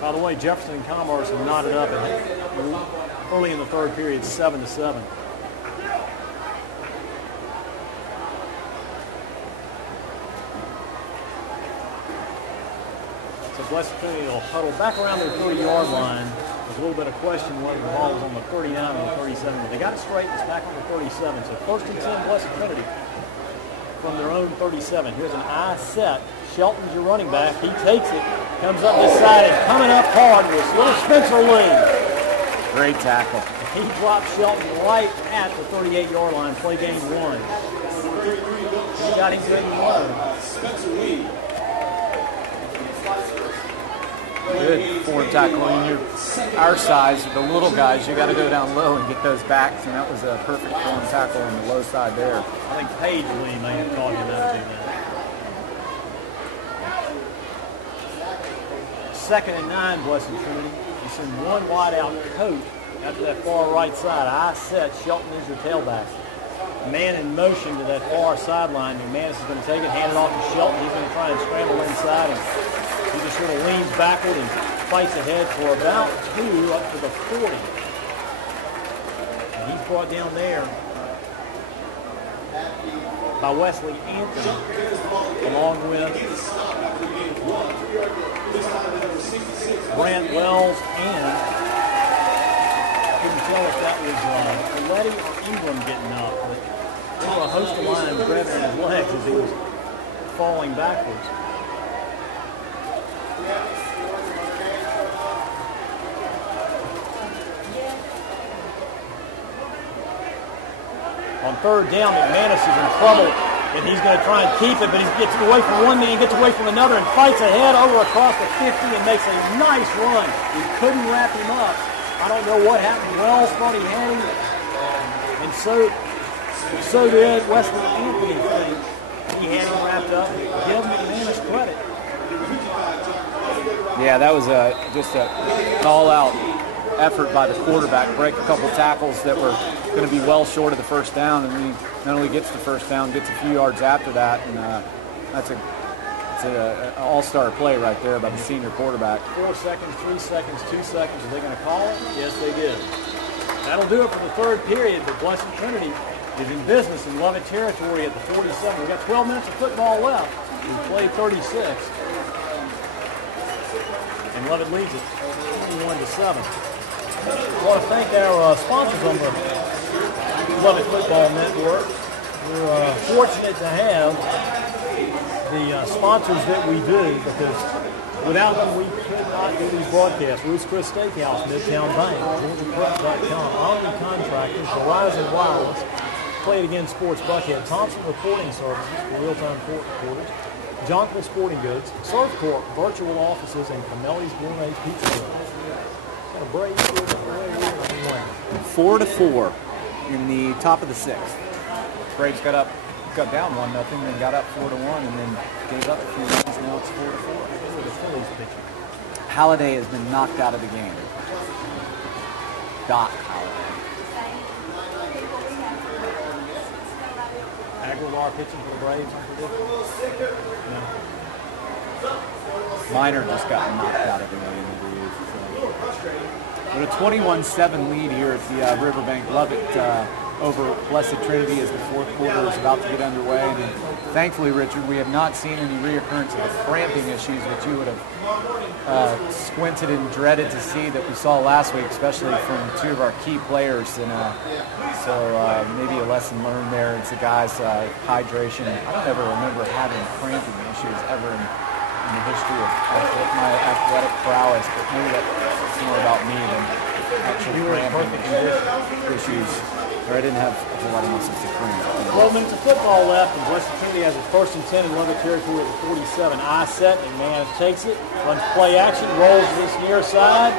By the way, Jefferson and Commerce have knotted up early in the third period, 7-7. So Blessed Trinity will huddle back around their 30-yard line. There's a little bit of question whether the ball was on the 39 or the 37, but they got it straight. It's back on the 37. So first and 10, Blessed Trinity from their own 37. Here's an eye set. Shelton's your running back. He takes it, comes up this side, and coming up hard was little Spencer Lee. Great tackle. He dropped Shelton right at the 38-yard line. Play game one. He got him good and low. Spencer Lee. Good form tackle. When you're our size, the little guys, you got to go down low and get those backs, and that was a perfect form tackle on the low side there. I think Paige Lee may have taught him how to do that. Second and 9, Blessed Trinity. You send one wide out coat out to that far right side. Eye set. Shelton is your tailback. Man in motion to that far sideline. McManus is going to take it, hand it off to Shelton. He's going to try and scramble inside, and he just sort of leans backward and fights ahead for about 2 up to the 40. And he's brought down there by Wesley Anthony, along with Grant Wells, and I couldn't tell if that was Letty or Ingram getting up, but there were a host of lions grabbing his legs as he was falling backwards. On third down, McManus is in trouble, and he's going to try and keep it, but he gets away from one man, gets away from another, and fights ahead over across the 50 and makes a nice run. He couldn't wrap him up. I don't know what happened. Wells thought he had him, and so did Wesley Anthony think he had him wrapped up. Give McManus credit. Yeah, that was just an all-out effort by the quarterback, break a couple tackles that were going to be well short of the first down, and he not only gets the first down, gets a few yards after that, and that's an all-star play right there by the senior quarterback. 4 seconds, 3 seconds, 2 seconds. Are they going to call it? Yes, they did. That'll do it for the third period, but Blessed Trinity is in business in Lovett territory at the 47. We've got 12 minutes of football left. We played 36. And Lovett leads it 21-7. I want to thank our sponsors on the Lovett Football Network. We're fortunate to have the sponsors that we do, because without them we could not do these broadcasts. Ruth's Chris Steakhouse, Midtown Bank, GeorgiaPrep.com, Omni Contractors, Verizon Wireless, Play It Again Sports Buckhead, Thompson Reporting Services for real-time court reporters, Jonquil Sporting Goods, Surf Corp, virtual offices, and Camelli's Gourmet Pizza Roll. Got a break. 4-4 in the top of the sixth. Braves got down 1-0, then got up 4-1, and then gave up a few runs. Now it's 4-4. Who are the Phillies pitching? Halliday has been knocked out of the game. Doc Halliday. Aguilar pitching for the Braves, unpredictable. No. Minor just got knocked out of the game, I believe. With a 21-7 lead here at the Riverbank. Lovett over Blessed Trinity as the fourth quarter is about to get underway. And thankfully, Richard, we have not seen any reoccurrence of the cramping issues that you would have squinted and dreaded to see that we saw last week, especially from 2 of our key players. And so maybe a lesson learned there. It's the guys' hydration. I don't ever remember having cramping issues ever in the history of my athletic prowess, but maybe that's more about me than actually cramping issues. Or I didn't have a whole lot of muscles to cream. 12 minutes of football left, and Blessed Trinity has its first and 10 in Lovett territory at the 47. I set, McManus takes it, runs play action, rolls to this near side.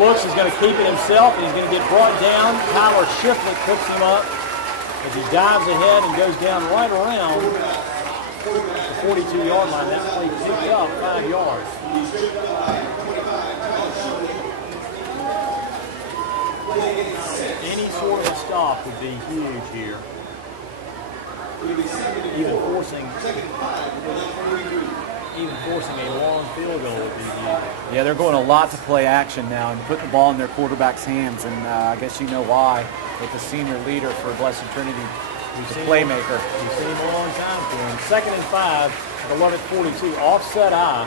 Looks, he's going to keep it himself, and he's going to get brought down. Tyler Shiflett picks him up as he dives ahead and goes down right around the 42-yard line. That play picked up 5 yards. Any sort of a stop would be huge here. Even forcing a long field goal would be huge. Yeah, they're going a lot to play action now and putting the ball in their quarterback's hands, and I guess you know why, with the senior leader for Blessed Trinity, the playmaker. We've seen him a long time for him. 2nd and 5, the Lovett 42, offset I.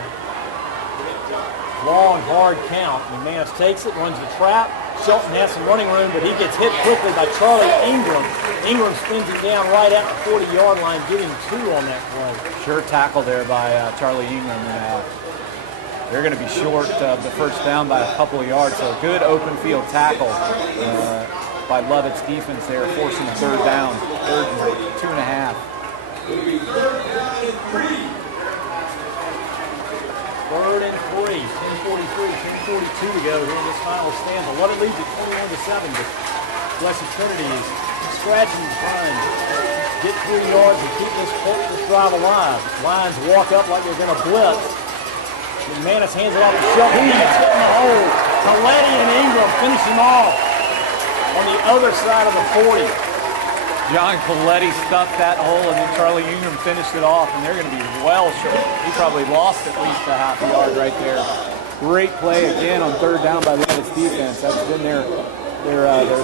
Long, hard count. McManus takes it, runs the trap. Shelton has some running room, but he gets hit quickly by Charlie Ingram. Ingram spins him down right at the 40-yard line, getting 2 on that play. Sure tackle there by Charlie Ingram. They're going to be short of the first down by a couple of yards, so a good open field tackle by Lovett's defense there, forcing a third down, 3rd and 2.5. 3rd and 3, 10:42 to go here in this final stanza. Lovett leads at 21-7, but Blessed Trinity is scratching and trying to get 3 yards and keep this drive alive. Lions walk up like they're going to blitz. McManus hands it off to Shelton. He gets hit in the hole. Coletti and Ingram finish him off on the other side of the 40. John Coletti stuffed that hole, and then Charlie Ingram finished it off, and they're going to be well short. He probably lost at least a half a yard right there. Great play again on 3rd down by Lovett's defense. That's been their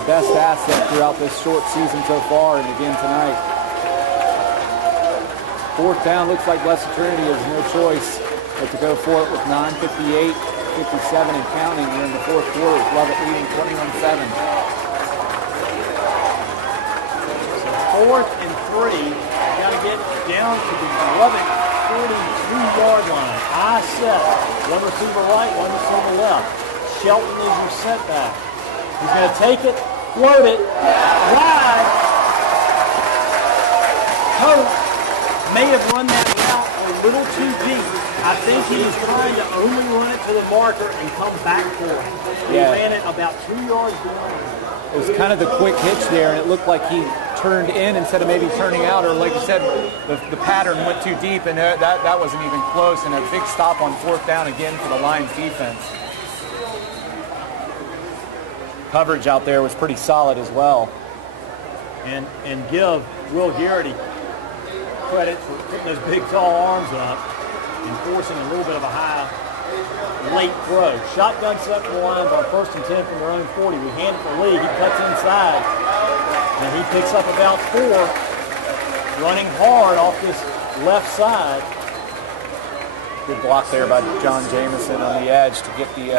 best asset throughout this short season so far, and again tonight. 4th down, looks like Blessed Trinity has no choice but to go for it with 9:58, 57 and counting here in the 4th quarter. Lovett leading 21-7. 4th and 3. Got to get down to the Lovett 42-yard line. I set. One receiver right, one receiver left. Shelton is your setback. He's going to take it, float it, wide. Coach may have run that route a little too deep. I think he was trying to only run it to the marker and come back for it. He ran it about 2 yards behind. It was kind of the quick hitch there, and it looked like he turned in instead of maybe turning out, or like you said, the pattern went too deep, and that wasn't even close, and a big stop on 4th down again for the Lions defense. Coverage out there was pretty solid as well. And give Will Garrity credit for putting those big, tall arms up and forcing a little bit of a high late throw. Shotgun set for the Lions on 1st and 10 from their own 40. We hand it to Lee. He cuts inside. And he picks up about 4. Running hard off this left side. Good block there by John Jamison on the edge to get the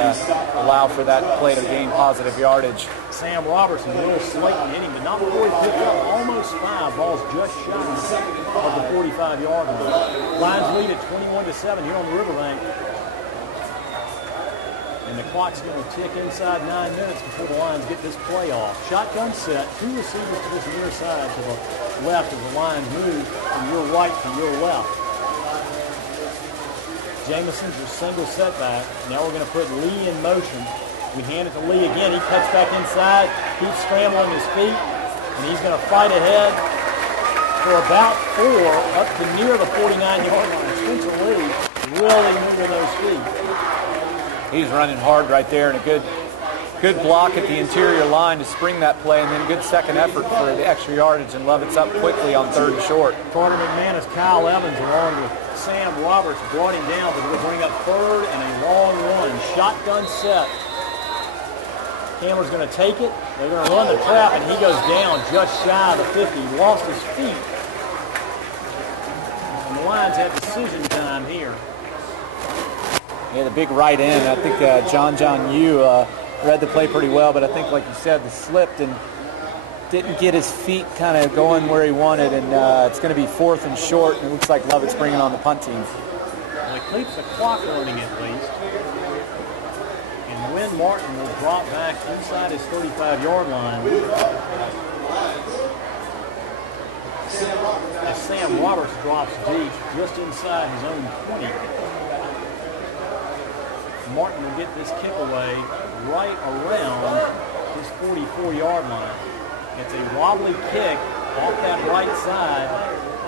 allow for that play to gain positive yardage. Sam Robertson, Will Slayton hitting, but not before he picked up almost 5. Ball's just shy of the 45-yard line. Lions lead at 21-7 here on the Riverbank. And the clock's going to tick inside 9 minutes before the Lions get this play off. Shotgun set, 2 receivers to this near side to the left as the Lions move from your right to your left. Jamison's your single setback. Now we're going to put Lee in motion. We hand it to Lee again. He cuts back inside, keeps scrambling his feet, and he's going to fight ahead for about 4 up to near the 49-yard line. Spencer Lee really moving those feet. He's running hard right there, and a good block at the interior line to spring that play, and then good second effort for the extra yardage, and Lovett's up quickly on 3rd and short. Carter McManus, Kyle Evans, along with Sam Roberts, brought him down, but we'll bring up 3rd and a long one. Shotgun set. Cameron's going to take it. They're going to run the trap, and he goes down just shy of the 50. He lost his feet. And the Lions have decision time here. Yeah, the big right end. I think John Yu read the play pretty well, but I think, like you said, the slipped and didn't get his feet kind of going where he wanted, and it's going to be 4th and short, and it looks like Lovett's bringing on the punt team. Well, he keeps the clock running at least. And Wynn Martin will drop back inside his 35-yard line. as Sam Roberts drops deep just inside his own 20. Martin will get this kick away right around his 44-yard line. It's a wobbly kick off that right side,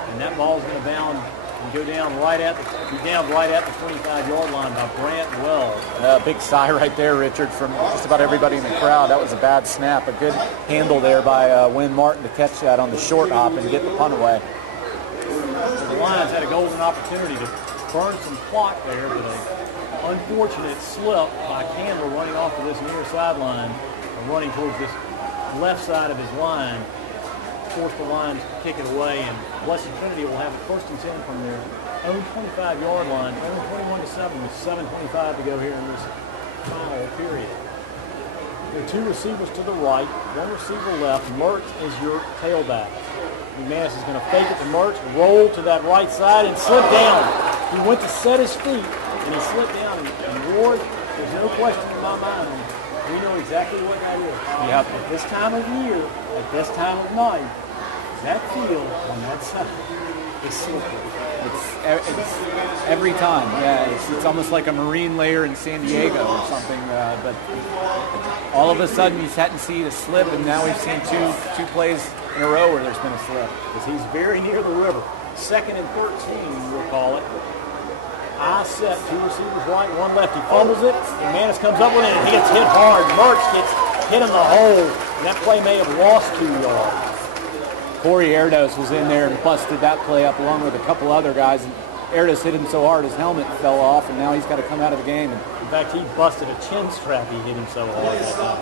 and that ball is going to bound and go down right at the 25-yard line by Brant Wells. Big sigh right there, Richard, from just about everybody in the crowd. That was a bad snap. A good handle there by Wynn Martin to catch that on the short hop and get the punt away. So the Lions had a golden opportunity to burn some clock there, but an unfortunate slip by Campbell running off to this near sideline, or running towards this left side of his line, forced the Lions to kick it away, and Blessed Trinity will have it 1st and 10 from their own 25-yard line, only 21-7 with 7:25 to go here in this final period. There are 2 receivers to the right, 1 receiver left. Mertz is your tailback. McManus is going to fake it to Mertz, roll to that right side, and slip down. He went to set his feet, and he slipped down. And Ward, there's no question in my mind. We know exactly what that is. Yep. At this time of year, at this time of night, that field on that side is slippery. It's every time. Yeah, it's almost like a marine layer in San Diego or something. But all of a sudden, you hadn't seen a slip, and now we've seen two plays in a row where there's been a slip. Because he's very near the river. 2nd and 13, we'll call it. I set, 2 receivers right, 1 left. He fumbles it. McManus comes up with it, and he gets hit hard. Mertz gets hit in the hole, and that play may have lost 2 yards. Corey Erdos was in there and busted that play up along with a couple other guys. And Erdos hit him so hard his helmet fell off, and now he's got to come out of the game. In fact, he busted a chin strap. He hit him so hard that time.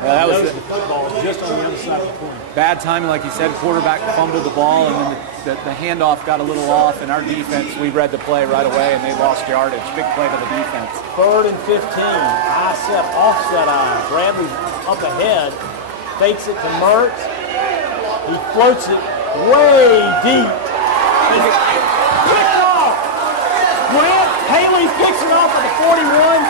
That was the football was just on the other side of the corner. Bad timing, like you said. Quarterback fumbled the ball, and then the handoff got a little off. And our defense, we read the play right away, and they lost yardage. Big play to the defense. 3rd and 15. I set, offset eye. Bradley up ahead. Fakes it to Mertz. He floats it way deep. Picked off. Grant Haley picks it off at the 41.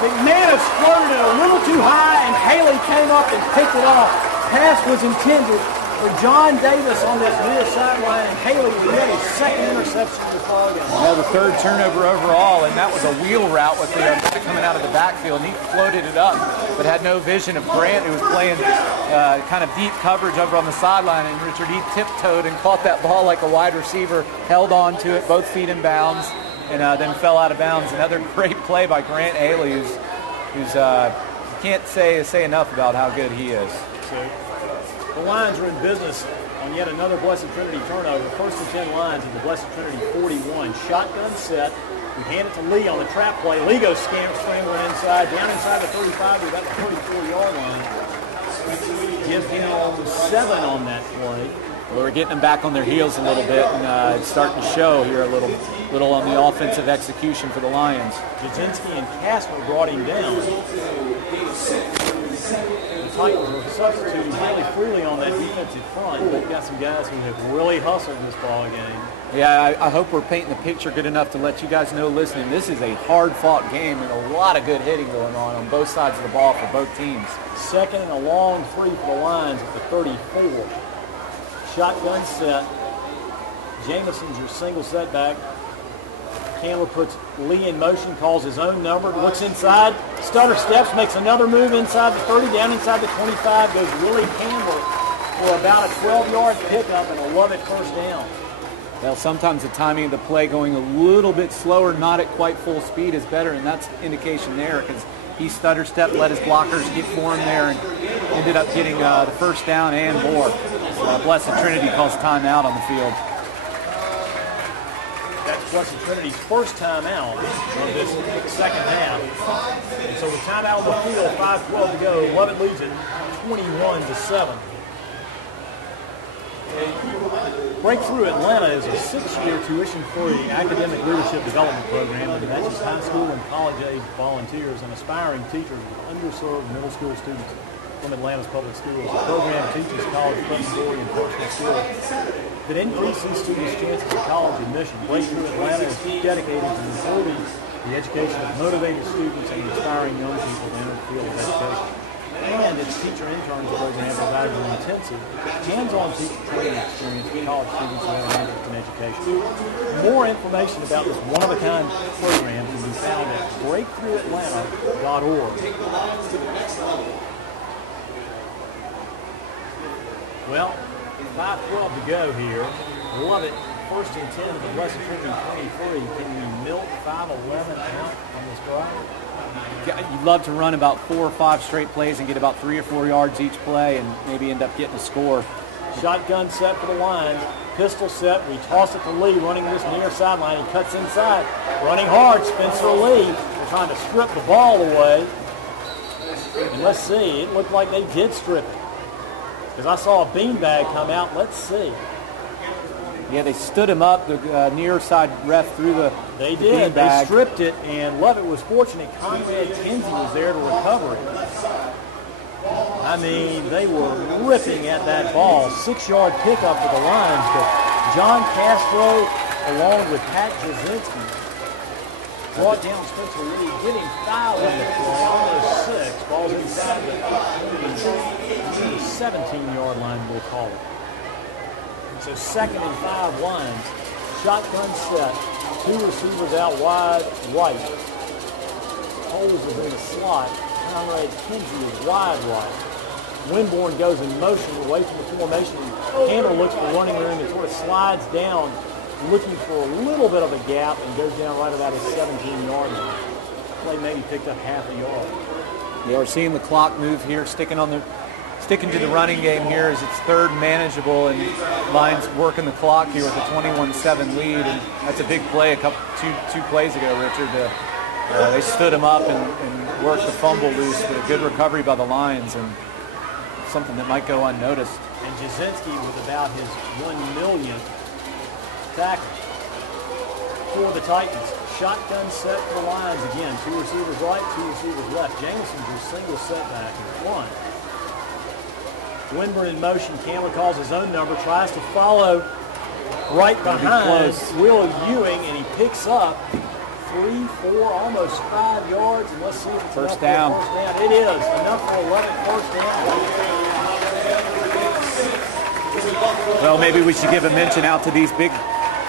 McManus floated it a little too high, and Haley came up and picked it off. Pass was intended for John Davis on this near sideline, and Haley would get his 2nd interception of the ball game. Yeah, the 3rd turnover overall, and that was a wheel route with the guy coming out of the backfield, and he floated it up, but had no vision of Grant, who was playing kind of deep coverage over on the sideline, and Richard, he tiptoed and caught that ball like a wide receiver, held on to it, both feet in bounds, and then fell out of bounds. Another great play by Grant Haley, who's can't say enough about how good he is. So the Lions are in business on yet another Blessed Trinity turnover. 1st and 10 Lions at the Blessed Trinity 41. Shotgun set. We hand it to Lee on the trap play. Lee goes scrambling inside, down inside the 35 to about the 34-yard line. Give him 7 on that play. Well, we're getting them back on their heels a little bit, and it's starting to show here a little on the offensive execution for the Lions. Jasinski and Casper brought him down. The Titans are substituting really freely on that defensive front. They've got some guys who have really hustled in this ball game. Yeah, I hope we're painting the picture good enough to let you guys know listening. This is a hard-fought game and a lot of good hitting going on both sides of the ball for both teams. 2nd and a long 3 for the Lions at the 34. Shotgun set. Jameson's your single setback. Campbell puts Lee in motion, calls his own number, looks inside, stutter steps, makes another move inside the 30, down inside the 25, goes Willie Campbell for about a 12-yard pickup and a Lovett 1st down. Well, sometimes the timing of the play going a little bit slower, not at quite full speed, is better, and that's indication there because he stutter step, let his blockers get for him there, and ended up getting the 1st down and more. Blessed Trinity calls timeout on the field. That's Blessed Trinity's 1st timeout of this 2nd half. And so with timeout on the field, 5:12 to go, Lovett leads it 21-7. Breakthrough Atlanta is a 6-year tuition-free academic leadership development program that matches high school and college-age volunteers and aspiring teachers with underserved middle school students from Atlanta's public schools. The program teaches college preparatory and personal skills that increase these students' chances of college admission. Breakthrough Atlanta is dedicated to improving the education of motivated students and inspiring young people to enter the field of education. and its teacher interns program provided an intensive hands-on teacher training experience for college students who have an interest in education. More information about this one-of-a-kind program can be found at breakthroughatlanta.org. Well, 5:12 to go here. Lovett, first and 10 of the Blessed Trinity 23. Can you milk 5:11 out on this drive? You'd love to run about 4 or 5 straight plays and get about 3 or 4 yards each play and maybe end up getting a score. Shotgun set for the line. Pistol set. We toss it to Lee, running this near sideline. He cuts inside. Running hard, Spencer Lee. They're trying to strip the ball away. And let's see. It looked like they did strip it, because I saw a beanbag come out. Let's see. Yeah, they stood him up. The near side ref threw the They did. They beanbag. stripped it, and Lovett was fortunate. Conrad Kinsey was there to recover it. I mean, they were ripping at that ball. 6-yard pickup for the Lions, but John Castro, along with Pat Jasinski, brought down Spencer Lee, getting fouled in the play, almost 6. Ball's inside the 17-yard line, we'll call it. So 2nd and 5 Lions. Shotgun set. 2 receivers out wide, right. Holes is in the slot. Conrad Kinsey is wide right. Winborn goes in motion away from the formation. Hammer looks for running room and sort of slides down, looking for a little bit of a gap, and goes down right about his 17-yard line. Play maybe picked up half a yard. Yeah, we're seeing the clock move here, sticking to the running game here as it's 3rd manageable, and Lions working the clock here with a 21-7 lead, and that's a big play. Two plays ago, Richard. They stood him up and worked the fumble loose, but a good recovery by the Lions, and something that might go unnoticed. And Jasinski with about his 1 millionth tackle for the Titans. Shotgun set for the Lions again. 2 receivers right, 2 receivers left. Jameson's your single setback in 1. Winburn in motion. Campbell calls his own number, tries to follow right behind Will Ewing, and he picks up 3, 4, almost 5 yards. And let's see if it's First enough down. for a first down. It is enough for 11 first down. Well, maybe we should give a mention out to these big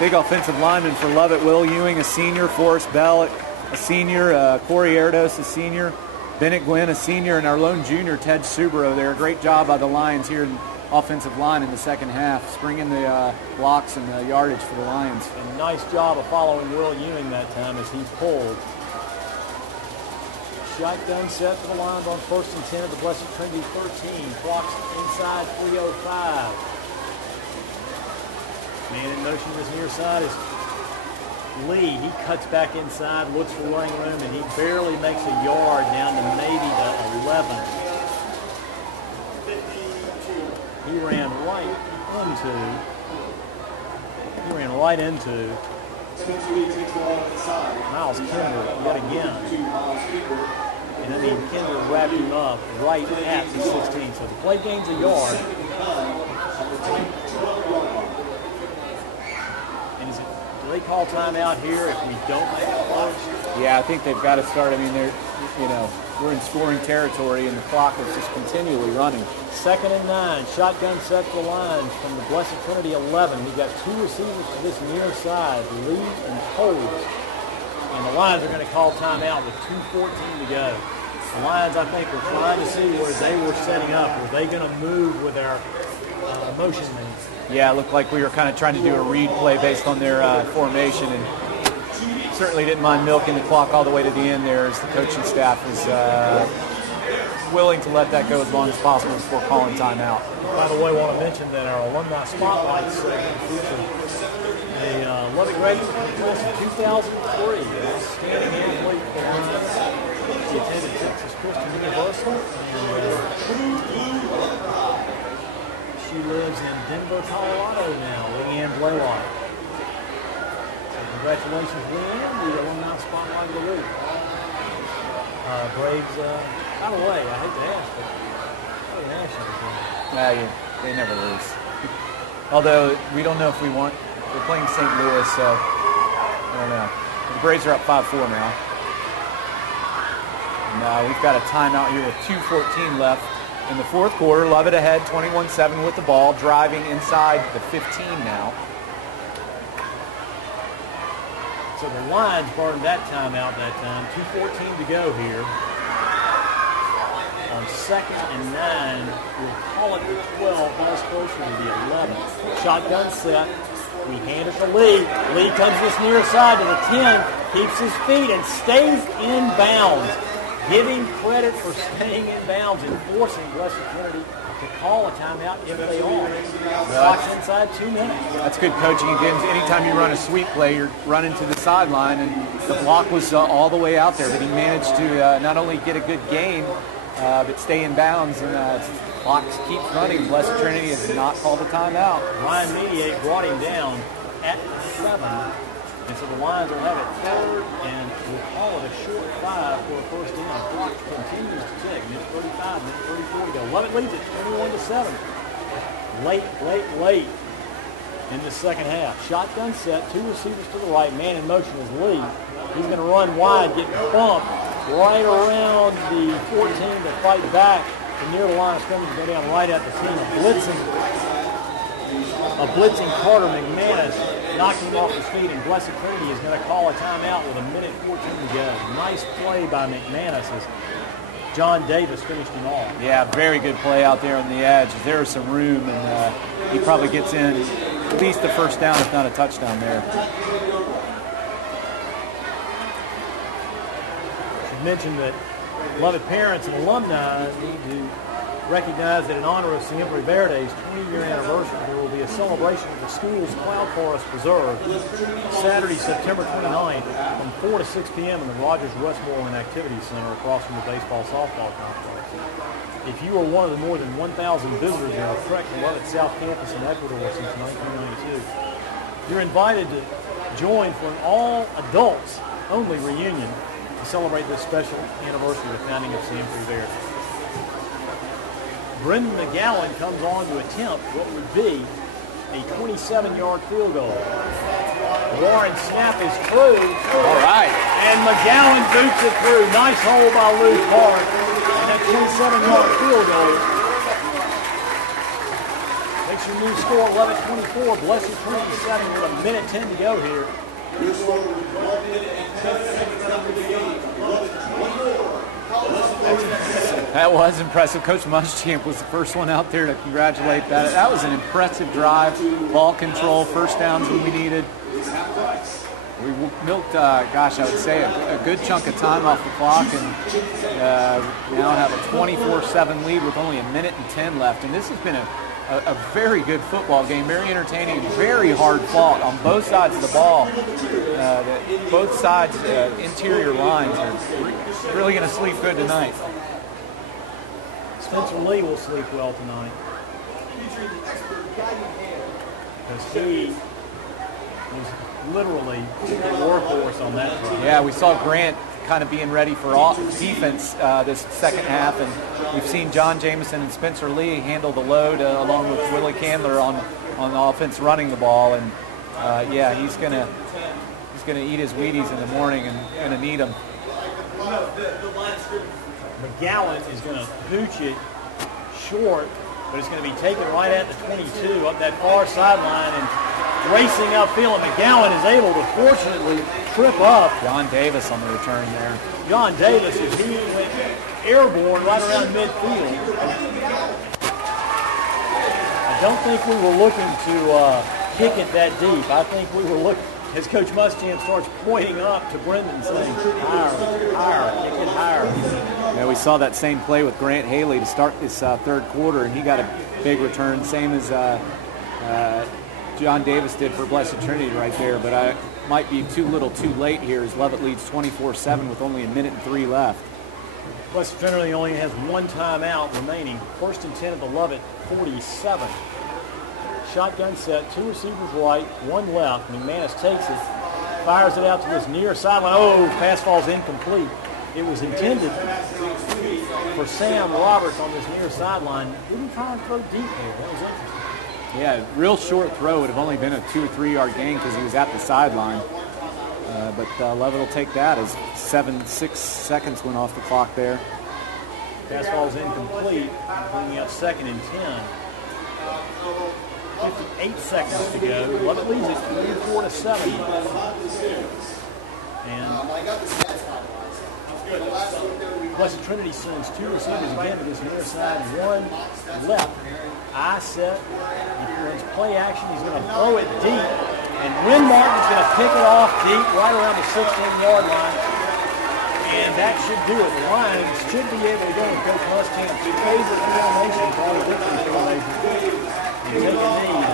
offensive linemen for Lovett. Will Ewing, a senior. Forrest Bell, a senior. Corey Erdos, a senior. Bennett Gwynn, a senior, and our lone junior, Ted Subro there. Great job by the Lions here in offensive line in the second half, springing the blocks and the yardage for the Lions. And nice job of following Will Ewing that time as he pulled. Shotgun set for the Lions on 1st and 10 of the Blessed Trinity 13. Clock's inside 3:05. Man in motion this near side is Lee. He cuts back inside, looks for running room, and he barely makes a yard down to maybe the 11. He ran right into Miles Kinder yet again. And I mean, Kinder wrapped him up right at the 16. So the play gains a yard. And do they call timeout here if we don't make it close? Yeah, I think they've got to start. I mean, we're in scoring territory, and the clock is just continually running. 2nd and 9. Shotgun set for the Lions from the Blessed Trinity 11. We've got 2 receivers to this near side, Lee and Coles. And the Lions are going to call timeout with 2:14 to go. The Lions, I think, were trying to see where they were setting up. Were they going to move with their motion men? Yeah, it looked like we were kind of trying to do a read play based on their formation, and certainly didn't mind milking the clock all the way to the end there, as the coaching staff was willing to let that go as long as possible before calling timeout. By the way, I want to mention that our alumni spotlight segment featured a Lovett graduate class of 2003, outstanding athlete for the Lions. She attended Texas Christian University, and she lives in Denver, Colorado now. Leanne Blaylock. So congratulations, Leanne, the alumni spotlight of the week. Braves, by the way, I hate to ask, but how do the Nationals doing? Yeah, they never lose. Although we don't know if we want. They're playing St. Louis, so I don't know. The Braves are up 5-4 now. And we've got a timeout here with 2:14 left in the fourth quarter. Lovett ahead 21-7 with the ball, driving inside the 15 now. So the Lions burned that timeout that time. 2:14 to go here. On 2nd and 9, we'll call it the 12, but it's closer to the 11. Shotgun set. We hand it to Lee. Lee comes this near side to the 10, keeps his feet and stays in bounds. Giving credit for staying in bounds and forcing Blessed Trinity to call a timeout if they are. Clock's inside 2 minutes. That's good coaching again. Anytime you run a sweep play, you're running to the sideline, and the block was all the way out there, but he managed to not only get a good gain, but stay in bounds, and clock keeps running. Blessed Trinity has not called a timeout. Ryan Mediate brought him down at 7, and so the Lions will have it 3rd, and we'll call it a short 5 for a first down. Clock continues to tick. Minute 35, minute 34 to go. Lovett leads it 21-7. Late in the second half. Shotgun set, 2 receivers to the right. Man in motion is Lee. He's going to run wide, get bumped right around the 14 to fight back. And near the line of scrimmage, go down right at the team. A blitzing Carter McManus knocked him off his feet, and Blessed Trinity is going to call a timeout with a minute 14 to go. Nice play by McManus as John Davis finished him off. Yeah, very good play out there on the edge. There's some room, and he probably gets in at least the first down, if not a touchdown there. I should mention that Lovett parents and alumni need to recognize that in honor of Siempre Verde's 20-year anniversary, there will be a celebration at the school's Cloud Forest Preserve Saturday, September 29th from 4 to 6 p.m. in the Rogers Westmoreland Activity Center across from the baseball-softball complex. If you are one of the more than 1,000 visitors that have trekked the Lovett South Campus in Ecuador since 1992, you're invited to join for an all-adults-only reunion to celebrate this special anniversary of the founding of Siempre Verde. Brendan McGowan comes on to attempt what would be a 27-yard field goal. Warren snap is through. All right. And McGowan boots it through. Nice hole by Luke Park. And that 27-yard field goal makes your new score 11-24. Blessed Trinity setting with a minute 10 to go here. That was impressive. Coach Muschamp was the first one out there to congratulate that. That was an impressive drive. Ball control, first downs when we needed. We milked, I would say a good chunk of time off the clock, and now have a 24-7 lead with only a minute and 10 left. And this has been a very good football game, very entertaining, very hard fought on both sides of the ball. Both sides, interior lines are really going to sleep good tonight. Spencer Lee will sleep well tonight because he was literally a workhorse on that run. Yeah, we saw Grant kind of being ready for defense this second half, and we've seen John Jameson and Spencer Lee handle the load along with Willie Candler on offense running the ball, and he's gonna eat his Wheaties in the morning and gonna need them. McGowan is going to pooch it short, but it's going to be taken right at the 22 up that far sideline and racing upfield. And McGowan is able to fortunately trip up. John Davis on the return there. John Davis, as he went airborne right around midfield. I don't think we were looking to kick it that deep. I think we were looking, as Coach Muschamp starts pointing up to Brendan saying, higher, kick it higher. Yeah, we saw that same play with Grant Haley to start this third quarter, and he got a big return, same as John Davis did for Blessed Trinity right there, but I might be too little too late here as Lovett leads 24-7 with only a minute and 3 left. Blessed Trinity only has one timeout remaining. First and 10 at the Lovett 47. Shotgun set, 2 receivers right, 1 left. McManus takes it, fires it out to this near sideline. Oh, pass falls incomplete. It was intended for Sam Roberts on this near sideline. Didn't try and throw deep there. That was interesting. Yeah, real short throw. Would have only been a 2 or 3 yard gain because he was at the sideline. But Lovett will take that as 6 seconds went off the clock there. Pass ball's incomplete, bringing up 2nd and 10. 58 seconds to go. Lovett leads it 24-7. And Blessed Trinity sends 2 receivers again to this near side, 1 left. Eye set. He runs play action. He's going to throw it deep. And Wynn Martin's going to pick it off deep right around the 16-yard line. And that should do it. The Lions should be able to go with Coach Muskamp's favorite formation, called a victory formation. And take a knee.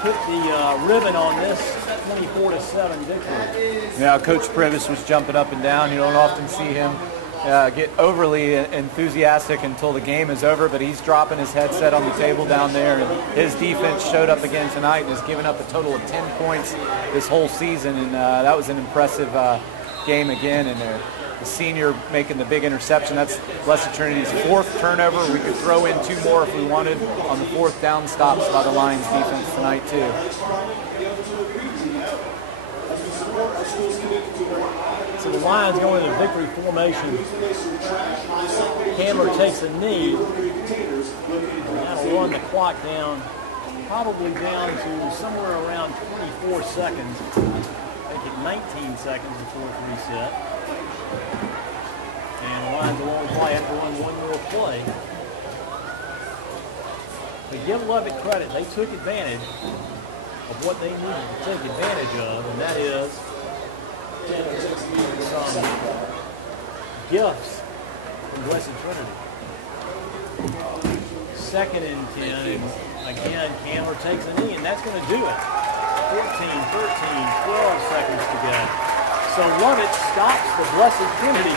Put the ribbon on this 24-7 victory. Yeah, Coach Privis was jumping up and down. You don't often see him get overly enthusiastic until the game is over, but he's dropping his headset on the table down there. And his defense showed up again tonight and has given up a total of 10 points this whole season, and that was an impressive game again. And the senior making the big interception. That's Blessed Trinity's 4th turnover. We could throw in 2 more if we wanted on the 4th down stops by the Lions defense tonight too. So the Lions go into victory formation. Candler takes a knee. And that'll run the clock down, probably down to somewhere around 24 seconds. Make it 19 seconds before it's reset. And the Lions will only play after one more play. To give Lovett credit, they took advantage of what they needed to take advantage of, and that is some gifts from Blessed Trinity. 2nd and 10, and again, Candler takes a knee, and that's going to do it. 14, 13, 12 seconds to go. So Lovett stops the Blessed Trinity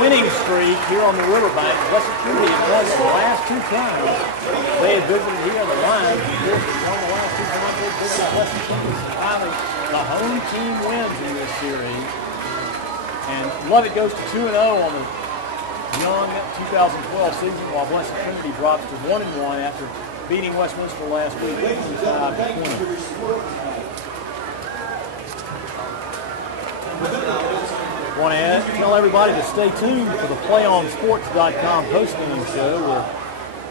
winning streak here on the riverbank. Blessed Trinity has won the last 2 times they had visited here on the Lions. Won the last 2 times they visited Blessed Trinity. So finally, the home team wins in this series. And Lovett goes to 2-0 on the young 2012 season, while Blessed Trinity drops to 1-1 after beating Westminster last week. 5-20. Want to tell everybody to stay tuned for the PlayOnSports.com post-game show, where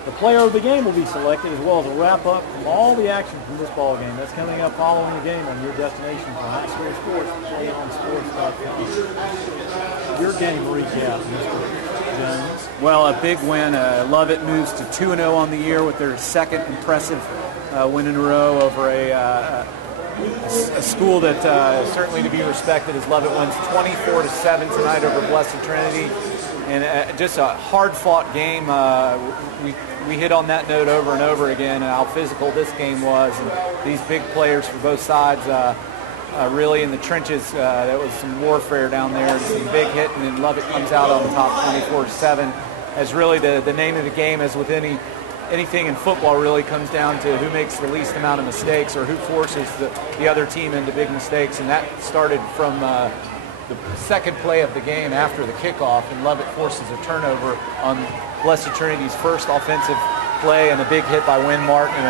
the player of the game will be selected, as well as a wrap-up from all the action from this ball game. That's coming up following the game on your destination for high school sports, PlayOnSports.com. Your game recap, Mr. Jones. Well, a big win. Lovett moves to 2-0 on the year with their 2nd impressive win in a row over a school that certainly to be respected, as Lovett wins 24-7 tonight over Blessed Trinity. And just a hard-fought game. We hit on that note over and over again, how physical this game was. And these big players for both sides really in the trenches. There was some warfare down there, and some big hitting, and Lovett comes out on top 24-7. As really the name of the game, as with anything in football, really comes down to who makes the least amount of mistakes or who forces the other team into big mistakes. And that started from the 2nd play of the game after the kickoff, and Lovett forces a turnover on Blessed Trinity's 1st offensive play, and a big hit by Wynn Martin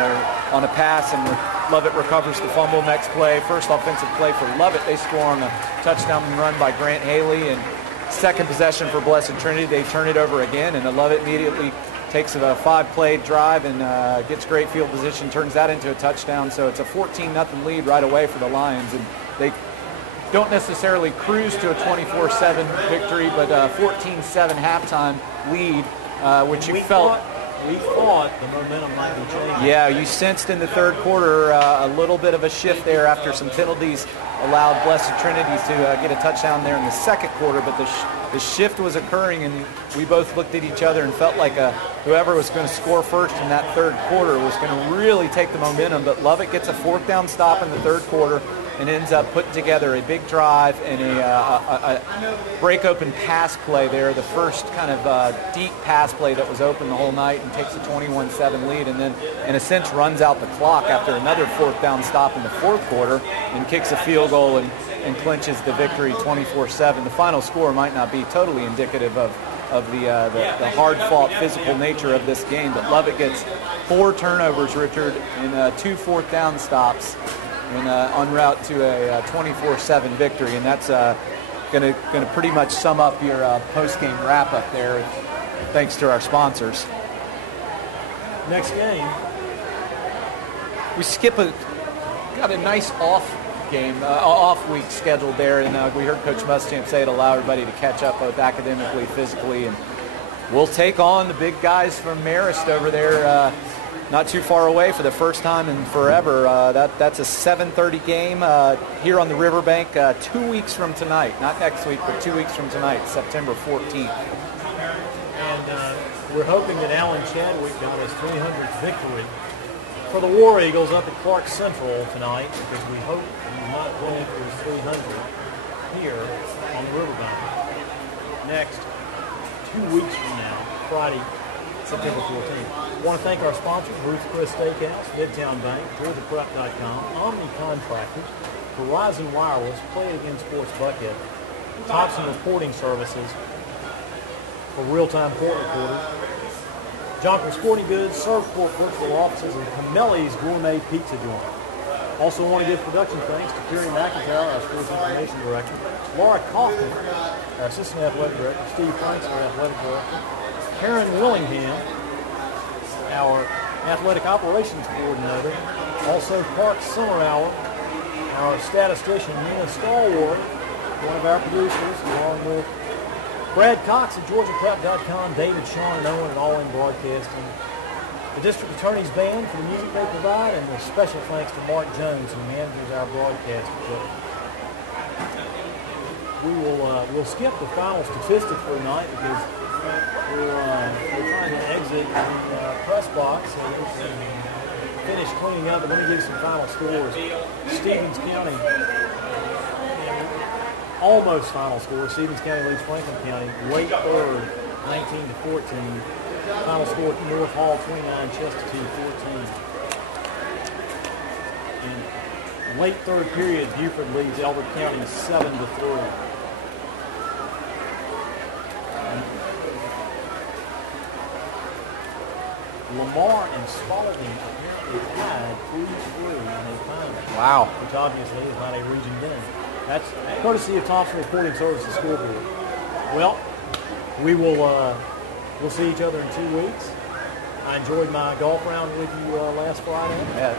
on a pass, and Lovett recovers the fumble. Next play, 1st offensive play for Lovett, they score on a touchdown run by Grant Haley, and 2nd possession for Blessed Trinity, they turn it over again, and Lovett immediately takes a 5-play drive and gets great field position, turns that into a touchdown. So it's a 14-0 lead right away for the Lions, and they don't necessarily cruise to a 24-7 victory, but a 14-7 halftime lead, which you felt. We thought the momentum might be changing. Yeah, you sensed in the 3rd quarter a little bit of a shift there after some penalties allowed Blessed Trinity to get a touchdown there in the 2nd quarter, but the shift was occurring, and we both looked at each other and felt like whoever was going to score first in that 3rd quarter was going to really take the momentum. But Lovett gets a 4th down stop in the 3rd quarter and ends up putting together a big drive and a break-open pass play there, the first kind of deep pass play that was open the whole night, and takes a 21-7 lead, and then in a sense runs out the clock after another 4th down stop in the 4th quarter and kicks a field goal and clinches the victory 24-7. The final score might not be totally indicative of the hard-fought physical nature of this game, but Lovett gets 4 turnovers, Richard, and 2 4th down stops. and en route to a 24/7 victory, and that's going to pretty much sum up your post-game wrap-up there, thanks to our sponsors. Next game, we got a nice off week scheduled there, and we heard Coach Muschamp say it allow everybody to catch up both academically, physically, and we'll take on the big guys from Marist over there, not too far away for the first time in forever. That's a 7:30 game here on the Riverbank 2 weeks from tonight. Not next week, but 2 weeks from tonight, September 14th. And we're hoping that Alan Chadwick got his 300th victory for the War Eagles up at Clark Central tonight, because we hope he might play for his 300 here on the Riverbank. Next, 2 weeks from now, Friday, September 14th. I want to thank our sponsors, Ruth's Chris Steakhouse, Midtown Bank, DrearThePrep.com, Omni Contractors, Verizon Wireless, Play It Again Sports Bucket, Thompson Reporting Services for real-time court reporters, Jonker Sporting Goods, Servcorp Virtual Offices, and Camelli's Gourmet Pizza Joint. Also want to give production thanks to Kerry McIntyre, our Sports Information Director, Laura Kaufman, our Assistant Athletic Director, Steve Franks, our Athletic Director, Karen Willingham, our Athletic Operations Coordinator, also Park Summer Hour, our statistician, Nina Stallworth, one of our producers, along with Brad Cox at GeorgiaPrep.com, David, Sean, and Owen at All In Broadcasting, the District Attorney's Band for the music they provide, and a special thanks to Mark Jones, who manages our broadcast equipment. We'll skip the final statistics for tonight because we're trying to exit the press box and finish cleaning up. But let me give you some final scores. Stevens County, almost final score. Stevens County leads Franklin County. Late third, 19-14. Final score: North Hall 29, Chestatee 14. And late third period, Buford leads Elbert County 7-3. Lamar and Spalding apparently tied 3-3 in a final. Wow. Which obviously is not a region win. That's courtesy of Thompson Reporting Services Scoreboard. Well, we'll see each other in 2 weeks. I enjoyed my golf round with you last Friday. Yeah.